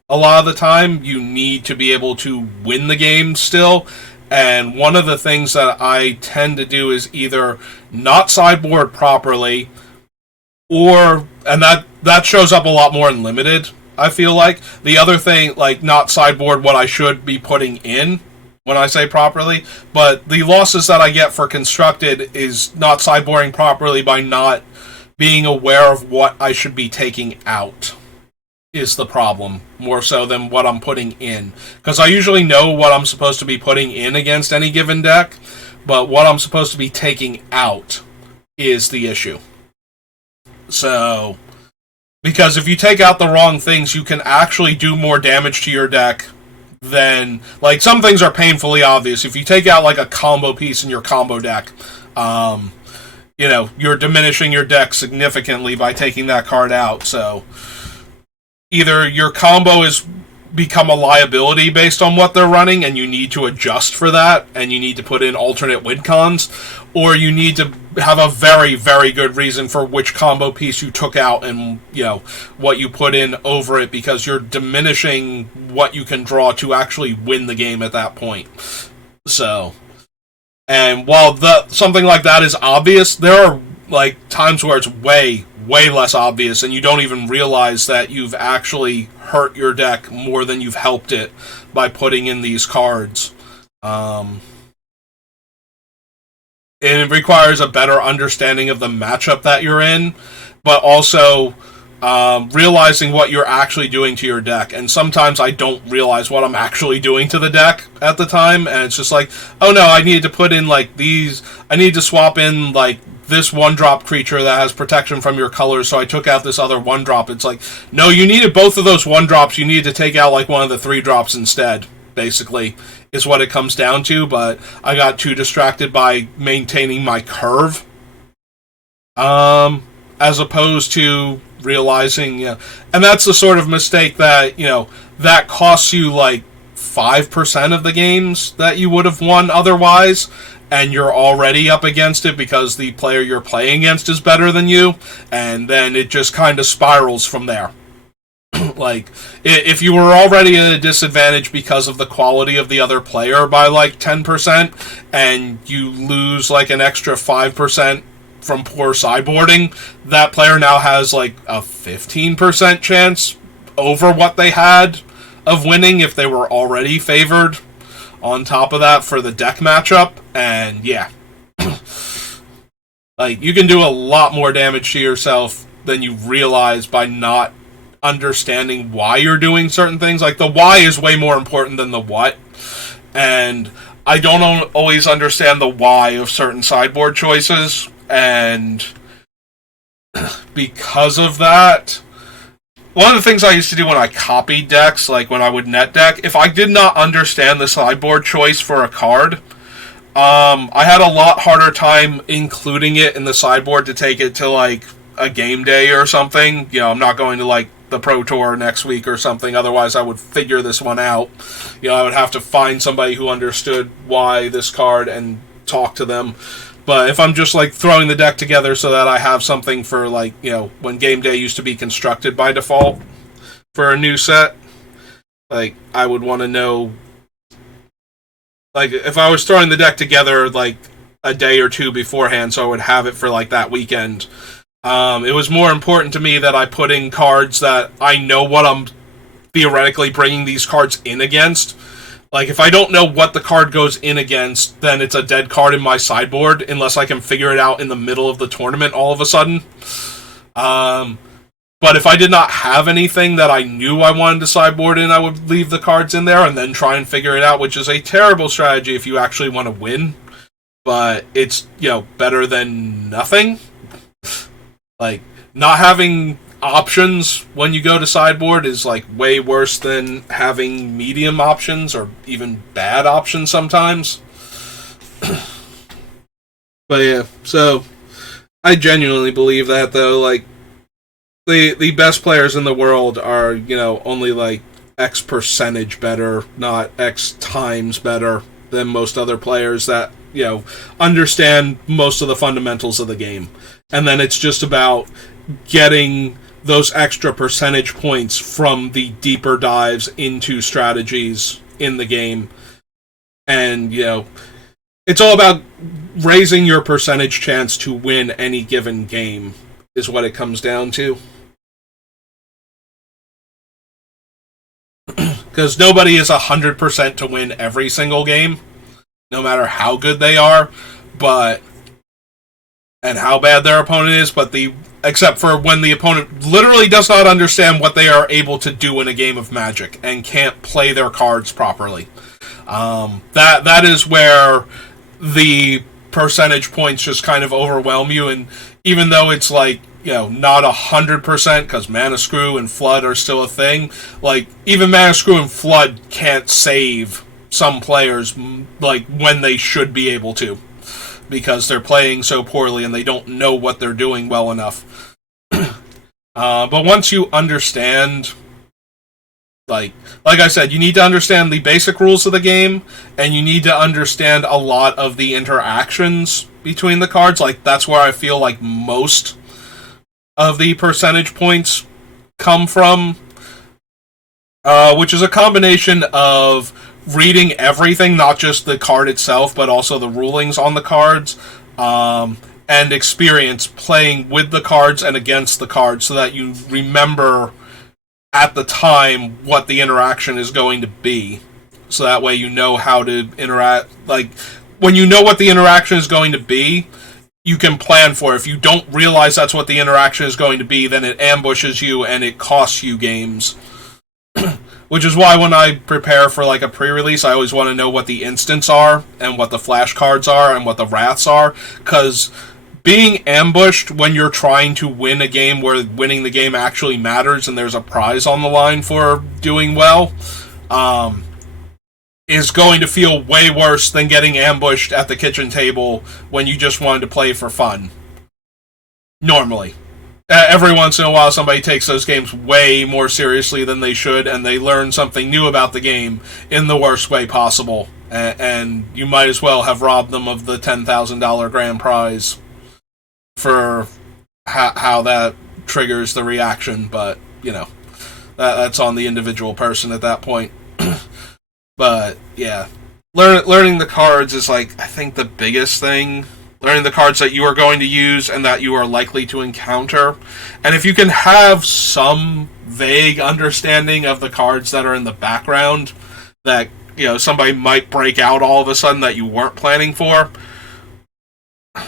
A lot of the time, you need to be able to win the game still, And one of the things that I tend to do is either not sideboard properly, and that shows up a lot more in limited, I feel like. The other thing, like, not sideboard what I should be putting in when I say properly, but the losses that I get for constructed is not sideboarding properly by not being aware of what I should be taking out is the problem, more so than what I'm putting in. Because I usually know what I'm supposed to be putting in against any given deck, but what I'm supposed to be taking out is the issue. So, because if you take out the wrong things, you can actually do more damage to your deck than, like, some things are painfully obvious. If you take out, like, a combo piece in your combo deck, you're diminishing your deck significantly by taking that card out. So, either your combo is become a liability based on what they're running, and you need to adjust for that, and you need to put in alternate win cons, or you need to have a very, very good reason for which combo piece you took out and, what you put in over it, because you're diminishing what you can draw to actually win the game at that point. So, and while something like that is obvious, there are, like, times where it's way, way less obvious, and you don't even realize that you've actually hurt your deck more than you've helped it by putting in these cards. And it requires a better understanding of the matchup that you're in, but also realizing what you're actually doing to your deck. And sometimes I don't realize what I'm actually doing to the deck at the time, and it's just like, oh no, I need to put in, like, these, I need to swap in, like, this 1-drop creature that has protection from your colors, so I took out this other 1-drop. It's like, no, you needed both of those 1-drops, you needed to take out, like, one of the 3-drops instead, basically, is what it comes down to, but I got too distracted by maintaining my curve, as opposed to realizing, and that's the sort of mistake that, that costs you, like, 5% of the games that you would have won otherwise, and you're already up against it because the player you're playing against is better than you, and then it just kind of spirals from there. Like, if you were already at a disadvantage because of the quality of the other player by, like, 10%, and you lose, like, an extra 5% from poor sideboarding, that player now has, like, a 15% chance over what they had of winning if they were already favored on top of that for the deck matchup. And yeah, like, you can do a lot more damage to yourself than you realize by not understanding why you're doing certain things. Like, the why is way more important than the what, and I don't always understand the why of certain sideboard choices, and because of that, one of the things I used to do when I copied decks, like when I would net deck, if I did not understand the sideboard choice for a card, I had a lot harder time including it in the sideboard to take it to, like, a game day or something. I'm not going to, like, the Pro Tour next week or something, otherwise I would figure this one out. I would have to find somebody who understood why this card and talk to them. But if I'm just, like, throwing the deck together so that I have something for, like, when game day used to be constructed by default for a new set, like, I would want to know, like, if I was throwing the deck together, like, a day or two beforehand so I would have it for, like, that weekend, it was more important to me that I put in cards that I know what I'm theoretically bringing these cards in against. Like, if I don't know what the card goes in against, then it's a dead card in my sideboard, unless I can figure it out in the middle of the tournament all of a sudden. But if I did not have anything that I knew I wanted to sideboard in, I would leave the cards in there and then try and figure it out, which is a terrible strategy if you actually want to win. But it's, better than nothing. Like, not having options when you go to sideboard is, like, way worse than having medium options or even bad options sometimes. But yeah, so I genuinely believe that, though. Like, the best players in the world are, only, like, X percentage better, not X times better than most other players that, understand most of the fundamentals of the game. And then it's just about getting those extra percentage points from the deeper dives into strategies in the game. And, it's all about raising your percentage chance to win any given game, is what it comes down to. Because nobody is 100% to win every single game, no matter how good they are, and how bad their opponent is, except for when the opponent literally does not understand what they are able to do in a game of Magic and can't play their cards properly. That is where the percentage points just kind of overwhelm you, and even though it's like, not 100%, because Mana Screw and Flood are still a thing, like, even Mana Screw and Flood can't save some players, like, when they should be able to, because they're playing so poorly and they don't know what they're doing well enough. But once you understand, like I said, you need to understand the basic rules of the game, and you need to understand a lot of the interactions between the cards. Like, that's where I feel like most of the percentage points come from, which is a combination of reading everything, not just the card itself, but also the rulings on the cards, and experience playing with the cards and against the cards, so that you remember at the time what the interaction is going to be. So that way you know how to interact. Like, when you know what the interaction is going to be, you can plan for it. If you don't realize that's what the interaction is going to be, then it ambushes you and it costs you games. Which is why when I prepare for like a pre-release, I always want to know what the instants are, and what the flash cards are, and what the wraths are, because being ambushed when you're trying to win a game where winning the game actually matters and there's a prize on the line for doing well, is going to feel way worse than getting ambushed at the kitchen table when you just wanted to play for fun. Normally. Every once in a while, somebody takes those games way more seriously than they should, and they learn something new about the game in the worst way possible. And you might as well have robbed them of the $10,000 grand prize for how that triggers the reaction. But, that's on the individual person at that point. But, yeah. Learning the cards is, like, I think the biggest thing. Learning the cards that you are going to use and that you are likely to encounter. And if you can have some vague understanding of the cards that are in the background, that, somebody might break out all of a sudden that you weren't planning for,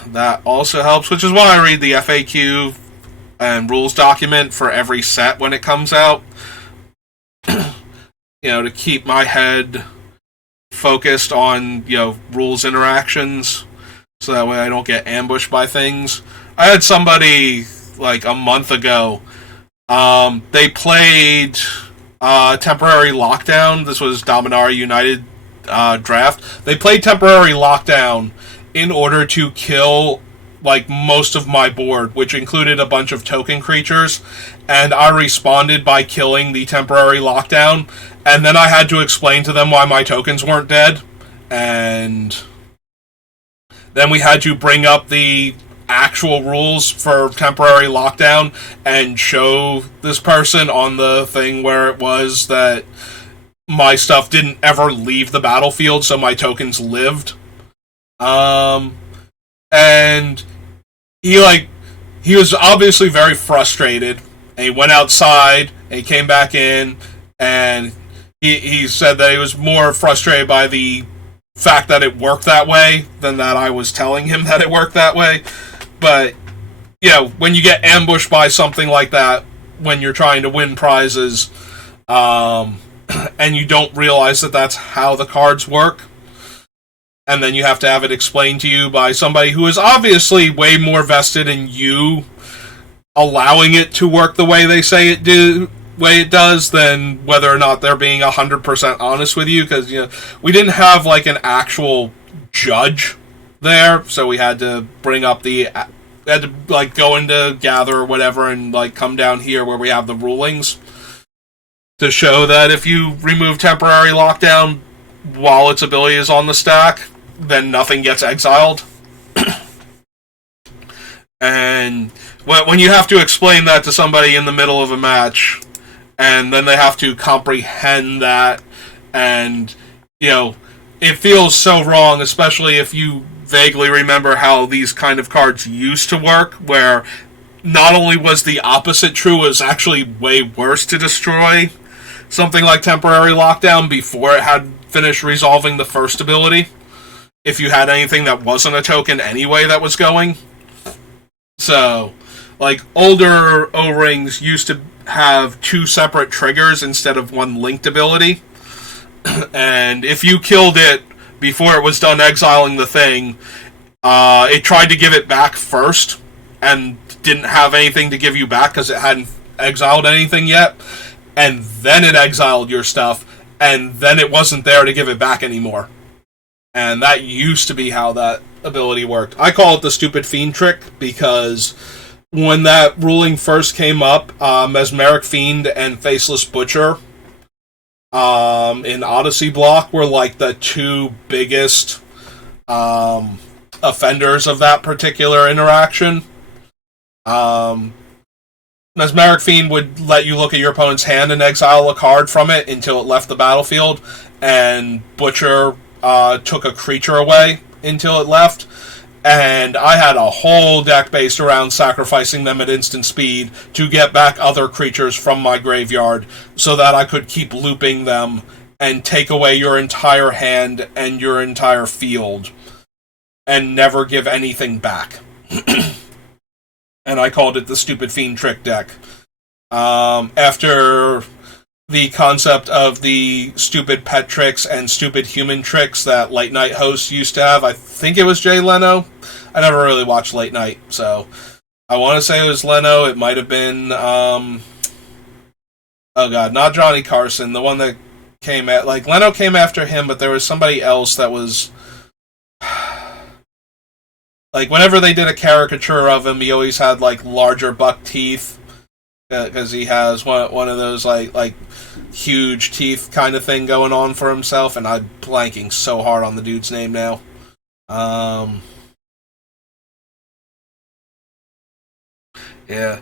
that also helps, which is why I read the FAQ and rules document for every set when it comes out. To keep my head focused on, rules interactions, so that way I don't get ambushed by things. I had somebody, like, a month ago, they played Temporary Lockdown. This was Dominaria United draft. They played Temporary Lockdown in order to kill, like, most of my board, which included a bunch of token creatures, and I responded by killing the Temporary Lockdown, and then I had to explain to them why my tokens weren't dead, and then we had to bring up the actual rules for Temporary Lockdown and show this person on the thing where it was that my stuff didn't ever leave the battlefield, so my tokens lived. And he was obviously very frustrated, and he went outside, and he came back in, and he said that he was more frustrated by the fact that it worked that way than that I was telling him that it worked that way. But, when you get ambushed by something like that, when you're trying to win prizes, and you don't realize that that's how the cards work, and then you have to have it explained to you by somebody who is obviously way more vested in you allowing it to work the way they say it does, than whether or not they're being 100% honest with you, because we didn't have like an actual judge there, so we had to go into Gather or whatever, and like come down here where we have the rulings to show that if you remove Temporary Lockdown while its ability is on the stack, then nothing gets exiled. And when you have to explain that to somebody in the middle of a match, and then they have to comprehend that, and it feels so wrong, especially if you vaguely remember how these kind of cards used to work, where not only was the opposite true, it was actually way worse to destroy something like Temporary Lockdown before it had finished resolving the first ability, if you had anything that wasn't a token anyway that was going. So, like, older O-Rings used to have 2 separate triggers instead of 1 linked ability. And if you killed it before it was done exiling the thing, it tried to give it back first and didn't have anything to give you back because it hadn't exiled anything yet. And then it exiled your stuff, and then it wasn't there to give it back anymore. And that used to be how that ability worked. I call it the stupid fiend trick because when that ruling first came up, Mesmeric Fiend and Faceless Butcher in Odyssey block were like the 2 biggest offenders of that particular interaction. Mesmeric Fiend would let you look at your opponent's hand and exile a card from it until it left the battlefield, and Butcher took a creature away until it left. And I had a whole deck based around sacrificing them at instant speed to get back other creatures from my graveyard so that I could keep looping them and take away your entire hand and your entire field and never give anything back. And I called it the Stupid Fiend Trick deck. After the concept of the stupid pet tricks and stupid human tricks that late night hosts used to have, I think it was Jay Leno. I never really watched late night, so I want to say it was Leno. It might have been, oh god, not Johnny Carson, the one that came at, like, Leno came after him, but there was somebody else that was, like, whenever they did a caricature of him, he always had, like, larger buck teeth, because he has one of those, like, huge teeth kind of thing going on for himself, and I'm blanking so hard on the dude's name now. Yeah.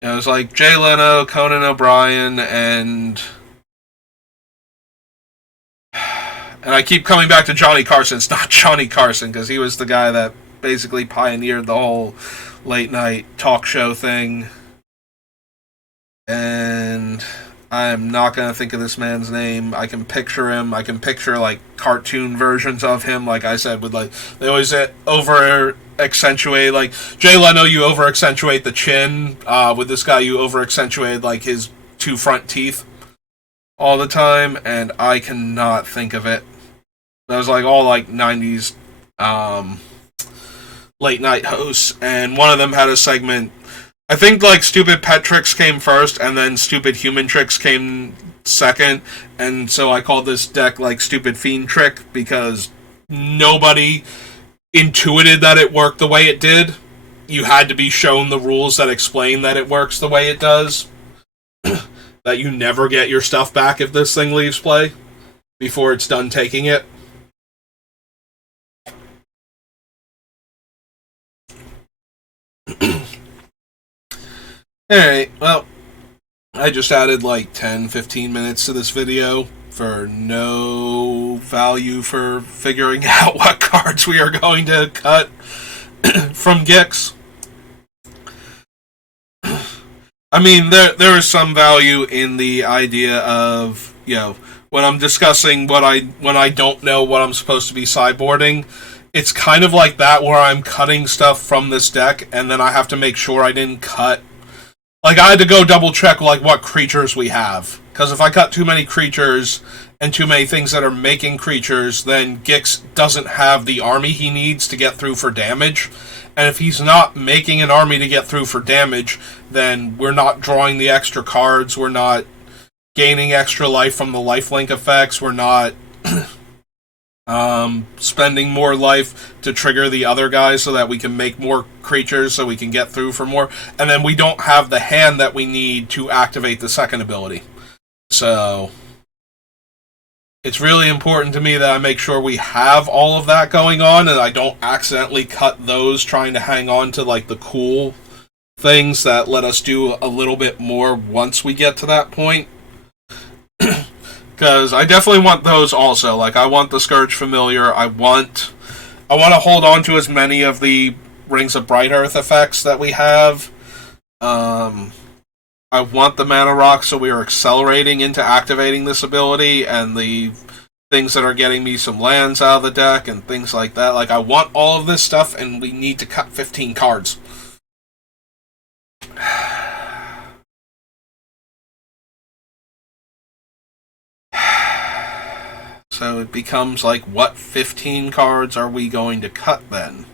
It was like Jay Leno, Conan O'Brien, and I keep coming back to Johnny Carson. It's not Johnny Carson, because he was the guy that basically pioneered the whole late night talk show thing. And I'm not going to think of this man's name. I can picture him. I can picture, like, cartoon versions of him. Like I said, with, like, they always over-accentuate, like, Jay Leno, you over-accentuate the chin. With this guy, you over-accentuate, like, his 2 front teeth all the time, and I cannot think of it. That was, like, all, like, 90s late-night hosts, and one of them had a segment. I think, like, Stupid Pet Tricks came first, and then Stupid Human Tricks came second, and so I called this deck, like, Stupid Fiend Trick, because nobody intuited that it worked the way it did. You had to be shown the rules that explain that it works the way it does. That you never get your stuff back if this thing leaves play, before it's done taking it. Alright, well, I just added like 10-15 minutes to this video for no value for figuring out what cards we are going to cut from Gix. I mean, there is some value in the idea of, you know, when I'm discussing when I don't know what I'm supposed to be sideboarding, it's kind of like that where I'm cutting stuff from this deck and then I have to make sure I didn't cut. Like, I had to go double check, like, what creatures we have. Because if I cut too many creatures and too many things that are making creatures, then Gix doesn't have the army he needs to get through for damage. And if he's not making an army to get through for damage, then we're not drawing the extra cards, we're not gaining extra life from the lifelink effects, we're not spending more life to trigger the other guys so that we can make more creatures so we can get through for more, and then we don't have the hand that we need to activate the second ability. So it's really important to me that I make sure we have all of that going on and I don't accidentally cut those trying to hang on to, like, the cool things that let us do a little bit more once we get to that point. Because I definitely want those also. Like, I want the Scourge Familiar. I want to hold on to as many of the Rings of Bright Earth effects that we have. I want the Mana Rock, so we are accelerating into activating this ability, and the things that are getting me some lands out of the deck, and things like that. Like, I want all of this stuff, and we need to cut 15 cards. So it becomes like, what 15 cards are we going to cut then?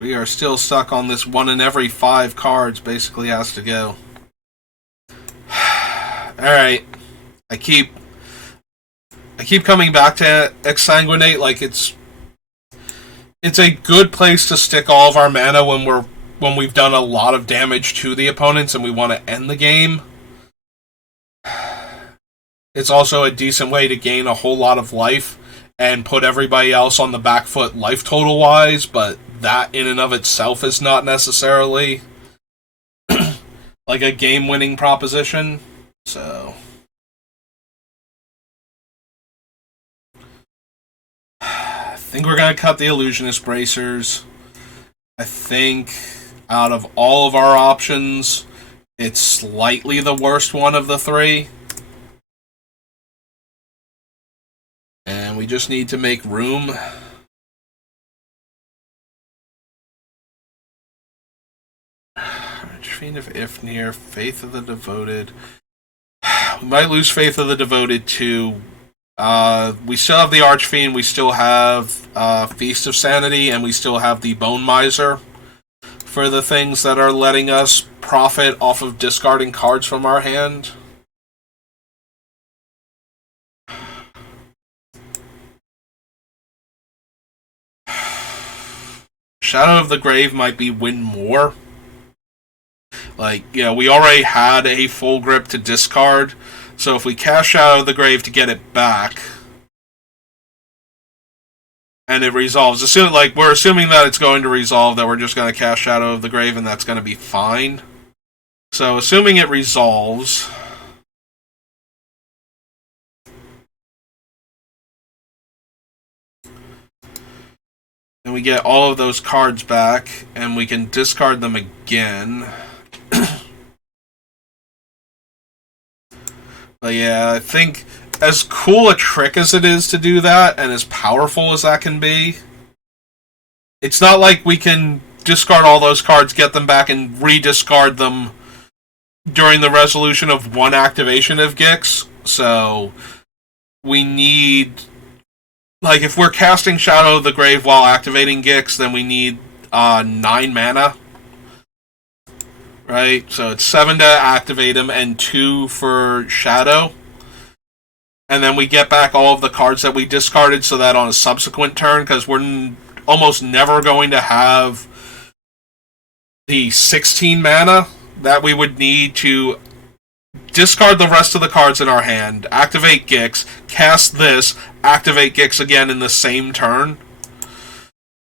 We are still stuck on this 1 in every 5 cards basically has to go. Alright. I keep coming back to Exsanguinate. Like, it's a good place to stick all of our mana when we've done a lot of damage to the opponents and we want to end the game. It's also a decent way to gain a whole lot of life and put everybody else on the back foot life total wise, but that in and of itself is not necessarily like a game winning proposition. So I think we're going to cut the Illusionist Bracers. I think out of all of our options, it's slightly the worst one of the 3. And we just need to make room. Archfiend of Ifnir, Faith of the Devoted. We might lose Faith of the Devoted too. We still have the Archfiend, we still have Feast of Sanity, and we still have the Bone Miser for the things that are letting us profit off of discarding cards from our hand. Shadow of the Grave might be win more. Like, you know, we already had a full grip to discard, so if we cast Shadow of the Grave to get it back, and it resolves, we're assuming that it's going to resolve, that we're just going to cast Shadow of the Grave and that's going to be fine. So, assuming it resolves, and we get all of those cards back, and we can discard them again. But yeah, I think as cool a trick as it is to do that, and as powerful as that can be, it's not like we can discard all those cards, get them back, and re-discard them during the resolution of one activation of Gix. So we need, like, if we're casting Shadow of the Grave while activating Gix, then we need 9 mana. Right? So it's 7 to activate him and 2 for Shadow. And then we get back all of the cards that we discarded so that on a subsequent turn, because we're almost never going to have the 16 mana that we would need to discard the rest of the cards in our hand, activate Gix, cast this, activate Gix again in the same turn.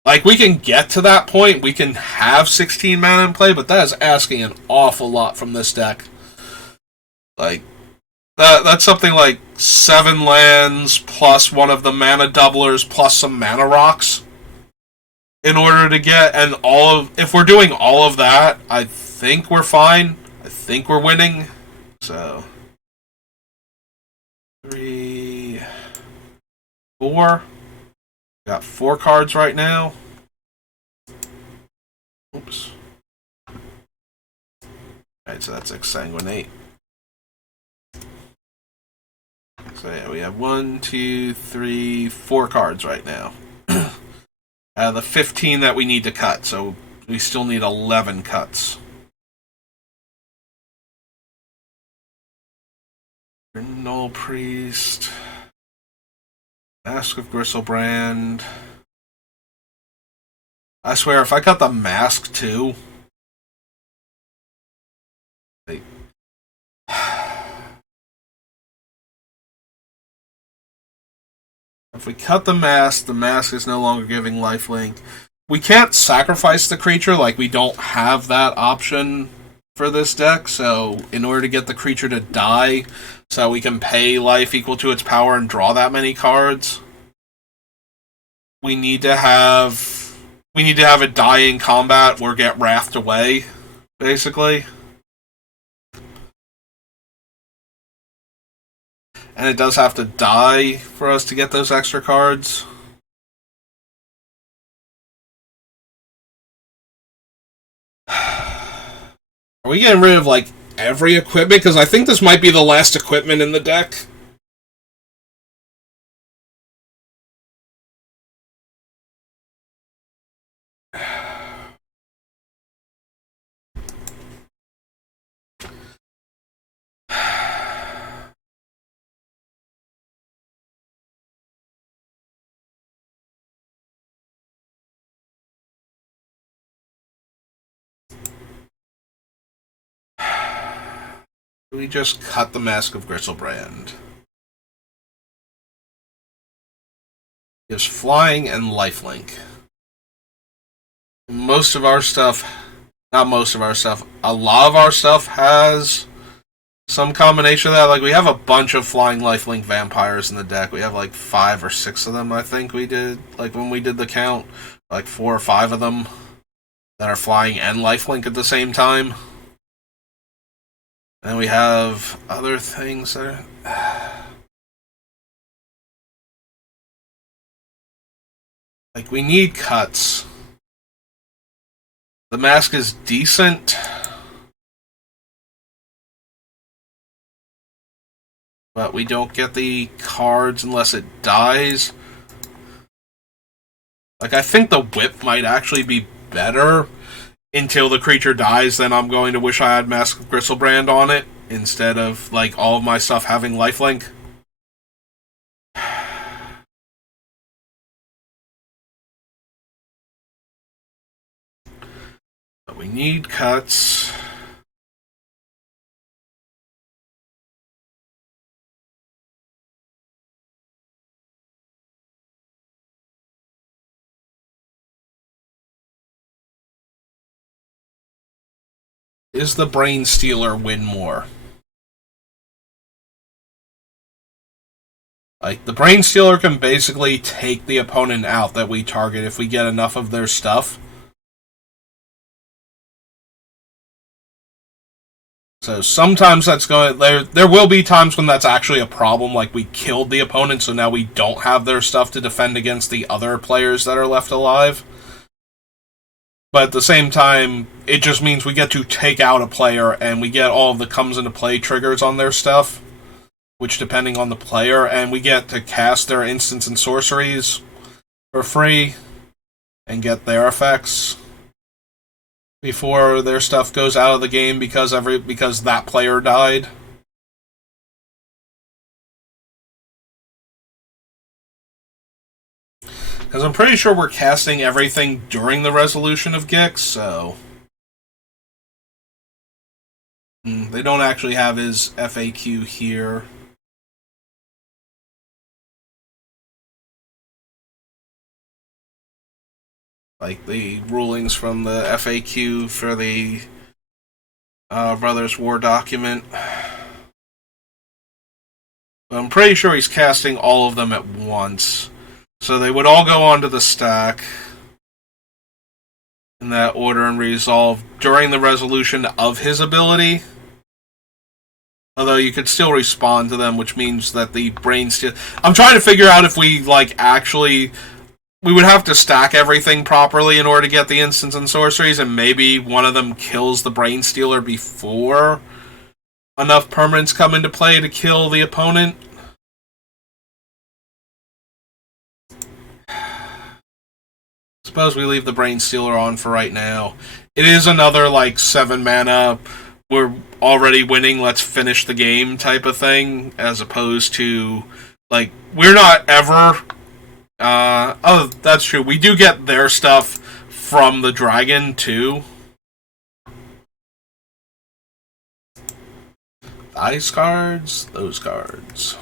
Like, we can get to that point, we can have 16 mana in play, but that is asking an awful lot from this deck. Like, that's something like 7 lands, plus one of the mana doublers, plus some mana rocks, in order to get, and if we're doing all of that, I think we're fine. I think we're winning. So, 3, 4. Got 4 cards right now. Oops. Alright, so that's Exsanguinate. So yeah, we have 1, 2, 3, 4 cards right now. The 15 that we need to cut, so we still need 11 cuts. Null Priest. Mask of Gristlebrand. I swear, if I cut the mask too... Like, if we cut the mask is no longer giving lifelink. we can't sacrifice the creature, like we don't have that option for this deck, so in order to get the creature to die, so we can pay life equal to its power and draw that many cards, we need to have it die in combat or get wrathed away, basically. And it does have to die for us to get those extra cards. Are we getting rid of, like, every equipment? Because I think this might be the last equipment in the deck. We just cut the Mask of Griselbrand. Gives flying and lifelink. Most of our stuff, not most of our stuff, a lot of our stuff has some combination of that. Like, we have a bunch of flying lifelink vampires in the deck. We have like 5 or 6 of them, I think we did. Like, when we did the count, like 4 or 5 of them that are flying and lifelink at the same time. And we have other things that are... like, we need cuts. The mask is decent, but we don't get the cards unless it dies. Like, I think the whip might actually be better until the creature dies. Then I'm going to wish I had Mask of Griselbrand on it instead of, like, all of my stuff having lifelink. But we need cuts. Is the Brain Stealer win more? Like, the Brain Stealer can basically take the opponent out that we target if we get enough of their stuff. So sometimes that's going... There will be times when that's actually a problem, like we killed the opponent, so now we don't have their stuff to defend against the other players that are left alive. But at the same time, it just means we get to take out a player, and we get all of the comes into play triggers on their stuff, which depending on the player, and we get to cast their instants and sorceries for free, and get their effects before their stuff goes out of the game because that player died. Because I'm pretty sure we're casting everything during the resolution of Gix, so... they don't actually have his FAQ here. Like, the rulings from the FAQ for the Brothers War document. But I'm pretty sure he's casting all of them at once. So they would all go onto the stack in that order and resolve during the resolution of his ability. Although you could still respond to them, which means that the Brain Stealer... I'm trying to figure out if we, like, actually... We would have to stack everything properly in order to get the instants and sorceries, and maybe one of them kills the Brain Stealer before enough permanents come into play to kill the opponent. Suppose we leave the Brain Stealer on for right now. It is another, like, 7 mana, we're already winning, let's finish the game type of thing, as opposed to, like, we're not ever... oh, that's true. We do get their stuff from the dragon, too. Ice cards, those cards.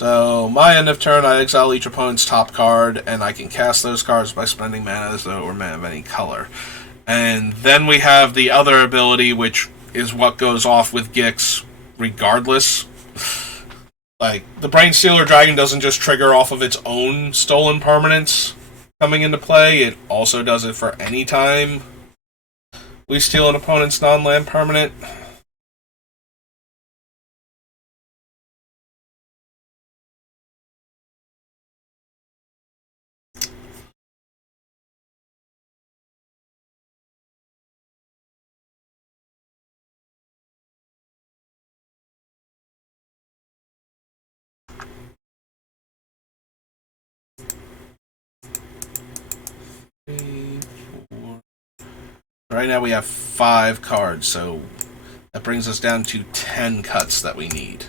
So, my end of turn, I exile each opponent's top card, and I can cast those cards by spending mana as though it were mana of any color. And then we have the other ability, which is what goes off with Gix regardless. Like, the Brainstealer Dragon doesn't just trigger off of its own stolen permanence coming into play, it also does it for any time we steal an opponent's non-land permanent. Right now we have 5 cards, so that brings us down to 10 cuts that we need.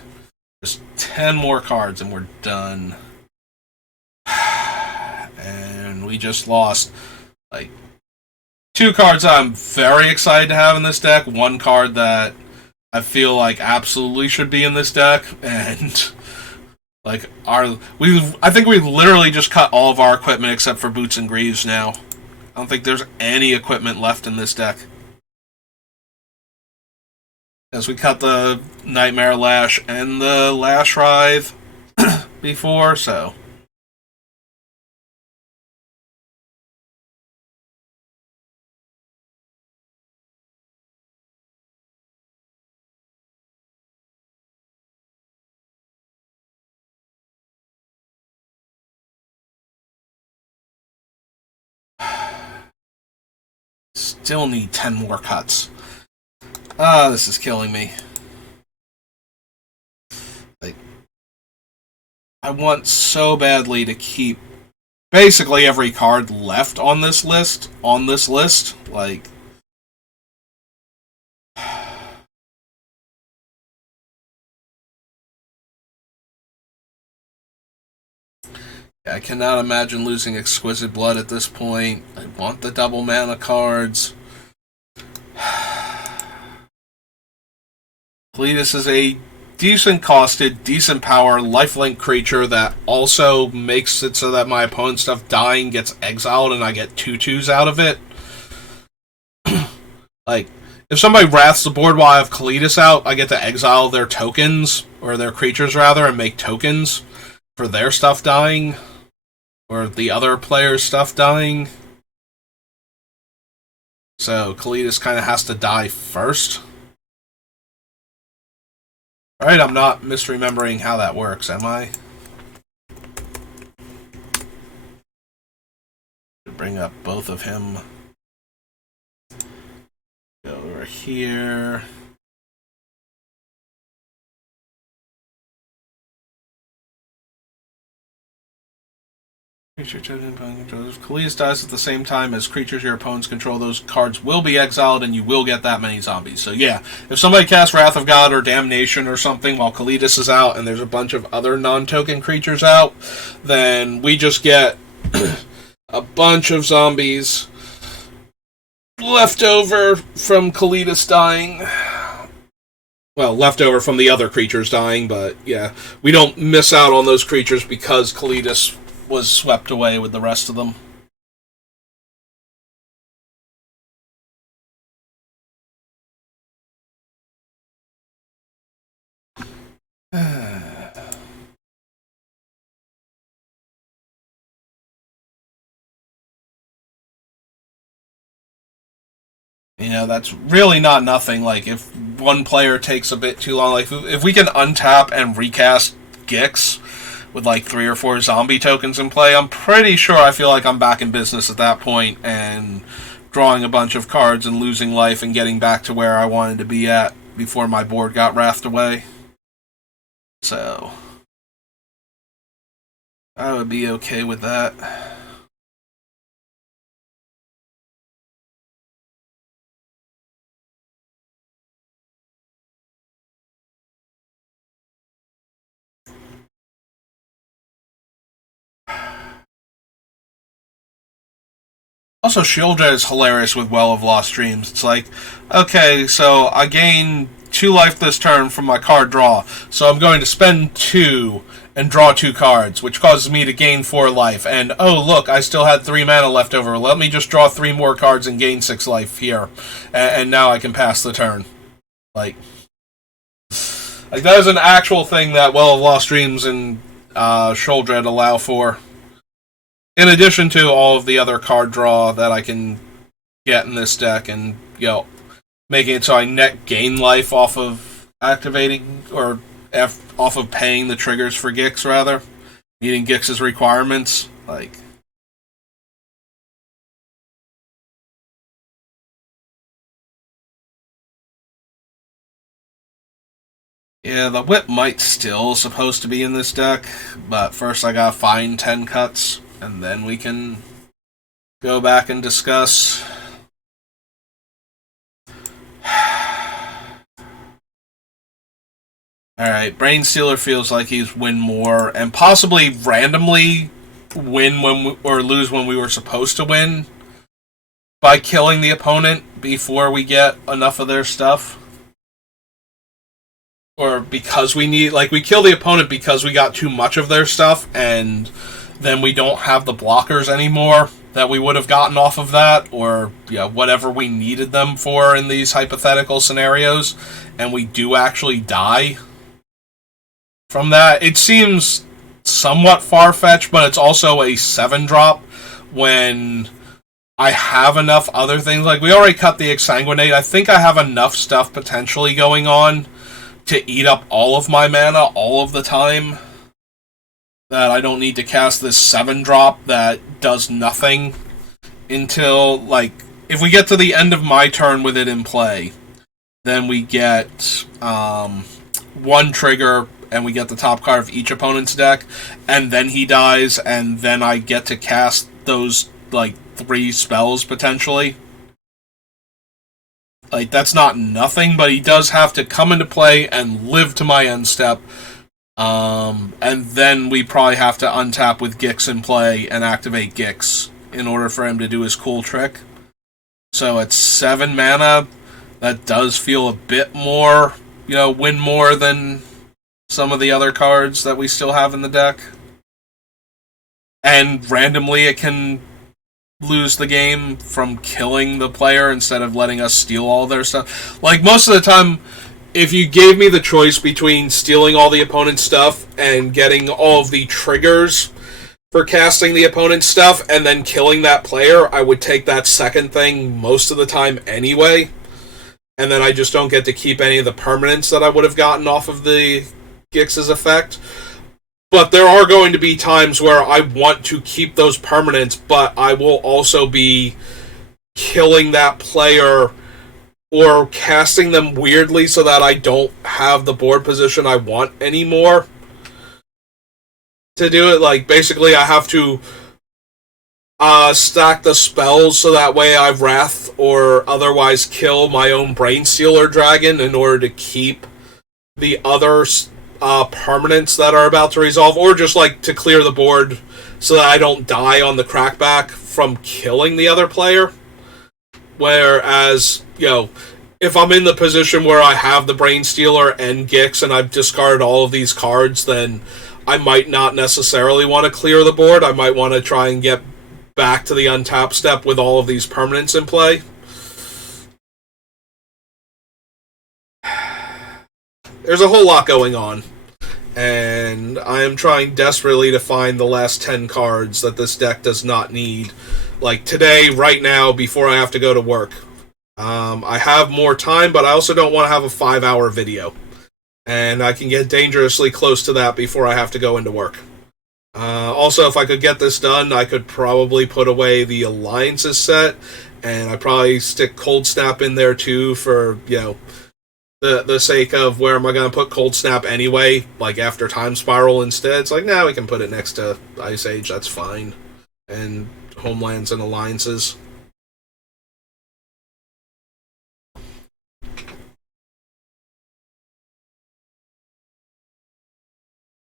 Just 10 more cards and we're done. And we just lost, like, 2 cards I'm very excited to have in this deck. 1 card that I feel like absolutely should be in this deck, and like I think we literally just cut all of our equipment except for Boots and Greaves now. I don't think there's any equipment left in this deck. As we cut the Nightmare Lash and the Lash Writhe before, so. Still need 10 more cuts. This is killing me. Like, I want so badly to keep basically every card left on this list. Like, I cannot imagine losing Exquisite Blood at this point. I want the double mana cards. Kalitas is a decent costed, decent power, lifelink creature that also makes it so that my opponent's stuff dying gets exiled and I get 2/2s out of it. Like, if somebody wraths the board while I have Kalitas out, I get to exile their tokens, or their creatures rather, and make tokens for their stuff dying. Or the other player's stuff dying. So Kalitas kind of has to die first. Alright, I'm not misremembering how that works, am I? Bring up both of him. Go over here. Creature chosen opponent controls. If Kalitas dies at the same time as creatures your opponents control, those cards will be exiled and you will get that many zombies. So yeah, if somebody casts Wrath of God or Damnation or something while Kalitas is out and there's a bunch of other non-token creatures out, then we just get a bunch of zombies left over from Kalitas dying. Well, left over from the other creatures dying, but yeah, we don't miss out on those creatures because Kalitas was swept away with the rest of them. You know, that's really not nothing. Like, if one player takes a bit too long, like, if we can untap and recast Gix with like 3 or 4 zombie tokens in play, I'm pretty sure I feel like I'm back in business at that point and drawing a bunch of cards and losing life and getting back to where I wanted to be at before my board got wrathed away. So I would be okay with that. Also, Shieldred is hilarious with Well of Lost Dreams. It's like, okay, so I gain 2 life this turn from my card draw, so I'm going to spend 2 and draw 2 cards, which causes me to gain 4 life. And, oh, look, I still had 3 mana left over. Let me just draw 3 more cards and gain 6 life here. And now I can pass the turn. Like that is an actual thing that Well of Lost Dreams and Sheoldred allow for. In addition to all of the other card draw that I can get in this deck, and, making it so I net gain life off of activating, or off of paying the triggers for Gix, rather. Meeting Gix's requirements. Yeah, the whip might still supposed to be in this deck, but first I gotta find 10 cuts, and then we can go back and discuss. Alright, Brainstealer feels like he's win more, and possibly randomly win or lose when we were supposed to win by killing the opponent before we get enough of their stuff. Or because we kill the opponent because we got too much of their stuff, and then we don't have the blockers anymore that we would have gotten off of that, or whatever we needed them for in these hypothetical scenarios, and we do actually die from that. It seems somewhat far-fetched, but it's also a 7-drop when I have enough other things. Like, we already cut the Exsanguinate. I think I have enough stuff potentially going on to eat up all of my mana all of the time, that I don't need to cast this 7-drop that does nothing until, if we get to the end of my turn with it in play, then we get 1 trigger, and we get the top card of each opponent's deck, and then he dies, and then I get to cast those, 3 spells, potentially. That's not nothing, but he does have to come into play and live to my end step. And then we probably have to untap with Gix in play and activate Gix in order for him to do his cool trick. So at 7 mana, that does feel a bit more, win more than some of the other cards that we still have in the deck. And randomly it can lose the game from killing the player instead of letting us steal all their stuff. Most of the time, if you gave me the choice between stealing all the opponent's stuff and getting all of the triggers for casting the opponent's stuff and then killing that player, I would take that second thing most of the time anyway. And then I just don't get to keep any of the permanents that I would have gotten off of the Gix's effect. But there are going to be times where I want to keep those permanents, but I will also be killing that player or casting them weirdly so that I don't have the board position I want anymore to do it. Basically, I have to stack the spells so that way I wrath or otherwise kill my own Brainstealer dragon in order to keep the other permanents that are about to resolve, or just to clear the board so that I don't die on the crackback from killing the other player. Whereas, if I'm in the position where I have the Brainstealer and Gix and I've discarded all of these cards, then I might not necessarily want to clear the board. I might want to try and get back to the untap step with all of these permanents in play. There's a whole lot going on, and I am trying desperately to find the last 10 cards that this deck does not need. Today, right now, before I have to go to work. I have more time, but I also don't want to have a 5-hour video. And I can get dangerously close to that before I have to go into work. Also, if I could get this done, I could probably put away the Alliances set, and I'd probably stick Cold Snap in there too for, the sake of where am I going to put Cold Snap anyway, after Time Spiral instead. It's nah, we can put it next to Ice Age, that's fine. And Homelands and Alliances.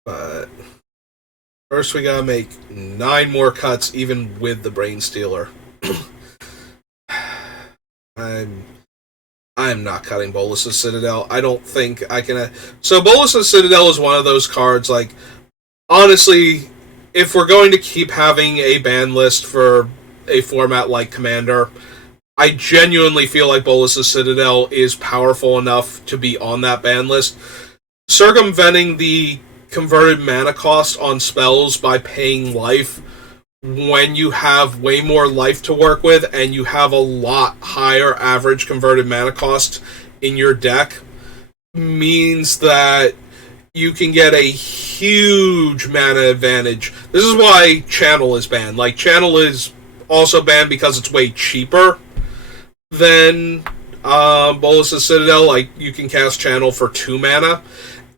But first we gotta make 9 more cuts even with the Brainstealer. I'm not cutting Bolas's Citadel. I don't think I can... So Bolas's Citadel is one of those cards, honestly, if we're going to keep having a ban list for a format like Commander, I genuinely feel like Bolas' Citadel is powerful enough to be on that ban list. Circumventing the converted mana cost on spells by paying life when you have way more life to work with and you have a lot higher average converted mana cost in your deck means that you can get a huge mana advantage. This is why Channel is banned. Like, Channel is also banned because it's way cheaper than Bolas' Citadel. Like, you can cast Channel for 2 mana.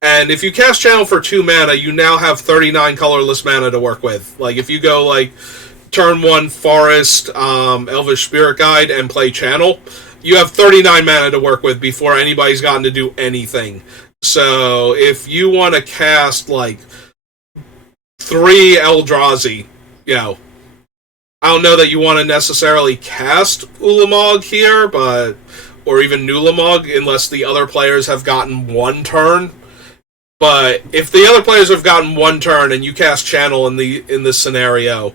And if you cast Channel for 2 mana, you now have 39 colorless mana to work with. Like, if you go, like, turn 1 Forest, Elvish Spirit Guide, and play Channel, you have 39 mana to work with before anybody's gotten to do anything. So, if you want to cast, like, 3 Eldrazi, you know, I don't know that you want to necessarily cast Ulamog here, but, or even Nulamog, unless the other players have gotten 1 turn. But if the other players have gotten 1 turn and you cast Channel in this scenario,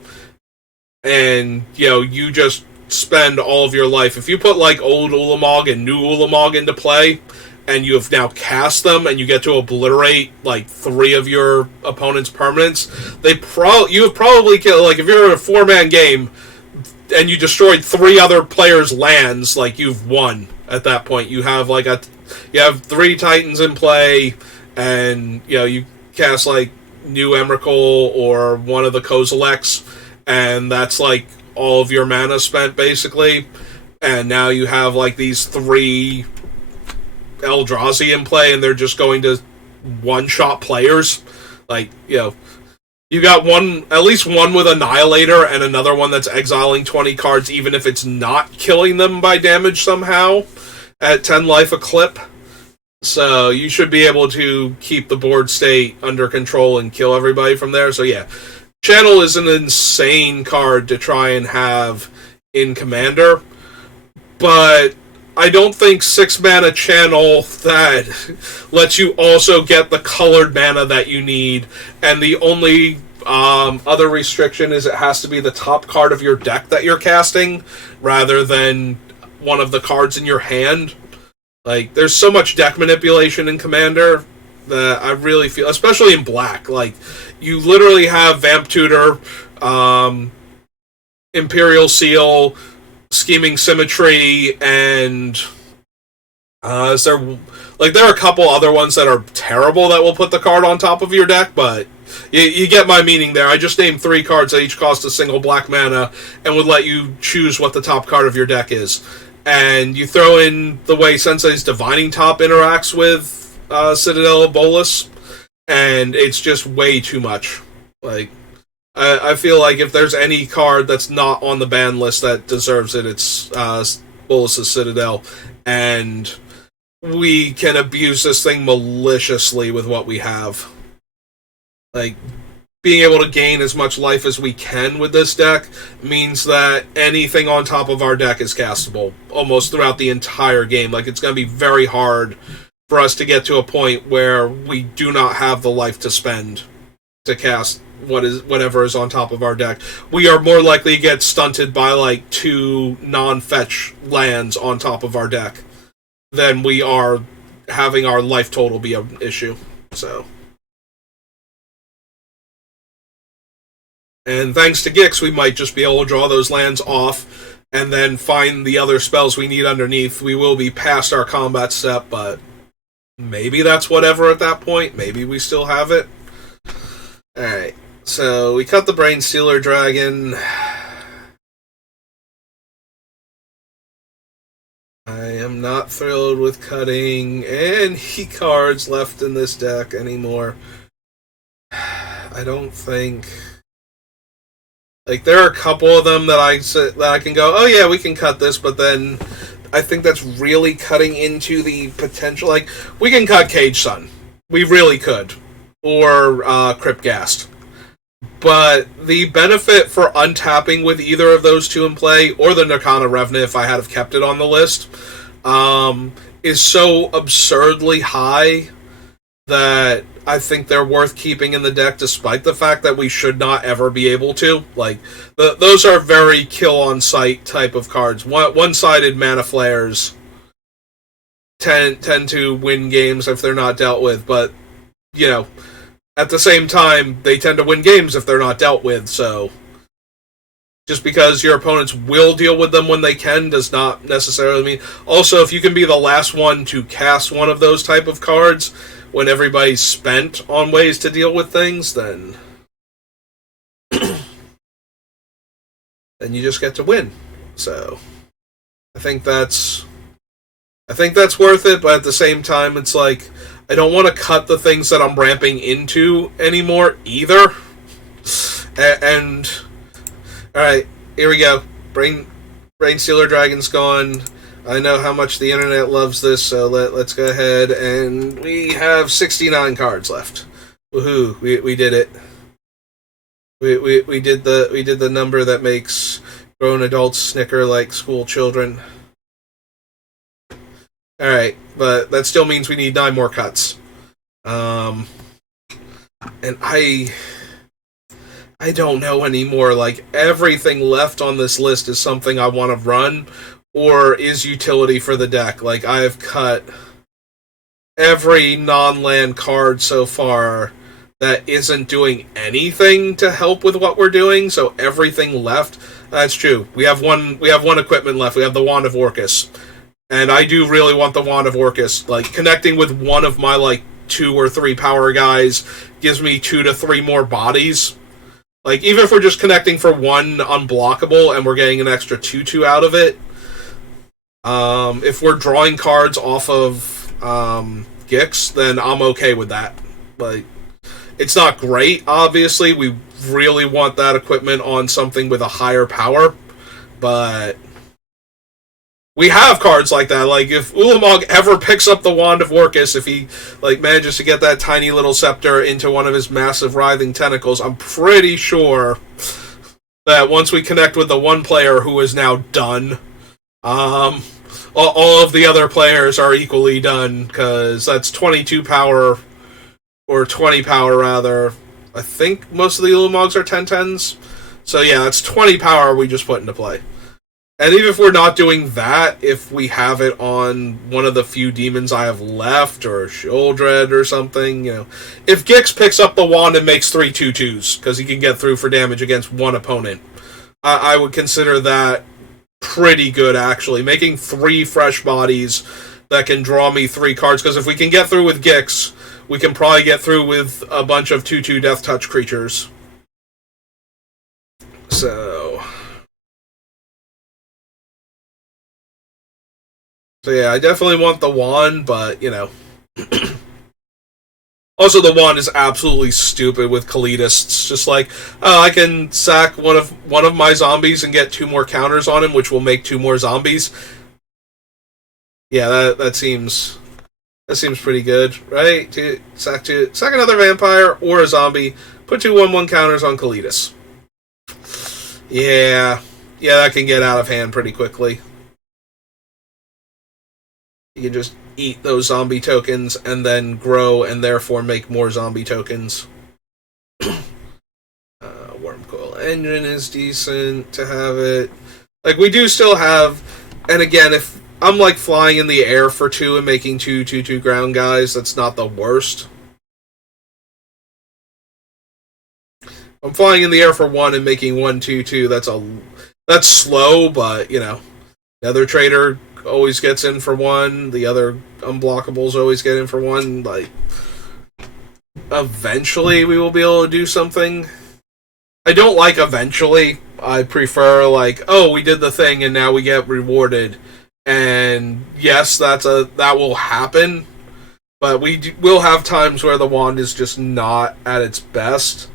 and you just spend all of your life, if you put like old Ulamog and new Ulamog into play, and you have now cast them, and you get to obliterate like 3 of your opponent's permanents, you have probably killed, like if you're in a 4-man game and you destroyed 3 other players' lands, like you've won at that point. You have you have 3 Titans in play. And, you cast, like, new Emrakul or one of the Kozileks, and that's, like, all of your mana spent, basically. And now you have, like, these 3 Eldrazi in play, and they're just going to one-shot players. Like, you got at least one with Annihilator, and another one that's exiling 20 cards, even if it's not killing them by damage somehow, at 10 life a clip. So you should be able to keep the board state under control and kill everybody from there. So yeah, Channel is an insane card to try and have in Commander, but I don't think 6 mana Channel that lets you also get the colored mana that you need, and the only other restriction is it has to be the top card of your deck that you're casting, rather than one of the cards in your hand. Like, there's so much deck manipulation in Commander that I really feel, especially in Black, like, you literally have Vamp Tutor, Imperial Seal, Scheming Symmetry, and there are a couple other ones that are terrible that will put the card on top of your deck, but you get my meaning there. I just named 3 cards that each cost a single black mana and would let you choose what the top card of your deck is. And you throw in the way Sensei's Divining Top interacts with Citadel of Bolas, and it's just way too much. Like, I feel like if there's any card that's not on the ban list that deserves it, it's Bolas' Citadel. And we can abuse this thing maliciously with what we have. Like, being able to gain as much life as we can with this deck means that anything on top of our deck is castable almost throughout the entire game. Like, it's going to be very hard for us to get to a point where we do not have the life to spend to cast whatever is on top of our deck. We are more likely to get stunted by like 2 non-fetch lands on top of our deck than we are having our life total be an issue. So, and thanks to Gix, we might just be able to draw those lands off and then find the other spells we need underneath. We will be past our combat step, but maybe that's whatever at that point. Maybe we still have it. Alright, so we cut the Brainstealer Dragon. I am not thrilled with cutting any cards left in this deck anymore. I don't think... Like, there are a couple of them that I can go, oh yeah, we can cut this, but then I think that's really cutting into the potential. Like, we can cut Cage Sun. We really could. Or Cryptghast. But the benefit for untapping with either of those 2 in play, or the Nirkana Revna if I had have kept it on the list, is so absurdly high that I think they're worth keeping in the deck, despite the fact that we should not ever be able to. Like, those are very kill on sight type of cards. One-sided mana flares tend to win games if they're not dealt with, but, you know, at the same time, they tend to win games if they're not dealt with, so just because your opponents will deal with them when they can does not necessarily mean... Also, if you can be the last one to cast one of those type of cards when everybody's spent on ways to deal with things, then then you just get to win. So I think that's worth it, but at the same time, it's like, I don't want to cut the things that I'm ramping into anymore either. And alright, here we go. Brainstealer Dragon's gone. I know how much the internet loves this, so let's go ahead, and we have 69 cards left. Woohoo! We did it. We did the number that makes grown adults snicker like school children. Alright, but that still means we need 9 more cuts. And I don't know anymore. Like, everything left on this list is something I want to run, or is utility for the deck. Like, I have cut every non-land card so far that isn't doing anything to help with what we're doing, so everything left... That's true. We have one equipment left. We have the Wand of Orcus. And I do really want the Wand of Orcus. Like, connecting with one of my, like, 2 or 3 power guys gives me 2 to 3 more bodies. Like, even if we're just connecting for 1 unblockable and we're getting an extra 2/2 out of it, if we're drawing cards off of Gix, then I'm okay with that. Like, it's not great, obviously. We really want that equipment on something with a higher power, but we have cards like that. Like, if Ulamog ever picks up the Wand of Orcus, if he, like, manages to get that tiny little scepter into one of his massive writhing tentacles, I'm pretty sure that once we connect with the one player who is now done, all of the other players are equally done, because that's 22 power, or 20 power, rather. I think most of the Ulamogs are 10/10s. So yeah, that's 20 power we just put into play. And even if we're not doing that, if we have it on one of the few demons I have left, or Sheoldred or something, you know. If Gix picks up the wand and makes 3 2/2s, because he can get through for damage against one opponent, I would consider that pretty good, actually. Making 3 fresh bodies that can draw me 3 cards, because if we can get through with Gix, we can probably get through with a bunch of 2/2 Death Touch creatures. So yeah, I definitely want the wand, but, you know. Also, the wand is absolutely stupid with Kalitas. It's just like, oh, I can sack one of my zombies and get 2 more counters on him, which will make 2 more zombies. Yeah, that seems pretty good, right? Sack another vampire or a zombie, put 2 1/1 counters on Kalitas. Yeah, that can get out of hand pretty quickly. You can just eat those zombie tokens and then grow and therefore make more zombie tokens. Wormcoil Engine is decent to have it. Like, we do still have... And again, if I'm, like, flying in the air for 2 and making 2 2/2 ground guys, that's not the worst. I'm flying in the air for 1 and making 1 2/2. That's slow, but, you know. Nether Trader always gets in for 1. The other unblockables always get in for 1. Like, eventually we will be able to do something. I don't like eventually. I prefer, like, oh, we did the thing and now we get rewarded. And yes, that will happen. But will have times where the wand is just not at its best.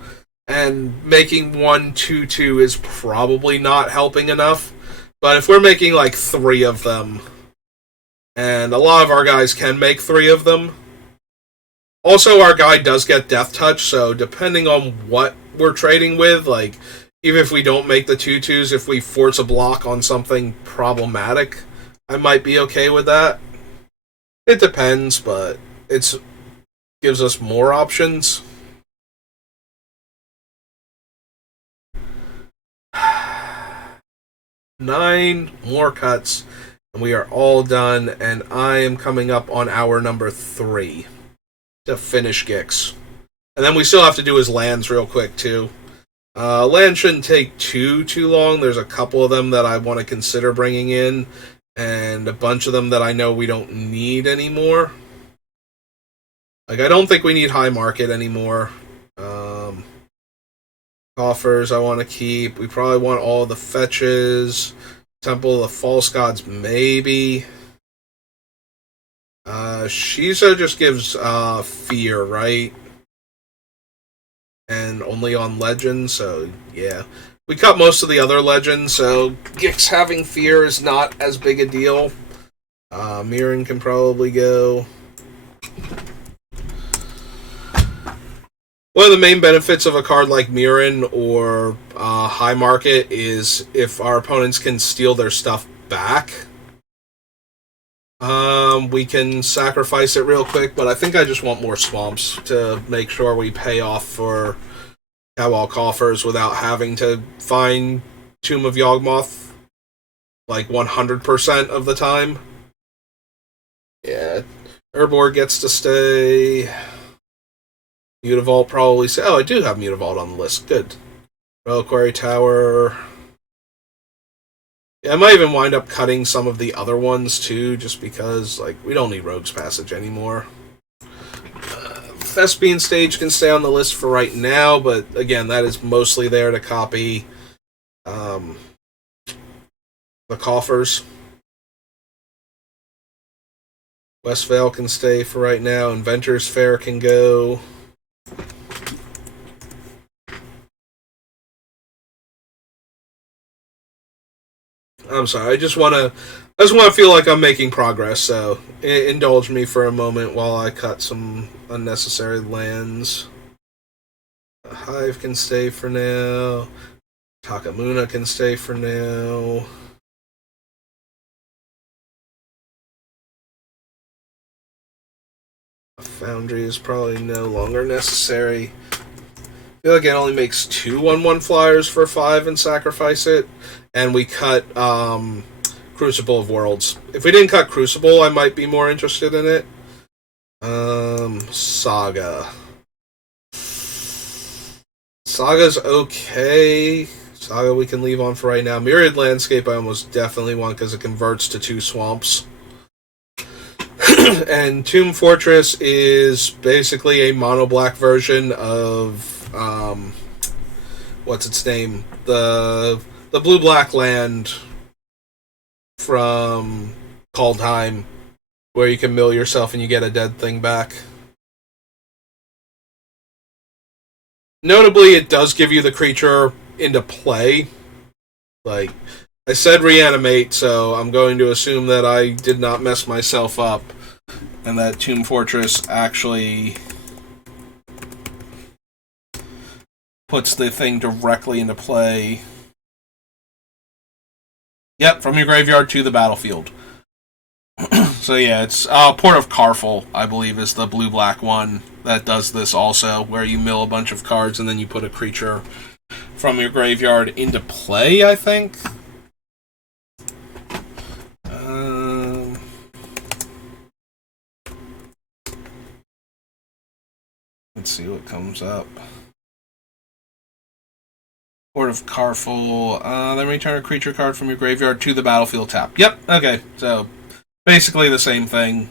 And making 1 2/2 is probably not helping enough. But if we're making, like, 3 of them, and a lot of our guys can make 3 of them. Also, our guy does get Death Touch, so depending on what we're trading with, like, even if we don't make the 2/2s, if we force a block on something problematic, I might be okay with that. It depends, but it's gives us more options. Nine more cuts, and we are all done, and I am coming up on hour number 3 to finish Gix. And then we still have to do his lands real quick, too. Land shouldn't take too long. There's a couple of them that I want to consider bringing in, and a bunch of them that I know we don't need anymore. Like, I don't think we need High Market anymore. Coffers I want to keep. We probably want all the fetches. Temple of the False Gods, maybe. Shiza just gives fear, right? And only on legends, so yeah. We cut most of the other legends, so Gix having fear is not as big a deal. Mirren can probably go. One of the main benefits of a card like Mirren or High Market is if our opponents can steal their stuff back, we can sacrifice it real quick, but I think I just want more swamps to make sure we pay off for Kowal Coffers without having to find Tomb of Yawgmoth like 100% of the time. Yeah, Urborg gets to stay. Mutavault probably say, oh, I do have Mutavault on the list. Good. Reliquary Tower. Yeah, I might even wind up cutting some of the other ones too, just because, like, we don't need Rogue's Passage anymore. Thespian Stage can stay on the list for right now, but again, that is mostly there to copy the coffers. Westvale can stay for right now. Inventor's Fair can go. I'm sorry. I just want to feel like I'm making progress. So indulge me for a moment while I cut some unnecessary lands. Hive can stay for now. Takamuna can stay for now. A Foundry is probably no longer necessary. I feel like it only makes 2 1/1 flyers for 5 and sacrifice it. And we cut Crucible of Worlds. If we didn't cut Crucible, I might be more interested in it. Saga. Saga's okay. Saga we can leave on for right now. Myriad Landscape I almost definitely want because it converts to 2 swamps. And Tomb Fortress is basically a mono-black version of what's its name? The blue-black land from Kaldheim, where you can mill yourself and you get a dead thing back. Notably, it does give you the creature into play. Like, I said reanimate, so I'm going to assume that I did not mess myself up, and that Tomb Fortress actually puts the thing directly into play. Yep, from your graveyard to the battlefield. So yeah, it's Port of Karfel, I believe, is the blue-black one that does this also, where you mill a bunch of cards and then you put a creature from your graveyard into play, I think. Let's see what comes up. Port of Karfel. Then return a creature card from your graveyard to the battlefield tap. Yep, okay. So, basically the same thing.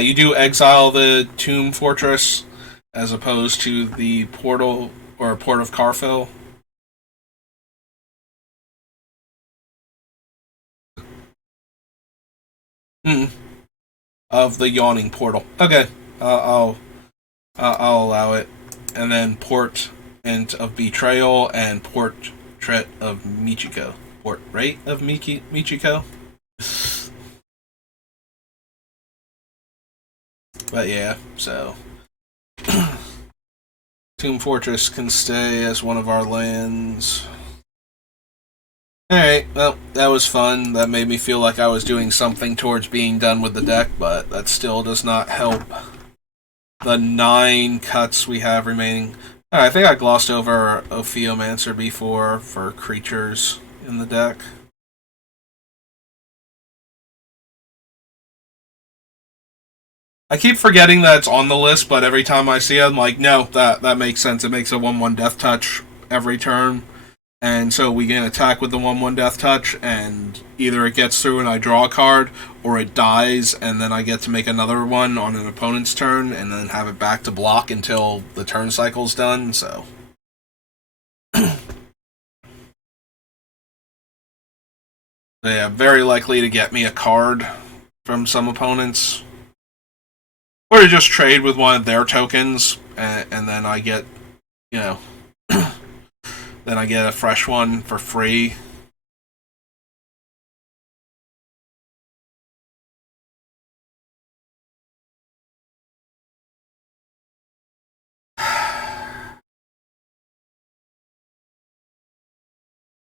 You do exile the Tomb Fortress as opposed to the Portal or Port of Karfel. Of the Yawning Portal. Okay, I'll allow it. And then Portent of Betrayal and Portrait of Michiko. Portrait of Michiko? But yeah, so Tomb Fortress can stay as one of our lands. Alright, well, that was fun. That made me feel like I was doing something towards being done with the deck, but that still does not help the 9 cuts we have remaining. I think I glossed over Ophiomancer before for creatures in the deck. I keep forgetting that it's on the list, but every time I see it, I'm like, no, that makes sense. It makes a 1/1 death touch every turn. And so we can attack with the 1/1 death touch, and either it gets through and I draw a card, or it dies, and then I get to make another one on an opponent's turn, and then have it back to block until the turn cycle's done, so. Yeah, very likely to get me a card from some opponents. Or to just trade with one of their tokens, and then I get, you know, then I get a fresh one for free.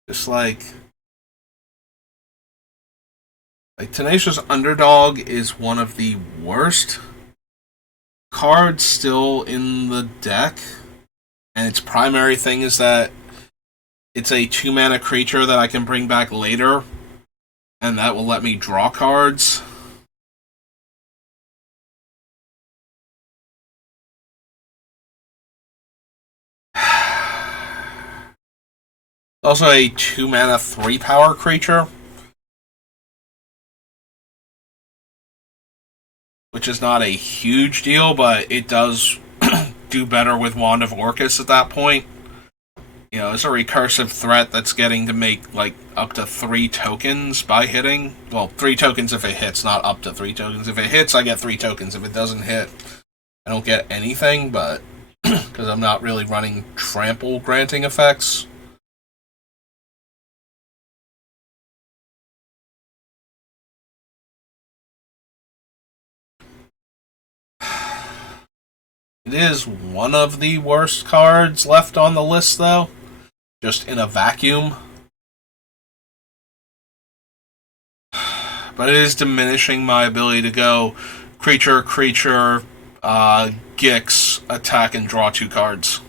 Just like Tenacious Underdog is one of the worst cards still in the deck, and its primary thing is that it's a 2-mana creature that I can bring back later, and that will let me draw cards. Also a 2-mana 3-power creature, which is not a huge deal, but it does do better with Wand of Orcus at that point. You know, it's a recursive threat that's getting to make like up to 3 tokens by hitting. Well, 3 tokens if it hits, not up to 3 tokens. If it hits, I get 3 tokens. If it doesn't hit, I don't get anything, but because I'm not really running trample granting effects. It is one of the worst cards left on the list, though. Just in a vacuum. But it is diminishing my ability to go creature, Gix, attack, and draw 2 cards.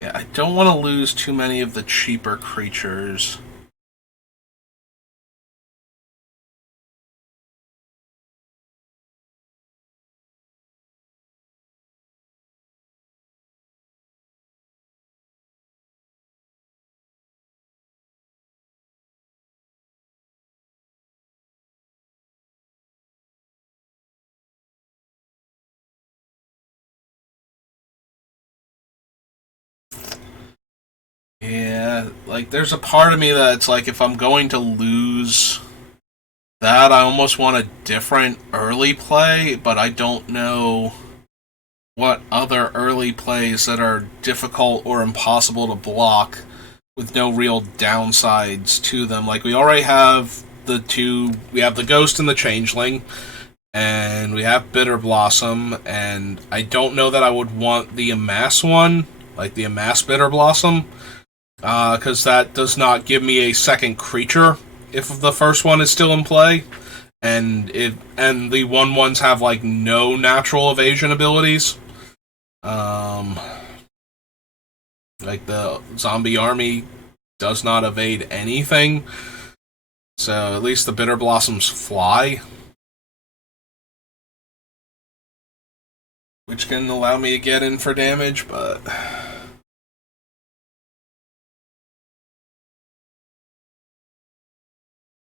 Yeah, I don't want to lose too many of the cheaper creatures. Yeah, like there's a part of me that's like, if I'm going to lose that, I almost want a different early play, but I don't know what other early plays that are difficult or impossible to block with no real downsides to them. Like, we already have we have the Ghost and the Changeling, and we have Bitter Blossom, and I don't know that I would want the Amass one, like the Amass Bitter Blossom, because that does not give me a second creature if the first one is still in play, and the 1/1s have like no natural evasion abilities. Like the zombie army does not evade anything, so at least the Bitter Blossoms fly, which can allow me to get in for damage, but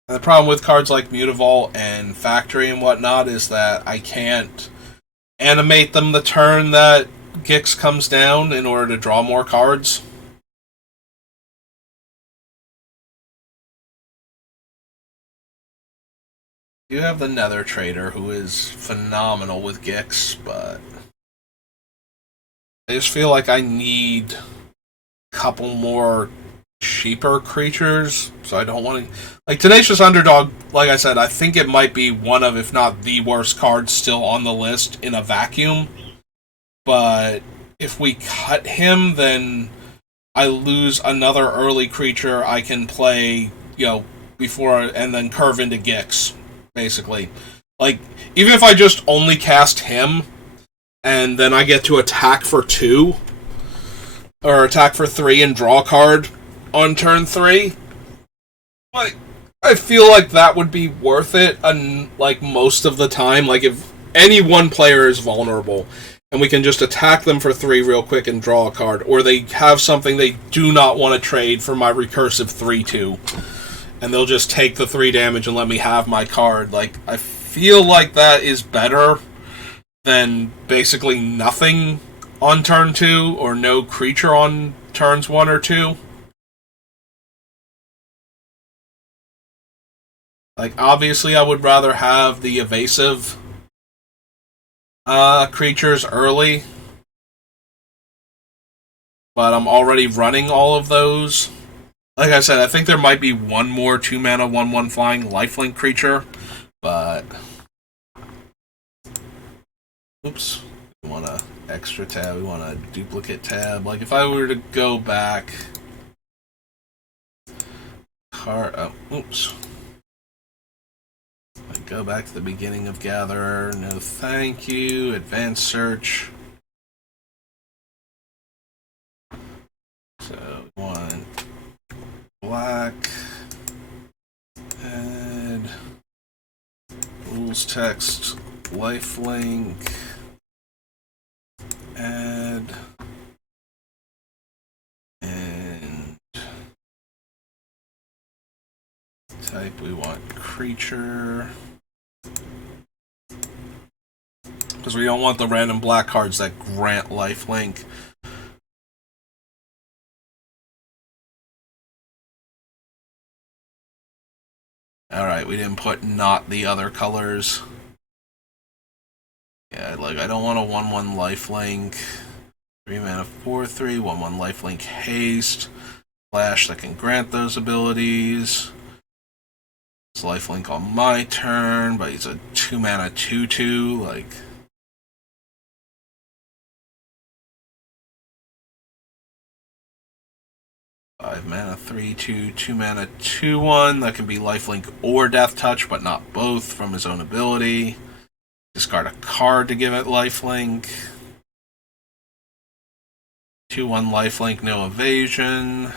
the problem with cards like Mutavault and Factory and whatnot is that I can't animate them the turn that Gix comes down in order to draw more cards. You have the Nether Trader, who is phenomenal with Gix, but I just feel like I need a couple more cheaper creatures, so I don't want to. Like, Tenacious Underdog, like I said, I think it might be one of, if not the worst cards still on the list in a vacuum. But if we cut him, then I lose another early creature I can play, before, and then curve into Gix, basically. Like, even if I just only cast him, and then I get to attack for 2, or attack for 3 and draw a card on turn 3, like, I feel like that would be worth it, like, most of the time. Like, if any one player is vulnerable, and we can just attack them for 3 real quick and draw a card, or they have something they do not want to trade for my recursive 3/2, and they'll just take the 3 damage and let me have my card. Like, I feel like that is better than basically nothing on turn 2, or no creature on turns 1 or 2. Like, obviously I would rather have the evasive creatures early, but I'm already running all of those. Like I said, I think there might be one more 2-mana 1/1 flying lifelink creature, but oops, we want a extra tab, we want a duplicate tab. Like, if I were to go back, oops. Go back to the beginning of Gatherer. No thank you. Advanced search. So we want black. Add rules text. Lifelink. Add. And type, we want creature. Because we don't want the random black cards that grant lifelink. Alright, we didn't put not the other colors. Yeah, like, I don't want a 1/1 lifelink. 3-mana 4/3, 1/1 lifelink haste. Flash that can grant those abilities. It's lifelink on my turn, but he's a 2-mana 2/2, like. 5-mana 3/2, 2-mana 2/1 that can be lifelink or death touch, but not both from his own ability. Discard a card to give it lifelink. 2/1 lifelink, no evasion.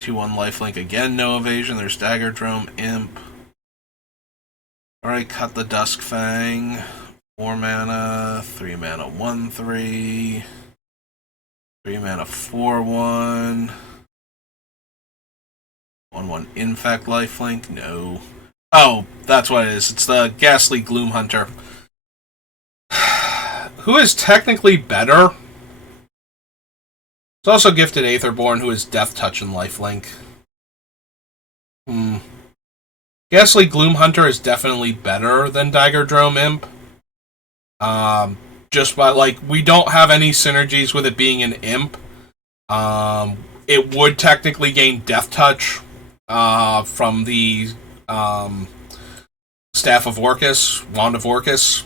2/1 lifelink again, no evasion. There's Daggerdrome, Imp. Alright, cut the Duskfang. 4-mana, 3-mana 1/3. 3-mana 4/1. 1/1 Infect lifelink, no. Oh, that's what it is. It's the Ghastly Gloomhunter. Who is technically better? It's also Gifted Aetherborn, who is Death Touch and lifelink. Ghastly Gloomhunter is definitely better than Daggerdrome Imp. Just by, like, we don't have any synergies with it being an imp. It would technically gain Death Touch from the Staff of Orcus, Wand of Orcus.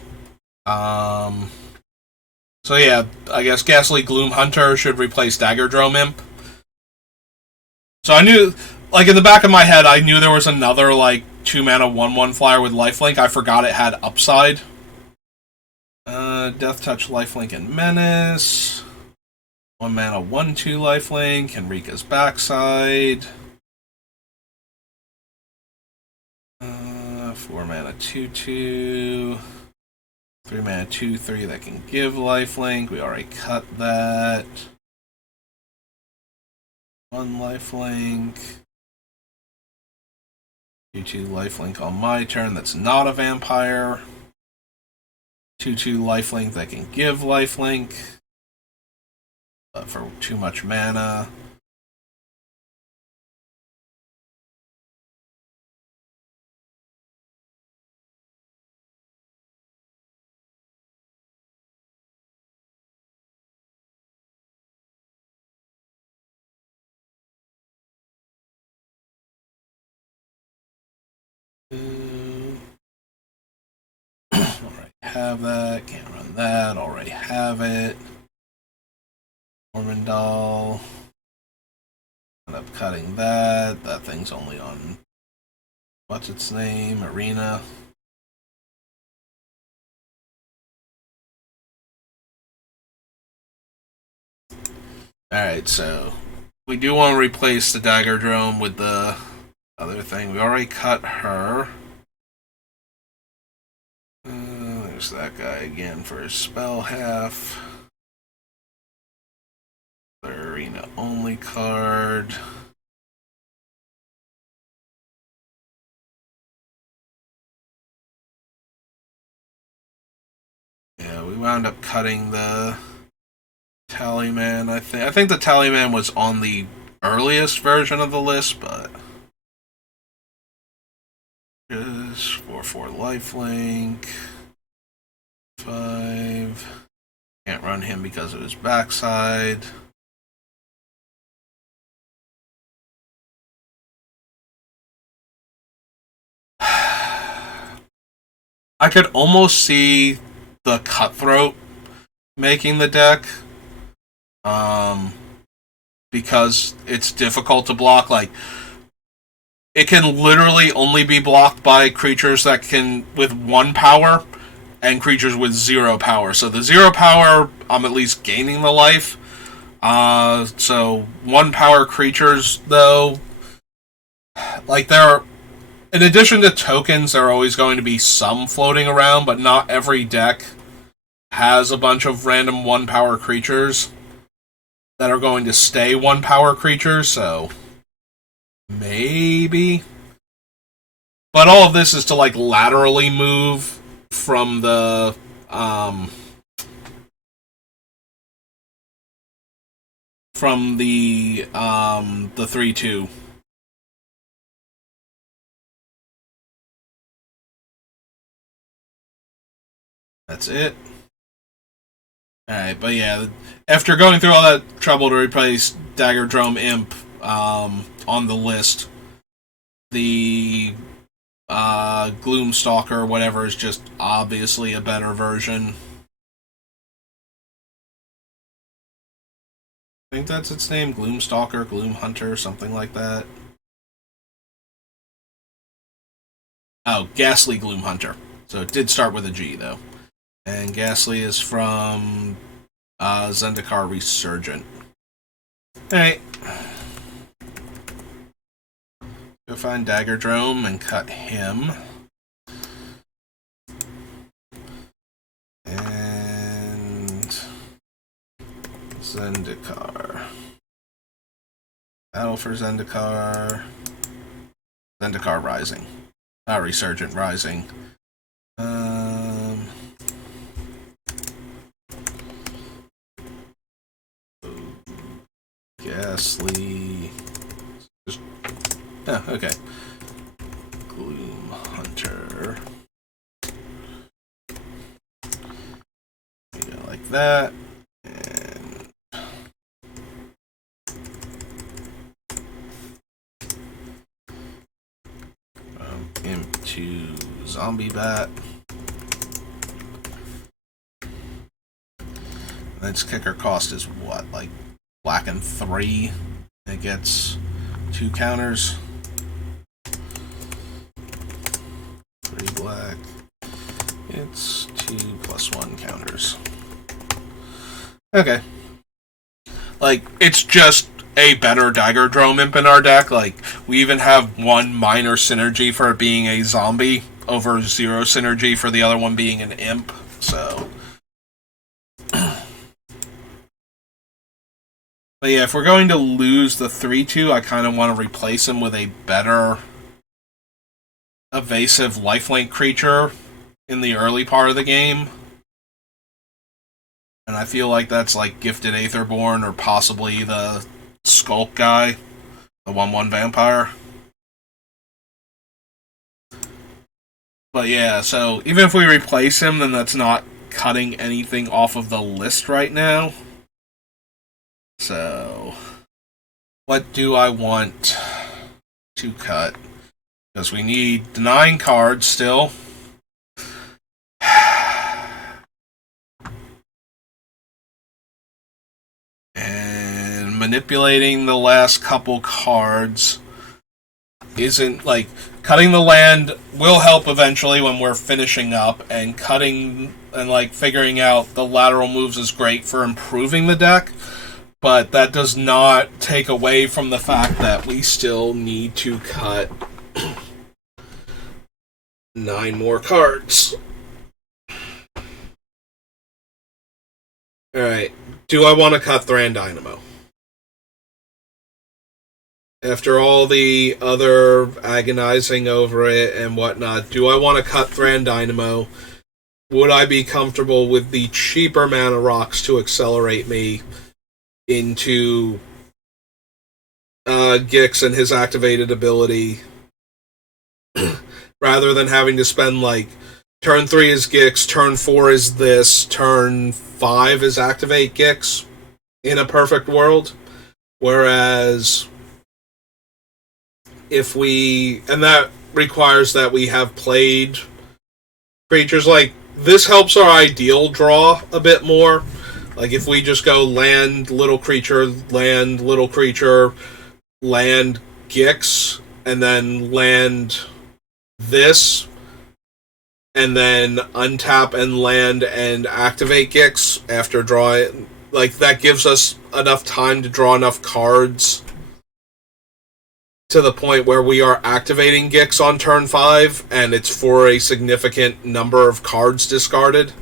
So yeah, I guess Ghastly Gloomhunter should replace Daggerdrome Imp. So I knew, like, in the back of my head, I knew there was another, like, 2-mana 1/1 flyer with lifelink. I forgot it had upside. Death Touch, lifelink, and Menace. 1-mana 1/2 lifelink, Henrika's Backside. 4-mana 2/2. 3-mana 2/3 that can give lifelink. We already cut that. 1 lifelink. 2/2 lifelink on my turn that's not a vampire. 2/2 lifelink that can give lifelink. But for too much mana. have that. Can't run that. Already have it. Mormondal. End up cutting that. That thing's only on what's its name? Arena. Alright, so we do want to replace the Dagger Drome with the other thing. We already cut her. There's that guy again for his spell half. The arena only card. Yeah, we wound up cutting the Tallyman. I think the Tallyman was on the earliest version of the list, but just 4/4 lifelink. 5. Can't run him because of his backside. I could almost see the Cutthroat making the deck. Because it's difficult to block. Like, it can literally only be blocked by creatures that can with 1 power and creatures with 0 power. So the 0 power, I'm at least gaining the life. So 1 power creatures, though, like, there, in addition to tokens, there are always going to be some floating around, but not every deck has a bunch of random 1 power creatures that are going to stay 1 power creatures, so maybe. But all of this is to, like, laterally move from the the 3/2. That's it. Alright, but yeah, after going through all that trouble to replace Dagger Drome Imp on the list, the Gloomstalker, whatever, is just obviously a better version. I think that's its name, Gloomstalker, Gloomhunter, something like that. Oh, Ghastly Gloomhunter. So it did start with a G, though. And Ghastly is from Zendikar Resurgent. Alright. Go find Dagger Drome and cut him. And Zendikar. Battle for Zendikar. Zendikar Rising. Resurgent Rising. Ghastly. Oh, okay. Gloomhunter. Yeah, like that. And Imp to Zombie Bat. And its kicker cost is what? Like black and 3. It gets 2 counters. 3 black. It's 2+1 counters. Okay. Like, it's just a better Dagger Drome Imp in our deck. Like, we even have 1 minor synergy for it being a zombie over 0 synergy for the other one being an imp. So, but yeah, if we're going to lose the 3/2, I kind of want to replace him with a better evasive lifelink creature in the early part of the game. And I feel like that's like Gifted Aetherborn or possibly the Skulk guy, the 1/1 vampire. But yeah, so even if we replace him, then that's not cutting anything off of the list right now. So, what do I want to cut? Because we need 9 cards still. manipulating the last couple cards isn't, like, cutting the land will help eventually when we're finishing up, and cutting and, like, figuring out the lateral moves is great for improving the deck, but that does not take away from the fact that we still need to cut 9 more cards. Alright, do I want to cut Thran Dynamo? After all the other agonizing over it and whatnot, do I want to cut Thran Dynamo? Would I be comfortable with the cheaper mana rocks to accelerate me into Gix and his activated ability, rather than having to spend, like, turn 3 is Gix, turn 4 is this, turn 5 is activate Gix in a perfect world? Whereas if we, and that requires that we have played creatures, like, this helps our ideal draw a bit more. Like, if we just go land, little creature, land, little creature, land Gix, and then land this, and then untap and land and activate Gix after drawing, like, that gives us enough time to draw enough cards to the point where we are activating Gix on turn 5, and it's for a significant number of cards discarded.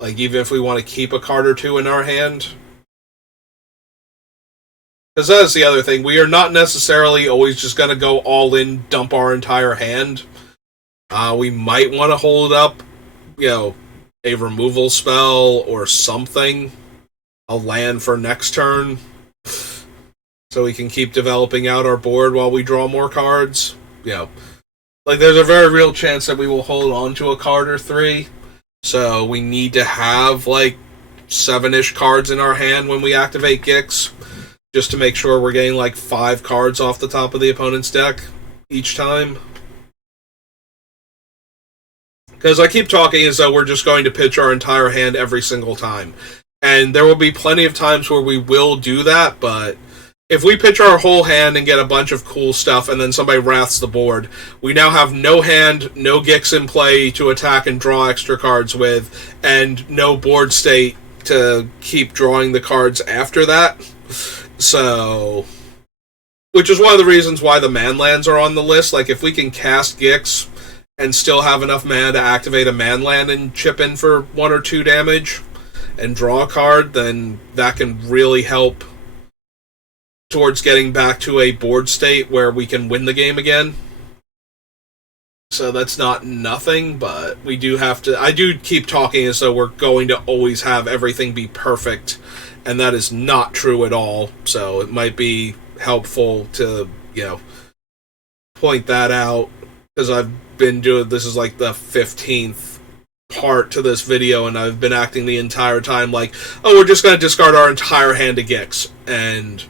Like, even if we want to keep a card or two in our hand. Because that's the other thing. We are not necessarily always just going to go all in, dump our entire hand. We might want to hold up, a removal spell or something. A land for next turn. So we can keep developing out our board while we draw more cards. Like, there's a very real chance that we will hold on to a card or 3. So we need to have, like, 7-ish cards in our hand when we activate Gix, just to make sure we're getting, like, 5 cards off the top of the opponent's deck each time. Because I keep talking as though we're just going to pitch our entire hand every single time. And there will be plenty of times where we will do that, but if we pitch our whole hand and get a bunch of cool stuff and then somebody wraths the board, we now have no hand, no Gix in play to attack and draw extra cards with, and no board state to keep drawing the cards after that. So, which is one of the reasons why the Manlands are on the list. Like, if we can cast Gix and still have enough mana to activate a Manland and chip in for 1 or 2 damage and draw a card, then that can really help towards getting back to a board state where we can win the game again. So that's not nothing, but we do have to... I do keep talking as though we're going to always have everything be perfect, and that is not true at all. So it might be helpful to, point that out, because I've been doing... This is like the 15th part to this video, and I've been acting the entire time like, oh, we're just going to discard our entire hand of Gix, and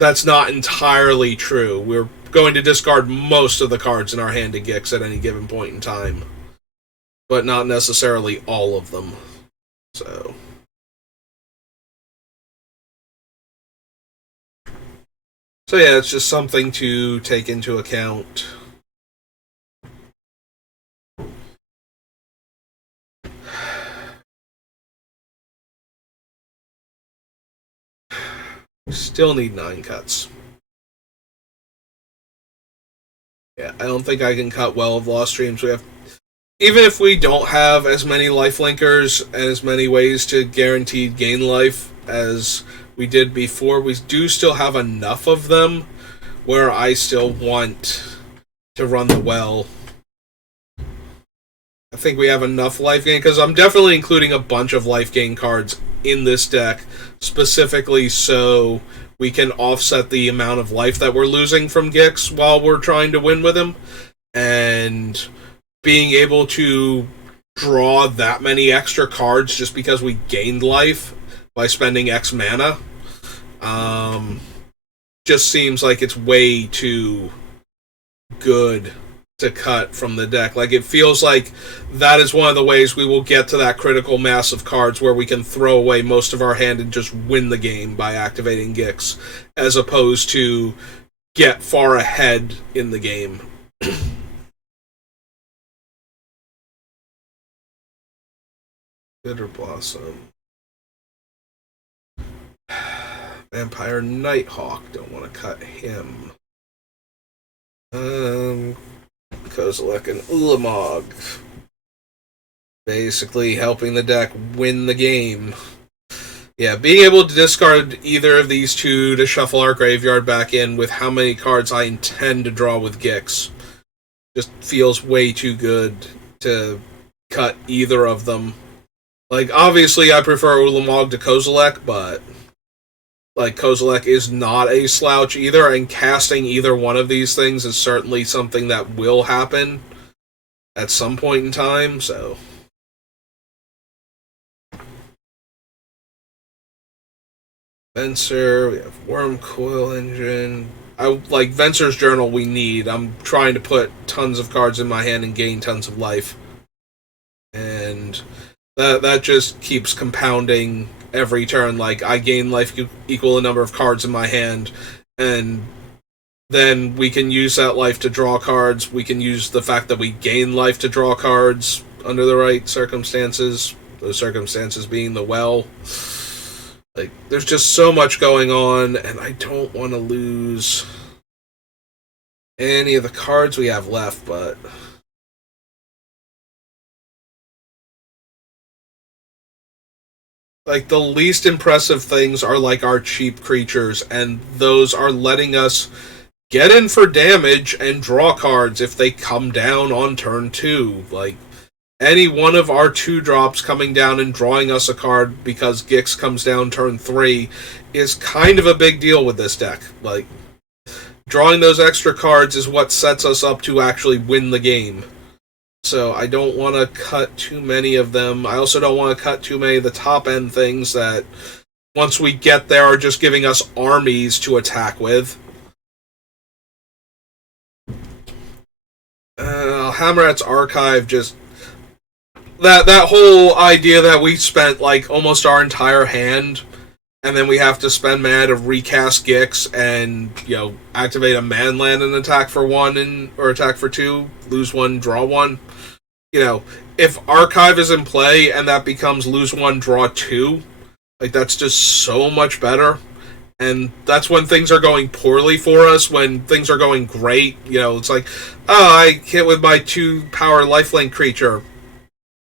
that's not entirely true. We're going to discard most of the cards in our hand to Gix at any given point in time, but not necessarily all of them. So yeah, it's just something to take into account. Still need 9 cuts. Yeah, I don't think I can cut Well of Lost Dreams. We have, even if we don't have as many lifelinkers and as many ways to guaranteed gain life as we did before, we do still have enough of them where I still want to run the Well. I think we have enough life gain, because I'm definitely including a bunch of life gain cards in this deck, specifically so we can offset the amount of life that we're losing from Gix while we're trying to win with him. And being able to draw that many extra cards just because we gained life by spending X mana just seems like it's way too good to cut from the deck. Like, it feels like that is one of the ways we will get to that critical mass of cards where we can throw away most of our hand and just win the game by activating Gix, as opposed to get far ahead in the game. Bitter Blossom. Vampire Nighthawk. Don't want to cut him. Kozilek and Ulamog. Basically helping the deck win the game. Yeah, being able to discard either of these two to shuffle our graveyard back in with how many cards I intend to draw with Gix just feels way too good to cut either of them. Like, obviously I prefer Ulamog to Kozilek, but like, Kozilek is not a slouch either, and casting either one of these things is certainly something that will happen at some point in time, so... Venser, we have Wormcoil Engine. I like Venser's Journal we need. I'm trying to put tons of cards in my hand and gain tons of life. And that just keeps compounding every turn. Like, I gain life equal a number of cards in my hand, and then we can use that life to draw cards. We can use the fact that we gain life to draw cards under the right circumstances. Those circumstances being the well. Like, there's just so much going on, and I don't want to lose any of the cards we have left, but... Like, the least impressive things are, like, our cheap creatures, and those are letting us get in for damage and draw cards if they come down on turn 2. Like, any one of our 2-drops coming down and drawing us a card because Gix comes down turn 3 is kind of a big deal with this deck. Like, drawing those extra cards is what sets us up to actually win the game. So I don't want to cut too many of them. I also don't want to cut too many of the top-end things that, once we get there, are just giving us armies to attack with. Hammerhead's Archive just... That whole idea that we spent, like, almost our entire hand, and then we have to spend mana to recast Gix and, you know, activate a man land and attack for 1 or attack for 2, lose 1, draw 1. You know, if Archive is in play and that becomes lose 1, draw 2, like, that's just so much better. And that's when things are going poorly for us. When things are going great, you know, it's like, oh, I hit with my 2-power lifelink creature.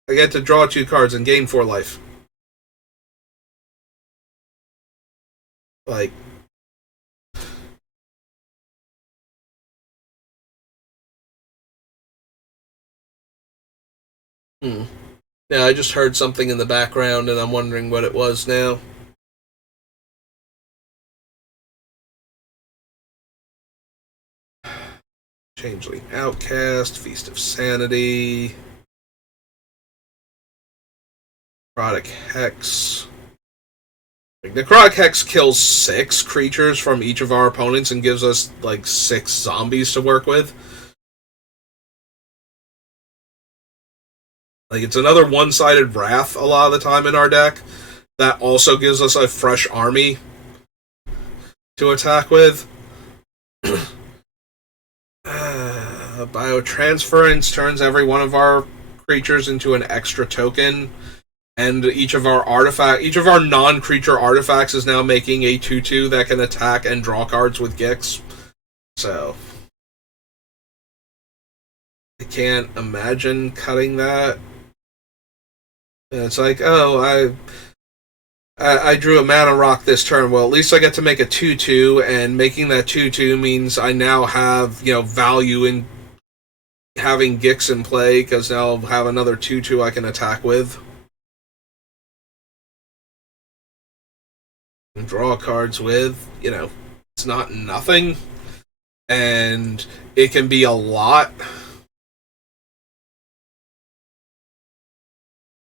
I get to draw 2 cards and gain 4 life. Like... Yeah, I just heard something in the background and I'm wondering what it was now. Changeling Outcast, Feast of Sanity... Necrotic Hex. Necrotic Hex kills 6 creatures from each of our opponents and gives us, like, 6 zombies to work with. Like, it's another one-sided Wrath a lot of the time in our deck. That also gives us a fresh army to attack with. Biotransference turns every one of our creatures into an extra token. And each of our non-creature artifacts is now making a 2/2 that can attack and draw cards with Gix. So I can't imagine cutting that. And it's like, oh, I drew a mana rock this turn. Well, at least I get to make a 2/2, and making that 2/2 means I now have, you know, value in having Gix in play, because now I'll have another 2/2 I can attack with. And draw cards with, you know, it's not nothing, and it can be a lot.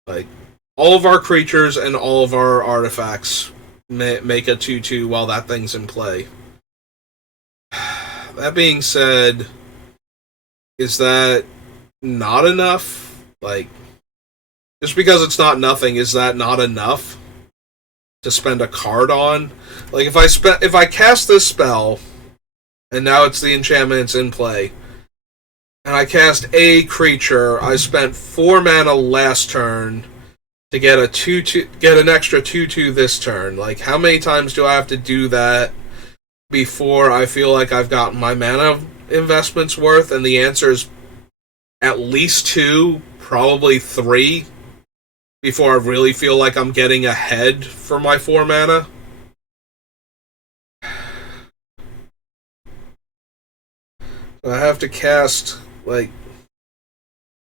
Like, all of our creatures and all of our artifacts make a 2/2 while that thing's in play. That being said, is that not enough? Like, just because it's not nothing, is that not enough to spend a card on? Like, if I cast this spell, and now it's the enchantment's in play, and I cast a creature, I spent 4 mana last turn to get a 2/2, get an extra 2/2 this turn. Like, how many times do I have to do that before I feel like I've gotten my mana investment's worth? And the answer is at least 2, probably 3, before I really feel like I'm getting ahead for my 4 mana. So I have to cast, like,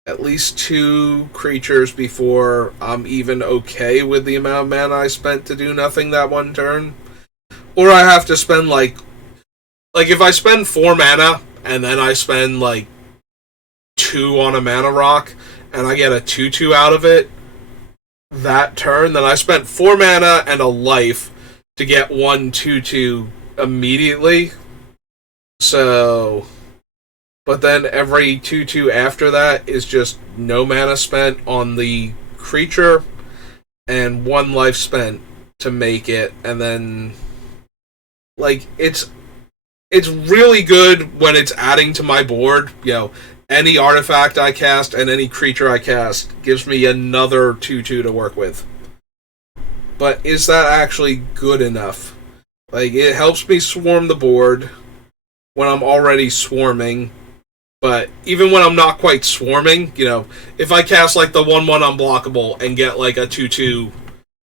at least 2 creatures before I'm even okay with the amount of mana I spent to do nothing that one turn. Or I have to spend, like if I spend 4 mana, and then I spend, like, 2 on a mana rock, and I get a 2/2 out of it that turn, then I spent 4 mana and a life to get 1 2/2 immediately. So, but then every 2/2 after that is just no mana spent on the creature, and 1 life spent to make it, and then, like, it's really good when it's adding to my board. You know, any artifact I cast and any creature I cast gives me another 2/2 to work with. But is that actually good enough? Like, it helps me swarm the board when I'm already swarming, but even when I'm not quite swarming, you know, if I cast, like, the 1/1 unblockable and get, like, a 2/2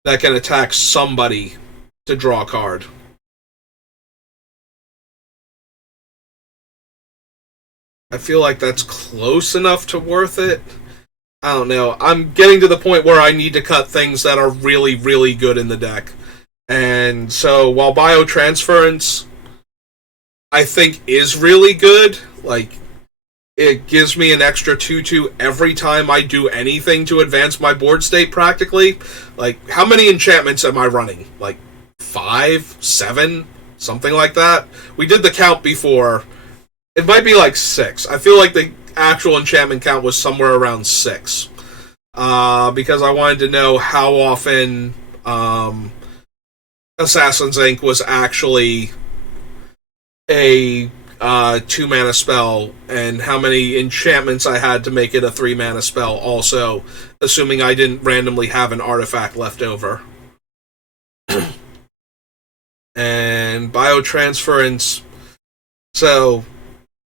that can attack somebody to draw a card, I feel like that's close enough to worth it. I don't know. I'm getting to the point where I need to cut things that are really, really good in the deck. And so while Biotransference, I think, is really good, like, it gives me an extra 2/2 every time I do anything to advance my board state, practically. Like, how many enchantments am I running? Like, 5, 7, something like that? We did the count before. It might be like 6. I feel like the actual enchantment count was somewhere around 6. Because I wanted to know how often Assassin's Ink was actually a 2 mana spell, and how many enchantments I had to make it a 3 mana spell, also, assuming I didn't randomly have an artifact left over. And Biotransference. So,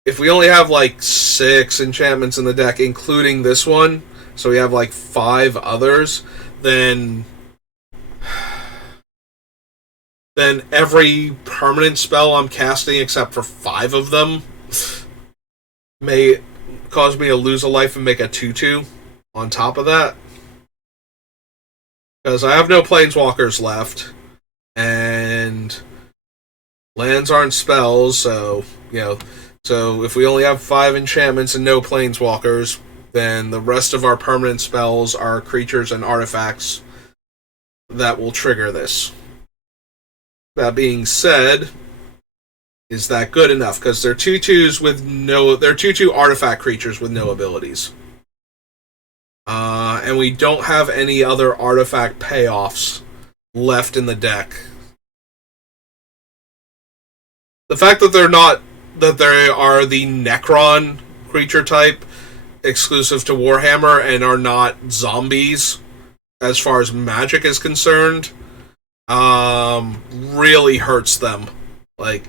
if we only have, like, 6 enchantments in the deck, including this one, so we have, like, 5 others, then every permanent spell I'm casting, except for 5 of them, may cause me to lose a life and make a 2/2 on top of that. Because I have no planeswalkers left, and lands aren't spells, so, you know, so if we only have 5 enchantments and no planeswalkers, then the rest of our permanent spells are creatures and artifacts that will trigger this. That being said, is that good enough? Because they're 2/2s with no... They're 2/2 artifact creatures with no abilities. And we don't have any other artifact payoffs left in the deck. The fact that they are the Necron creature type exclusive to Warhammer and are not zombies as far as Magic is concerned, really hurts them. Like,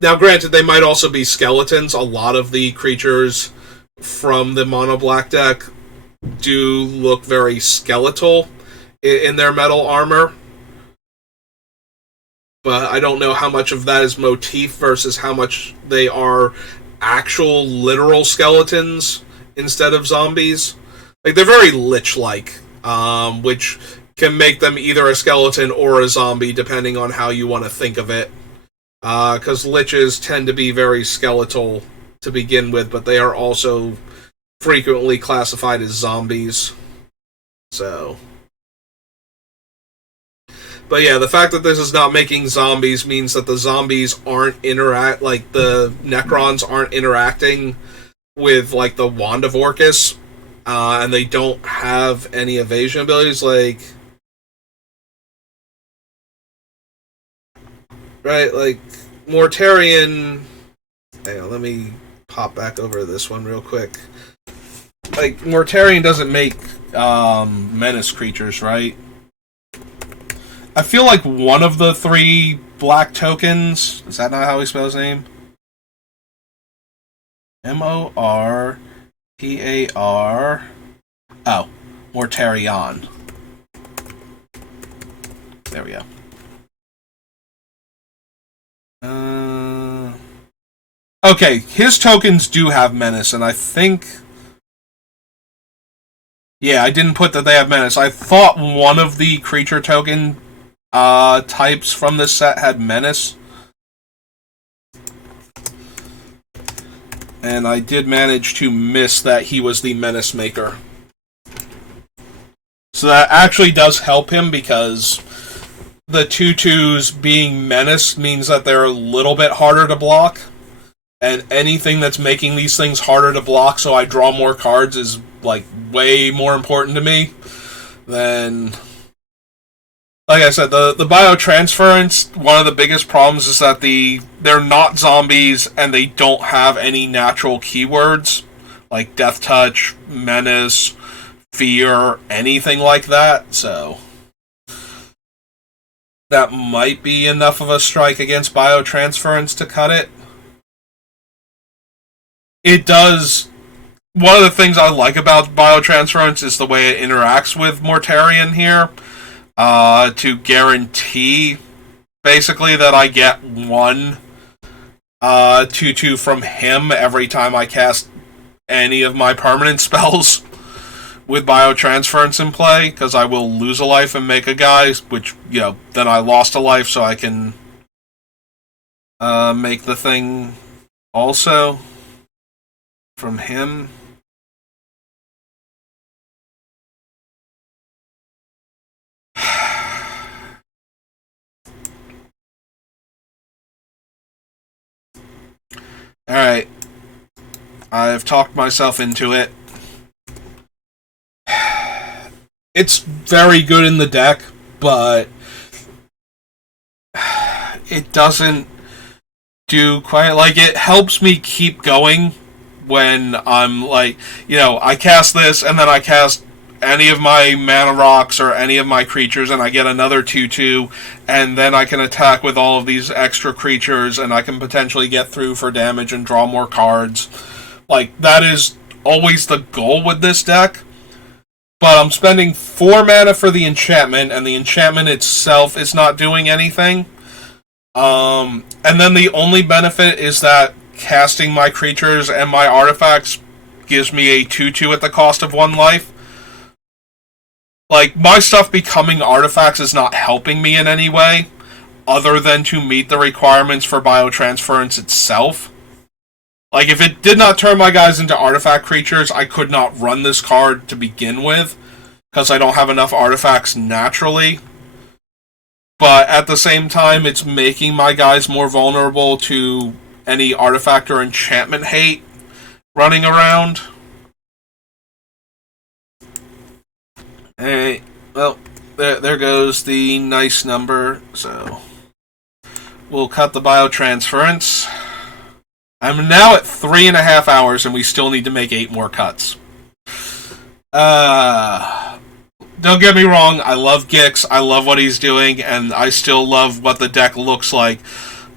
now granted, they might also be skeletons. A lot of the creatures from the mono black deck do look very skeletal in their metal armor, but I don't know how much of that is motif versus how much they are actual literal skeletons instead of zombies. Like, they're very lich-like, which can make them either a skeleton or a zombie, depending on how you want to think of it. Because liches tend to be very skeletal to begin with, but they are also frequently classified as zombies. So... But yeah, the fact that this is not making zombies means that the zombies aren't the Necrons aren't interacting with like the Wand of Orcus, and they don't have any evasion abilities, like right, like Mortarion. Hang on, let me pop back over this one real quick. Like Mortarion doesn't make menace creatures, right? I feel like one of the 3 black tokens, is that not how he spells his name? Mortar. Oh, Mortarion. There we go. Okay, his tokens do have menace, and I think... Yeah, I didn't put that they have menace. I thought one of the creature token types from this set had menace. And I did manage to miss that he was the menace maker. So that actually does help him, because the 2/2s being menace means that they're a little bit harder to block. And anything that's making these things harder to block so I draw more cards is, like, way more important to me than... Like I said, the biotransference, one of the biggest problems is that they're not zombies and they don't have any natural keywords, like Death Touch, Menace, Fear, anything like that, so... That might be enough of a strike against biotransference to cut it. It does... One of the things I like about biotransference is the way it interacts with Mortarion here. To guarantee, basically, that I get 1 2/2 from him every time I cast any of my permanent spells with biotransference in play, because I will lose a life and make a guy, which, you know, then I lost a life, so I can make the thing also from him. Alright. I've talked myself into it. It's very good in the deck, but it doesn't do quite... Like, it helps me keep going when I'm like, you know, I cast this and then I cast any of my mana rocks or any of my creatures and I get another 2/2, and then I can attack with all of these extra creatures and I can potentially get through for damage and draw more cards. Like, that is always the goal with this deck. But I'm spending 4 mana for the enchantment, and the enchantment itself is not doing anything. And then the only benefit is that casting my creatures and my artifacts gives me a 2/2 at the cost of 1 life. Like, my stuff becoming artifacts is not helping me in any way, other than to meet the requirements for biotransference itself. Like, if it did not turn my guys into artifact creatures, I could not run this card to begin with, because I don't have enough artifacts naturally. But at the same time, it's making my guys more vulnerable to any artifact or enchantment hate running around. Hey, well, there goes the nice number, so we'll cut the biotransference. I'm now at 3.5 hours, and we still need to make 8 more cuts. Don't get me wrong, I love Gix, I love what he's doing, and I still love what the deck looks like,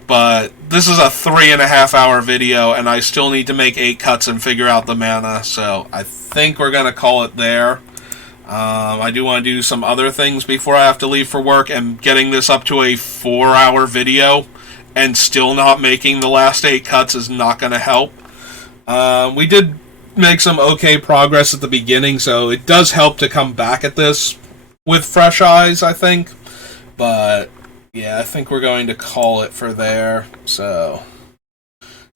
but this is a 3.5 hour video, and I still need to make 8 cuts and figure out the mana, so I think we're going to call it there. I do want to do some other things before I have to leave for work, and getting this up to a 4-hour video and still not making the last 8 cuts is not going to help. We did make some okay progress at the beginning, so it does help to come back at this with fresh eyes, I think. But, yeah, I think we're going to call it for there, so...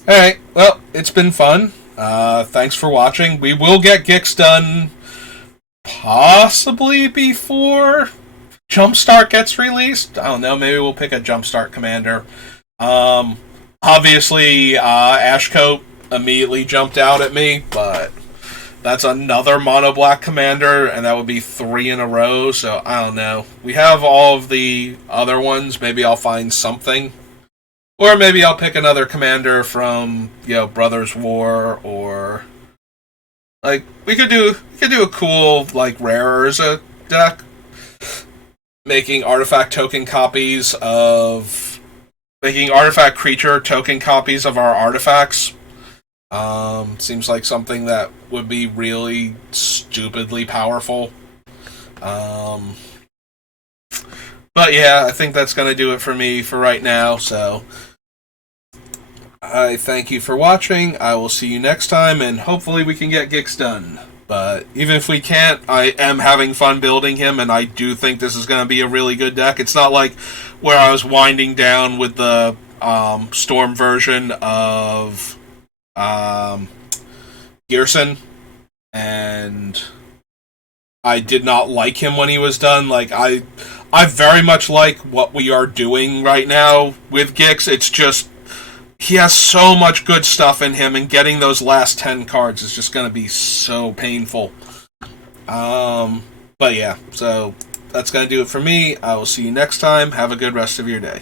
Alright, well, it's been fun. Thanks for watching. We will get Gix done possibly before Jumpstart gets released. I don't know, maybe we'll pick a Jumpstart commander. Obviously, Ashcoat immediately jumped out at me, but that's another mono black commander, and that would be 3 in a row, so I don't know. We have all of the other ones. Maybe I'll find something. Or maybe I'll pick another commander from, Brothers War, or like we could do a cool like rare Urza deck. Making artifact creature token copies of our artifacts. Seems like something that would be really stupidly powerful. But yeah, I think that's going to do it for me for right now, so I thank you for watching. I will see you next time, and hopefully we can get Gix done. But even if we can't, I am having fun building him, and I do think this is going to be a really good deck. It's not like where I was winding down with the Storm version of Gearson, and I did not like him when he was done. Like, I very much like what we are doing right now with Gix. It's just he has so much good stuff in him, and getting those last 10 cards is just going to be so painful. But yeah, so that's going to do it for me. I will see you next time. Have a good rest of your day.